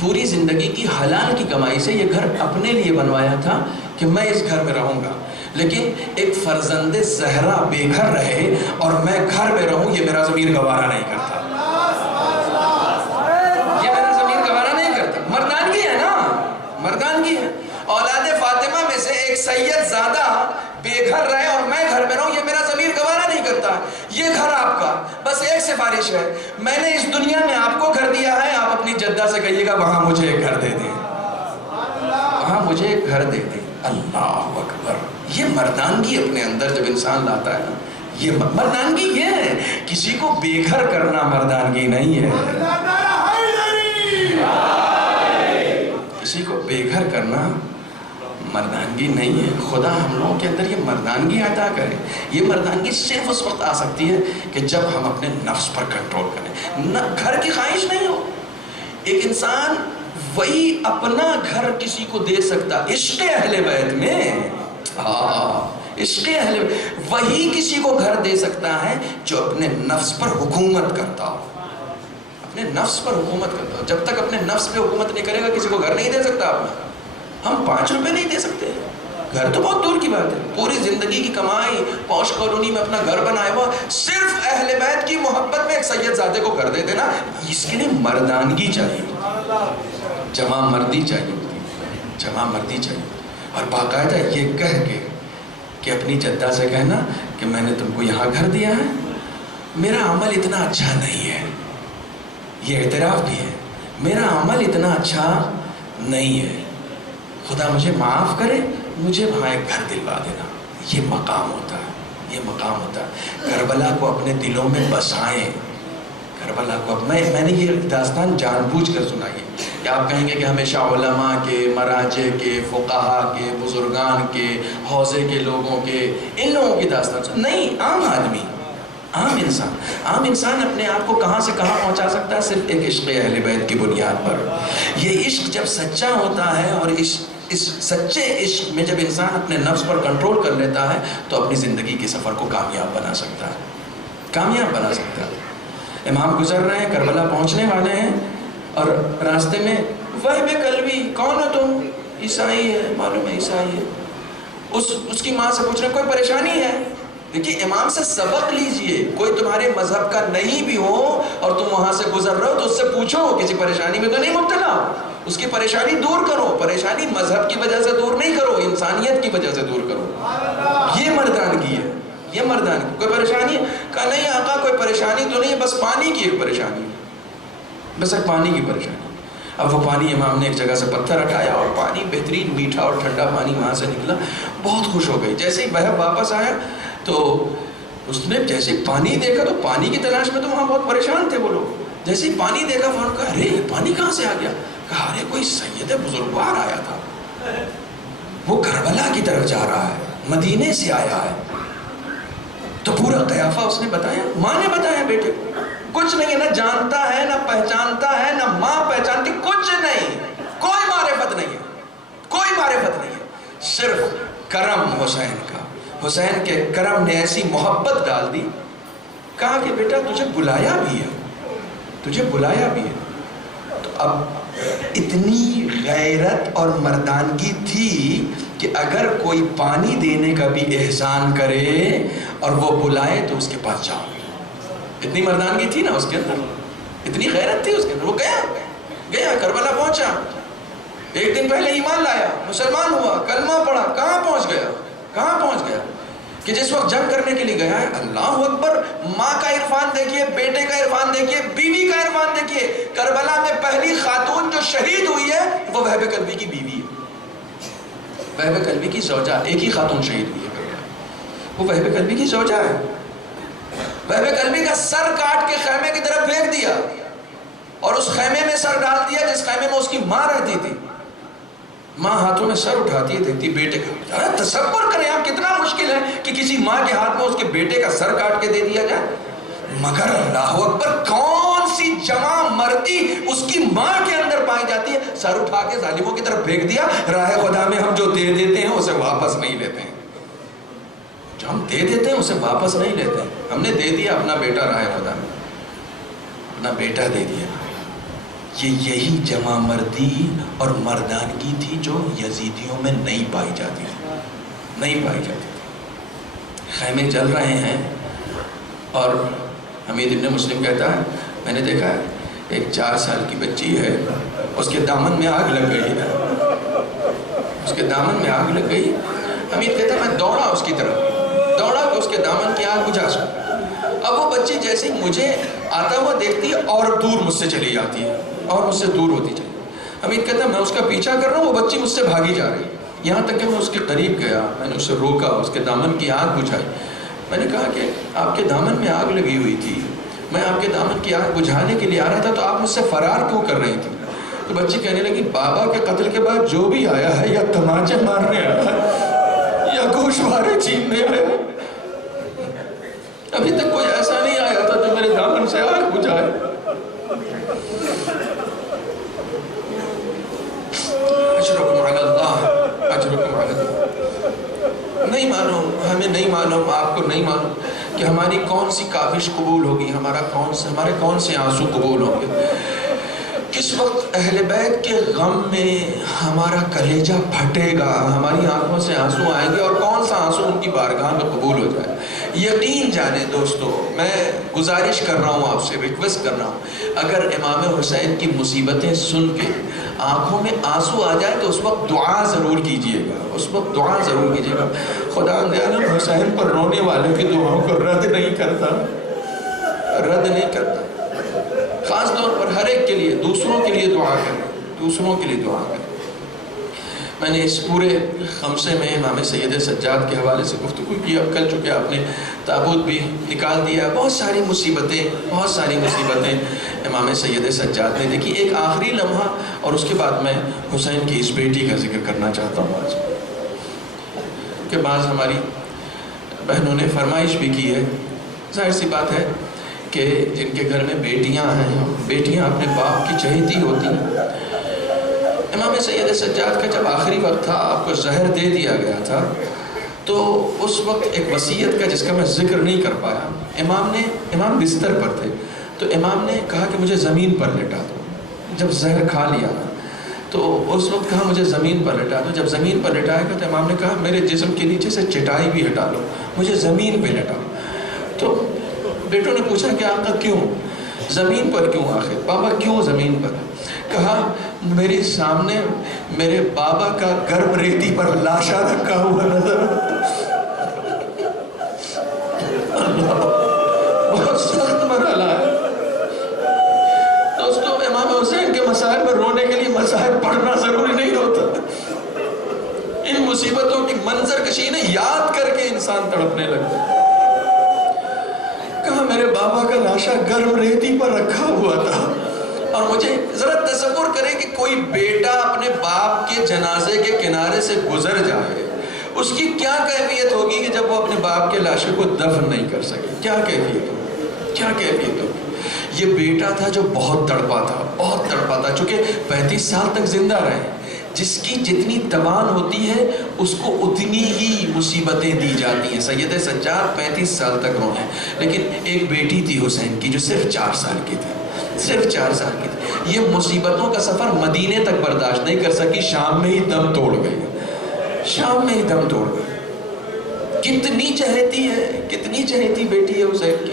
پوری زندگی کی حلال کی کمائی سے یہ گھر اپنے لیے بنوایا تھا کہ میں اس گھر میں رہوں گا، لیکن ایک فرزند زہرا بے گھر رہے اور میں گھر میں رہوں، یہ میرا ضمیر گوارا نہیں کرتا. یہ میرا ضمیر گوارا نہیں کرتا. مردانگی ہے نا، مردانگی ہے. اولاد فاطمہ میں سے ایک سید زادہ بے گھر رہے اور میں گھر میں رہوں، یہ میرا ضمیر گوارا نہیں کرتا. یہ گھر آپ کا، بس ایک سفارش ہے، میں نے اس دنیا میں آپ کو گھر دیا ہے، آپ اپنی جدہ سے کہیے گا وہاں مجھے ایک گھر دے دیں، وہاں مجھے ایک گھر دے دیں. اللہ اکبر. یہ مردانگی اپنے اندر جب انسان لاتا ہے نا، یہ مردانگی یہ ہے. کسی کو بے گھر کرنا مردانگی نہیں ہے، کسی کو بے گھر کرنا مردانگی نہیں ہے. خدا ہم لوگوں کے اندر یہ مردانگی عطا کرے. یہ مردانگی صرف اس وقت آ سکتی ہے کہ جب ہم اپنے نفس پر کنٹرول کریں. گھر کی خواہش نہیں ہو. ایک انسان وہی اپنا گھر کسی کو دے سکتا، عشق اہل بیت میں، عشق اہل وہی کسی کو گھر دے سکتا ہے جو اپنے نفس پر حکومت کرتا ہو. اپنے نفس پر حکومت کرتا ہو. جب تک اپنے نفس پہ حکومت نہیں کرے گا کسی کو گھر نہیں دے سکتا. اپنا ہم 5 روپے نہیں دے سکتے. گھر تو بہت دور کی بات ہے، پوری زندگی کی کمائی پوش کالونی میں اپنا گھر بنائے ہوا، صرف اہل بیت کی محبت میں ایک سید زادے کو گھر دے دینا، اس کے لیے مردانگی چاہیے، جمع مردی چاہیے، جمع مردی چاہیے، اور باقاعدہ یہ کہہ کے کہ اپنی جدہ سے کہنا کہ میں نے تم کو یہاں گھر دیا ہے، میرا عمل اتنا اچھا نہیں ہے، یہ اعتراف بھی ہے، میرا عمل اتنا اچھا نہیں ہے، خدا مجھے معاف کرے، مجھے وہاں ایک گھر دلوا دینا۔ یہ مقام ہوتا ہے، یہ مقام ہوتا ہے۔ کربلا کو اپنے دلوں میں بسائیں، کربلا کو میں نے یہ داستان جان بوجھ کر سنائی ہے کہ آپ کہیں گے کہ ہمیشہ علماء کے، مراجع کے، فقہا کے، بزرگان کے، حوزے کے لوگوں کے، ان لوگوں کی داستان نہیں، عام آدمی، عام انسان اپنے آپ کو کہاں سے کہاں پہنچا سکتا ہے؟ صرف ایک عشق اہل بیت کی بنیاد پر۔ یہ عشق جب سچا ہوتا ہے، اور اس سچے عشق میں جب انسان اپنے نفس پر کنٹرول کر لیتا ہے تو اپنی زندگی کے سفر کو کامیاب بنا سکتا ہے، کامیاب بنا سکتا ہے۔ امام گزر رہے ہیں، کربلا پہنچنے والے ہیں، اور راستے میں وہب قلبی، کون ہو تم؟ عیسائی ہے، معلوم ہے عیسائی ہے۔ اس کی ماں سے پوچھ رہے ہیں کوئی پریشانی ہے؟ دیکھیے امام سے سبق لیجئے، کوئی تمہارے مذہب کا نہیں بھی ہو اور تم وہاں سے گزر رہے ہو تو اس سے پوچھو کسی پریشانی میں تو نہیں مبتلا، اس کی پریشانی دور کرو، پریشانی مذہب کی وجہ سے دور نہیں کرو، انسانیت کی وجہ سے دور کرو۔ یہ مردانگی ہے، یہ مردانگی۔ کوئی پریشانی ہے؟ کہا نہیں آقا کوئی پریشانی تو نہیں ہے، بس پانی کی ایک پریشانی ہے، بس ایک پانی کی پریشانی۔ اب وہ پانی امام نے ایک جگہ سے پتھر اٹھایا اور پانی بہترین میٹھا اور ٹھنڈا پانی وہاں سے نکلا، بہت خوش ہو گئی۔ جیسے ہی بہب واپس آیا تو اس نے جیسے پانی دیکھا، تو پانی کی تلاش میں تو وہاں بہت پریشان تھے وہ لوگ، جیسے ہی پانی دیکھا فوراً کہا ارے یہ پانی کہاں سے آ گیا؟ کہا ارے کوئی سید بزرگوار آیا تھا، وہ کربلا کی طرف جا رہا ہے، مدینے سے آیا ہے۔ تو پورا قیافہ اس نے بتایا، ماں نے بتایا بیٹے کچھ نہیں ہے، نہ جانتا ہے نہ پہچانتا ہے، نہ ماں پہچانتی، کچھ نہیں، کوئی معرفت نہیں ہے، کوئی معرفت نہیں ہے، صرف کرم حسین کا۔ حسین کے کرم نے ایسی محبت ڈال دی، کہا کہ بیٹا تجھے بلایا بھی ہے، تجھے بلایا بھی ہے۔ تو اب اتنی غیرت اور مردانگی تھی کہ اگر کوئی پانی دینے کا بھی احسان کرے اور وہ بلائے تو اس کے پاس جاؤ، اتنی مردانگی تھی نا اس کے اندر، اتنی غیرت تھی اس کے اندر۔ وہ گیا کربلا پہنچا، ایک دن پہلے ایمان لایا، مسلمان ہوا، کلمہ پڑھا، کہاں پہنچ گیا کہ جس وقت جنگ کرنے کے لیے گیا ہے، اللہ اکبر، ماں کا عرفان دیکھیے، بیٹے کا عرفان دیکھیے، بیوی کا عرفان دیکھیے۔ کربلا میں پہلی خاتون جو شہید ہوئی ہے وہ وہب قلبی کی بیوی ہے، وہب قلبی کی زوجہ، ایک ہی خاتون شہید ہوئی ہے کربلا، وہ وہب قلبی کی زوجہ ہے۔ وہب قلبی کا سر کاٹ کے خیمے کی طرف پھینک دیا، اور اس خیمے میں سر ڈال دیا جس خیمے میں اس کی ماں رہتی تھی۔ ماں ہاتھوں میں سر اٹھاتی ہے، دیکھتی بیٹے کا، تصور کریں آپ کتنا مشکل ہے کہ کسی ماں کے ہاتھ میں اس کے بیٹے کا سر کاٹ کے دے دیا جائے، مگر اللہ اکبر کون سی جمع مردی اس کی ماں کے اندر پائی جاتی ہے، سر اٹھا کے ظالموں کی طرف پھینک دیا۔ راہ خدا میں ہم جو دے دیتے ہیں اسے واپس نہیں لیتے ہیں، جو ہم دے دیتے ہیں اسے واپس نہیں لیتے ہیں۔ ہم نے دے دیا اپنا بیٹا، راہ خدا میں اپنا بیٹا دے دیا۔ یہی جمع مردی اور مردانگی تھی جو یزیدیوں میں نہیں پائی جاتی تھی، خیمے جل رہے ہیں، اور حمید ابن مسلم کہتا ہے میں نے دیکھا ہے ایک 4 سال کی بچی ہے، اس کے دامن میں آگ لگ گئی، اس کے دامن میں آگ لگ گئی۔ حمید کہتا ہے میں دوڑا اس کی طرف، دوڑا کہ اس کے دامن کی آگ بجھا سکوں۔ اب وہ بچی جیسے مجھے آتا ہوا دیکھتی ہے اور دور مجھ سے چلی جاتی ہے، اور مجھ سے دور ہوتی چلی۔ حمید کہتا ہے میں اس کا پیچھا کر رہا ہوں، وہ بچی مجھ سے بھاگی جا رہی ہے، یہاں تک کہ میں اس کے قریب گیا، میں نے اسے روکا، اس کے دامن کی آگ بجھائی۔ میں نے کہا کہ آپ کے دامن میں آگ لگی ہوئی تھی، میں آپ کے دامن کی آگ بجھانے کے لیے آ رہا تھا، تو آپ مجھ سے فرار کیوں کر رہی تھی؟ تو بچی کہنے لگی بابا کے قتل کے بعد جو بھی آیا ہے یا تماچے مارنے آیا ہے یا گوشوارے چھیننے آیا ہے، ابھی تک کوئی ایسا نہیں آیا تھا جو میرے دامن سے آگ بجھائے۔ اجرکم علی اللہ، اجرکم علی اللہ۔ نہیں معلوم، ہمیں نہیں معلوم، آپ کو نہیں معلوم کہ ہماری کون سی کاوش قبول ہوگی، ہمارے کون سے آنسو قبول ہوں گے، کس جس وقت اہل بیت کے غم میں ہمارا کلیجہ پھٹے گا، ہماری آنکھوں سے آنسو آئیں گے، اور کون سا آنسو ان کی بارگاہ میں قبول ہو جائے۔ یقین جانیں دوستو، میں گزارش کر رہا ہوں، آپ سے ریکویسٹ کر رہا ہوں، اگر امام حسین کی مصیبتیں سن کے آنکھوں میں آنسو آ جائے تو اس وقت دعا ضرور کیجئے گا، اس وقت دعا ضرور کیجئے گا۔ خدا عالم حسین پر رونے والوں کی دعاؤں کو رد نہیں کرتا، رد نہیں کرتا۔ خاص طور پر ہر ایک کے لیے، دوسروں کے لیے دعا کریں، دوسروں کے لیے دعا کریں۔ میں نے اس پورے خمسے میں امام سید سجاد کے حوالے سے گفتگو کی، اب کل چکے آپ نے تابوت بھی نکال دیا، بہت ساری مصیبتیں امام سید سجاد نے دیکھی۔ ایک آخری لمحہ اور اس کے بعد میں حسین کی اس بیٹی کا ذکر کرنا چاہتا ہوں آج، کہ بعض ہماری بہنوں نے فرمائش بھی کی ہے، ظاہر سی بات ہے کہ جن کے گھر میں بیٹیاں ہیں، بیٹیاں اپنے باپ کی چہیتی ہوتی ہیں۔ امام سید سجاد کا جب آخری وقت تھا، آپ کو زہر دے دیا گیا تھا، تو اس وقت ایک وصیت کا جس کا میں ذکر نہیں کر پایا، امام بستر پر تھے، تو امام نے کہا کہ مجھے زمین پر لٹا دو۔ جب زہر کھا لیا تو اس وقت کہا مجھے زمین پر لٹا دو۔ جب زمین پر لٹایا گیا تو امام نے کہا میرے جسم کے نیچے سے چٹائی بھی ہٹا لو، مجھے زمین پہ لٹاؤ۔ تو بیٹوں نے پوچھا کہ آقا کیوں زمین پر، کیوں آخر بابا کیوں زمین پر؟ کہا میرے سامنے میرے بابا کا گرم ریتی پر لاشا رکھا ہوا نظر، اللہ بہت سخت مرحلہ ہے دوستو۔ امام حسین کے مسائل پر رونے کے لیے مسائل پڑھنا ضروری نہیں ہوتا، ان مصیبتوں کی منظر کشی نے یاد کر کے انسان تڑپنے لگتا ہے۔ کہا میرے بابا کا لاشا گرم ریتی پر رکھا ہوا تھا، اور مجھے ذرا تصور کریں کہ کوئی بیٹا اپنے باپ کے جنازے کے کنارے سے گزر جائے، اس کی کیا کیفیت ہوگی کہ جب وہ اپنے باپ کے لاشے کو دفن نہیں کر سکے؟ کیا کیفیت ہوگی، کیا کیفیت ہوگی؟ یہ بیٹا تھا جو بہت تڑپا تھا، چونکہ 35 سال تک زندہ رہے، جس کی جتنی توان ہوتی ہے اس کو اتنی ہی مصیبتیں دی جاتی ہیں۔ سید سجاد 35 سال تک روئے، لیکن ایک بیٹی تھی حسین کی جو صرف 4 سال کی تھی، صرف 4 سال کی تھی۔ یہ مصیبتوں کا سفر مدینے تک برداشت نہیں کر سکی، شام میں ہی دم توڑ گئی، شام میں ہی دم توڑ گئی۔ کتنی چہیتی ہے، کتنی چہیتی بیٹی ہے حسین کی۔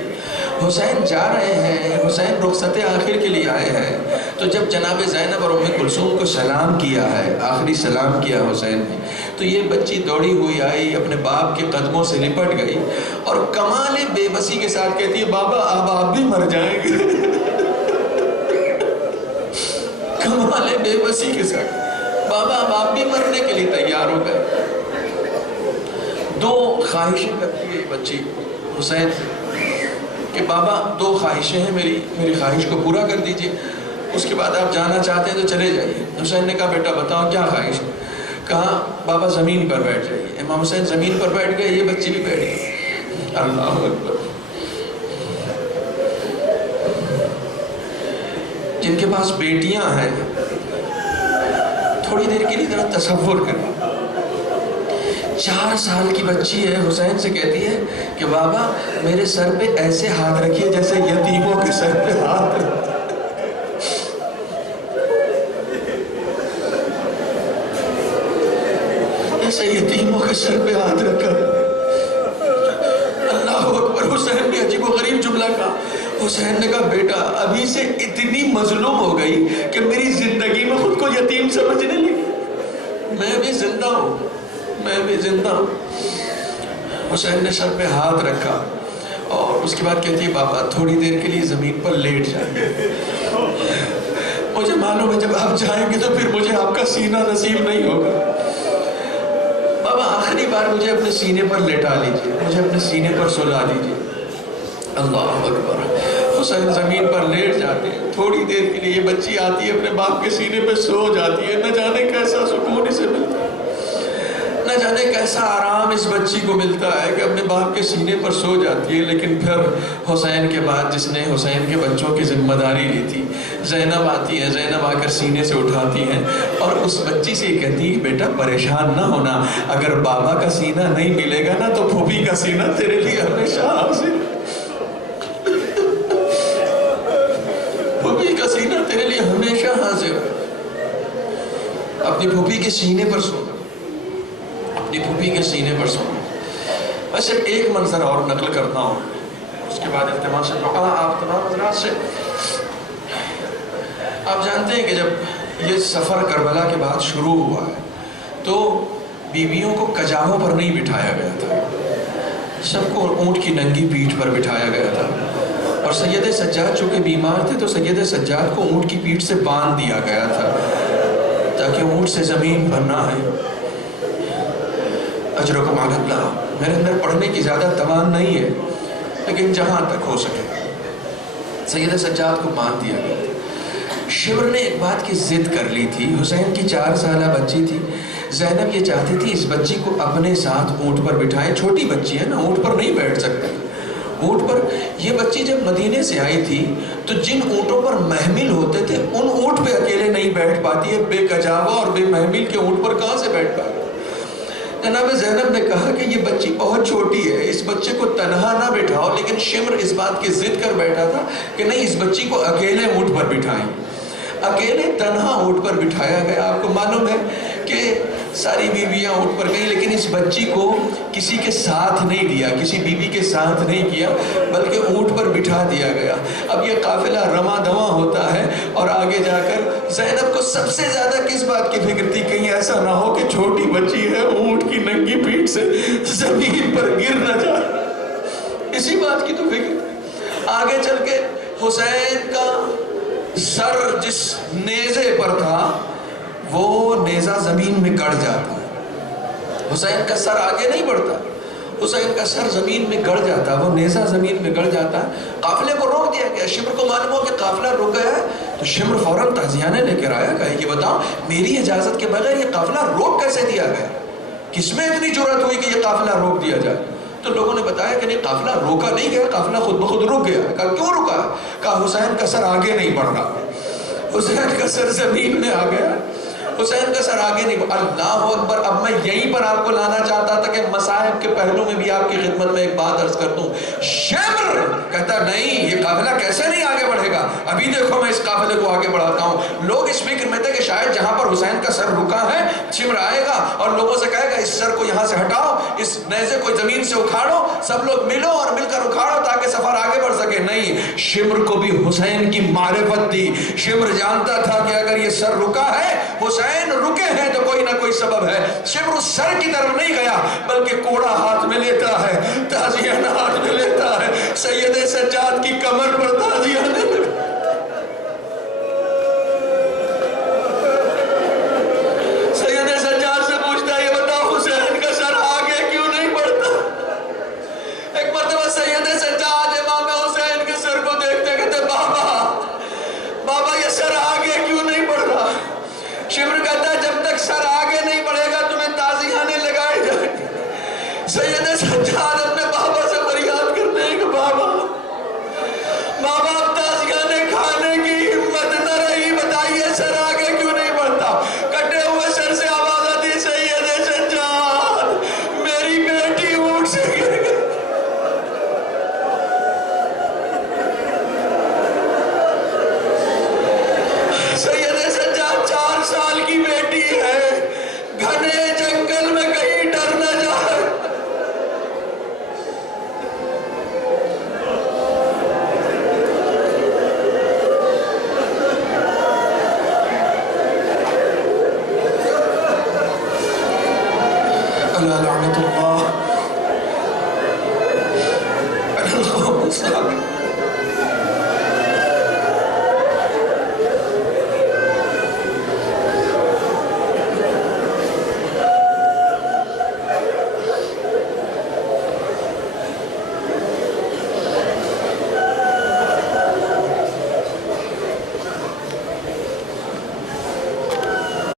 حسین جا رہے ہیں، حسین رخصت آخر کے لیے آئے ہیں، تو جب جناب زینب اور ام کلثوم کو سلام کیا ہے، آخری سلام کیا حسین نے، تو یہ بچی دوڑی ہوئی آئی، اپنے باپ کے قدموں سے لپٹ گئی اور کمال بے بسی کے ساتھ کہتی ہے بابا اب آپ بھی مر جائیں گے۔ کمال بے بسی کے ساتھ بابا اب آپ بھی مرنے کے لیے تیار ہو گئے۔ 2 خواہشیں کرتی ہے بچی حسین سے کہ بابا 2 خواہشیں ہیں میری خواہش کو پورا کر دیجئے، اس کے بعد آپ جانا چاہتے ہیں تو چلے جائیے۔ حسین نے کہا بیٹا بتاؤ کیا خواہش ہے؟ کہا بابا زمین پر بیٹھ جائیے۔ امام حسین زمین پر بیٹھ گئے، یہ بچی بھی بیٹھ گئی۔ اللہ اکبر۔ جن کے پاس بیٹیاں ہیں تھوڑی دیر کے لیے ذرا تصور کریں، 4 سال کی بچی ہے، حسین سے کہتی ہے کہ بابا میرے سر پہ ایسے ہاتھ رکھیے جیسے یتیموں کے سر پہ ہاتھ رکھتے، ایسے یتیموں کے سر پہ ہاتھ رکھا۔ اللہ اکبر۔ حسین نے عجیب و غریب جملہ کہا، حسین نے کہا بیٹا ابھی سے اتنی مظلوم ہو گئی کہ میری زندگی میں خود کو یتیم سمجھنے لگی، میں بھی زندہ ہوں، میں بھی زندہ ہوں۔ حسین نے سر پہ ہاتھ رکھا اور اس کے بعد کہتی ہے بابا تھوڑی دیر کے لیے زمین پر لیٹ جائیں، مجھے معلوم ہے جب آپ جائیں گے تو پھر مجھے آپ کا سینہ نصیب نہیں ہوگا، بابا آخری بار مجھے اپنے سینے پر لٹا لیجئے، مجھے اپنے سینے پر سلا دیجئے۔ اللہ اکبر۔ حسین زمین پر لیٹ جاتے ہیں، تھوڑی دیر کے لیے یہ بچی آتی ہے اپنے باپ کے سینے پہ سو جاتی ہے، نہ جانے کیسا سکون اسے ملتا ہے، نہ جانے کیسا آرام اس بچی کو ملتا ہے کہ اپنے باپ کے سینے پر سو جاتی ہے۔ لیکن پھر حسین کے بعد جس نے حسین کے بچوں کی ذمہ داری لی تھی، زینب آتی ہے، زینب آ کر سینے سے اٹھاتی ہیں اور اس بچی سے کہتی ہے بیٹا پریشان نہ ہونا، اگر بابا کا سینہ نہیں ملے گا نا تو پھوپھی کا سینہ تیرے لیے ہمیشہ حاضر، پھوپھی کا سینہ تیرے لیے ہمیشہ اپنی پھوپھی کے سینے پر سونا، اپنی پھوپھی کے سینے پر سونا۔ میں صرف ایک منظر اور نقل کرتا ہوں، اس کے بعد اہتمام سے دعا آپ تمام حضرات سے۔ آپ جانتے ہیں کہ جب یہ سفر کربلا کے بعد شروع ہوا ہے تو بیویوں کو کجاووں پر نہیں بٹھایا گیا تھا، سب کو اونٹ کی ننگی پیٹھ پر بٹھایا گیا تھا، اور سید سجاد چونکہ بیمار تھے تو سید سجاد کو اونٹ کی پیٹھ سے باندھ دیا گیا تھا تاکہ اونٹ سے زمین پر نہ آئے۔ اجرکم علی اللہ، میرے اندر پڑھنے کی زیادہ توان نہیں ہے لیکن جہاں تک ہو سکے سید سجاد کو باندھ دیا گیا تھا۔ شمر نے ایک بات کی ضد کر لی تھی، حسین کی 4 سالہ بچی تھی، زینب یہ چاہتی تھی اس بچی کو اپنے ساتھ اونٹ پر بٹھائے، چھوٹی بچی ہے نا، اونٹ پر نہیں بیٹھ سکتے، اونٹ پر۔ یہ بچی جب مدینے سے آئی تھی تو جن اونٹوں پر محمل ہوتے تھے ان اونٹ پہ اکیلے نہیں بیٹھ پاتی ہے، بے کجاوا اور بے محمل کے اونٹ پر کہاں سے بیٹھ پائے؟ جناب زینب نے کہا کہ یہ بچی بہت چھوٹی ہے، اس بچے کو تنہا نہ بٹھاؤ، لیکن شمر اس بات کی ضد کر بیٹھا تھا کہ نہیں، اس بچی کو اکیلے اونٹ پر بٹھائیں۔ اکیلے تنہا اونٹ پر بٹھایا گیا۔ آپ کو معلوم ہے کہ ساری بیویاں اونٹ پر گئی لیکن اس بچی کو کسی کے ساتھ نہیں دیا، کسی بیوی کے ساتھ نہیں کیا، بلکہ اونٹ پر بٹھا دیا گیا۔ اب یہ قافلہ رواں دواں ہوتا ہے اور آگے جا کر زینب کو سب سے زیادہ کس بات کی فکر تھی؟ کہیں ایسا نہ ہو کہ چھوٹی بچی ہے اونٹ کی ننگی پیٹھ سے زمین پر گر نہ جائے، اسی بات کی تو فکر تھی۔ آگے چل کے حسین کا سر جس نیزے پر تھا وہ نیزہ زمین میں گڑ جاتا، حسین کا سر آگے نہیں بڑھتا، حسین کا سر زمین میں گڑ جاتا، وہ نیزہ زمین میں گڑ جاتا۔ قافلے کو روک دیا گیا۔ شمر کو معلوم ہو کہ قافلہ رک گیا ہے تو شمر فوراً تعزیانے لے کر آیا، کہا کہ بتاؤ میری اجازت کے بغیر یہ قافلہ روک کیسے دیا گیا؟ کس میں اتنی جرأت ہوئی کہ یہ قافلہ روک دیا جائے؟ تو لوگوں نے بتایا کہ نہیں، قافلہ روکا نہیں گیا، قافلہ خود بخود رک گیا۔ کہا کیوں رکا؟ کہا حسین کا سر آگے نہیں بڑھ رہا، حسین کا سر زمین میں آ گیا، حسین کا سر آگے نہیں بڑھ۔ اللہ اکبر۔ اب میں یہیں پر آپ کو لانا چاہتا تھا کہ مصائب کے پہلو میں بھی آپ کی خدمت میں ایک بات عرض کر دوں۔ شمر کہتا نہیں، یہ قافلہ کیسے نہیں آگے بڑھے گا، ابھی دیکھو میں اس قافلے کو آگے بڑھاتا ہوں۔ لوگ اس فکر میں تھے کہ شاید جہاں پر حسین کا سر رکا ہے شمر آئے گا اور لوگوں سے کہے گا اس سر کو یہاں سے ہٹاؤ، اس نیزے کو زمین سے اکھاڑو، سب لوگ ملو اور مل کر اکھاڑو تاکہ سفر آگے بڑھ سکے۔ نہیں، شمر کو بھی حسین کی معرفت تھی، شمر جانتا تھا کہ اگر یہ سر رکا ہے، حسین رکے ہیں تو کوئی نہ کوئی سبب ہے۔ شمر اس سر کی طرف نہیں گیا بلکہ کوڑا ہاتھ میں لیتا ہے، تازیانہ ہاتھ میں لیتا ہے، سید سجاد کی کمر پر تازیانہ سید سجاد سے پوچھتا ہے یہ بتاؤ حسین کا سر آگے کیوں نہیں بڑھتا؟ ایک مرتبہ سید سجاد امام حسین کے سر کو دیکھتے کہتے بابا یہ سر آگے کیوں نہیں بڑھ رہا؟ شمر کہتا ہے جب تک سر آگے نہیں بڑھے گا تمہیں تازیانے لگائے جائیں گے۔ سید سجاد اپنے بابا سے فریاد کرتے ہیں کہ بابا اب تازیانے کھانے کی ہمت نہ رہی، بتائیے سر آگے کیوں نہیں بڑھتا؟ کٹے ہوئے سر سے آواز آتی سید سجاد میری بیٹی اونٹ سے گر گئی۔ سید سجاد 4 سال کی بیٹی ہے، گھنے جنگل میں کہیں ڈر نہ جائے۔ اللہ لعنت اللہ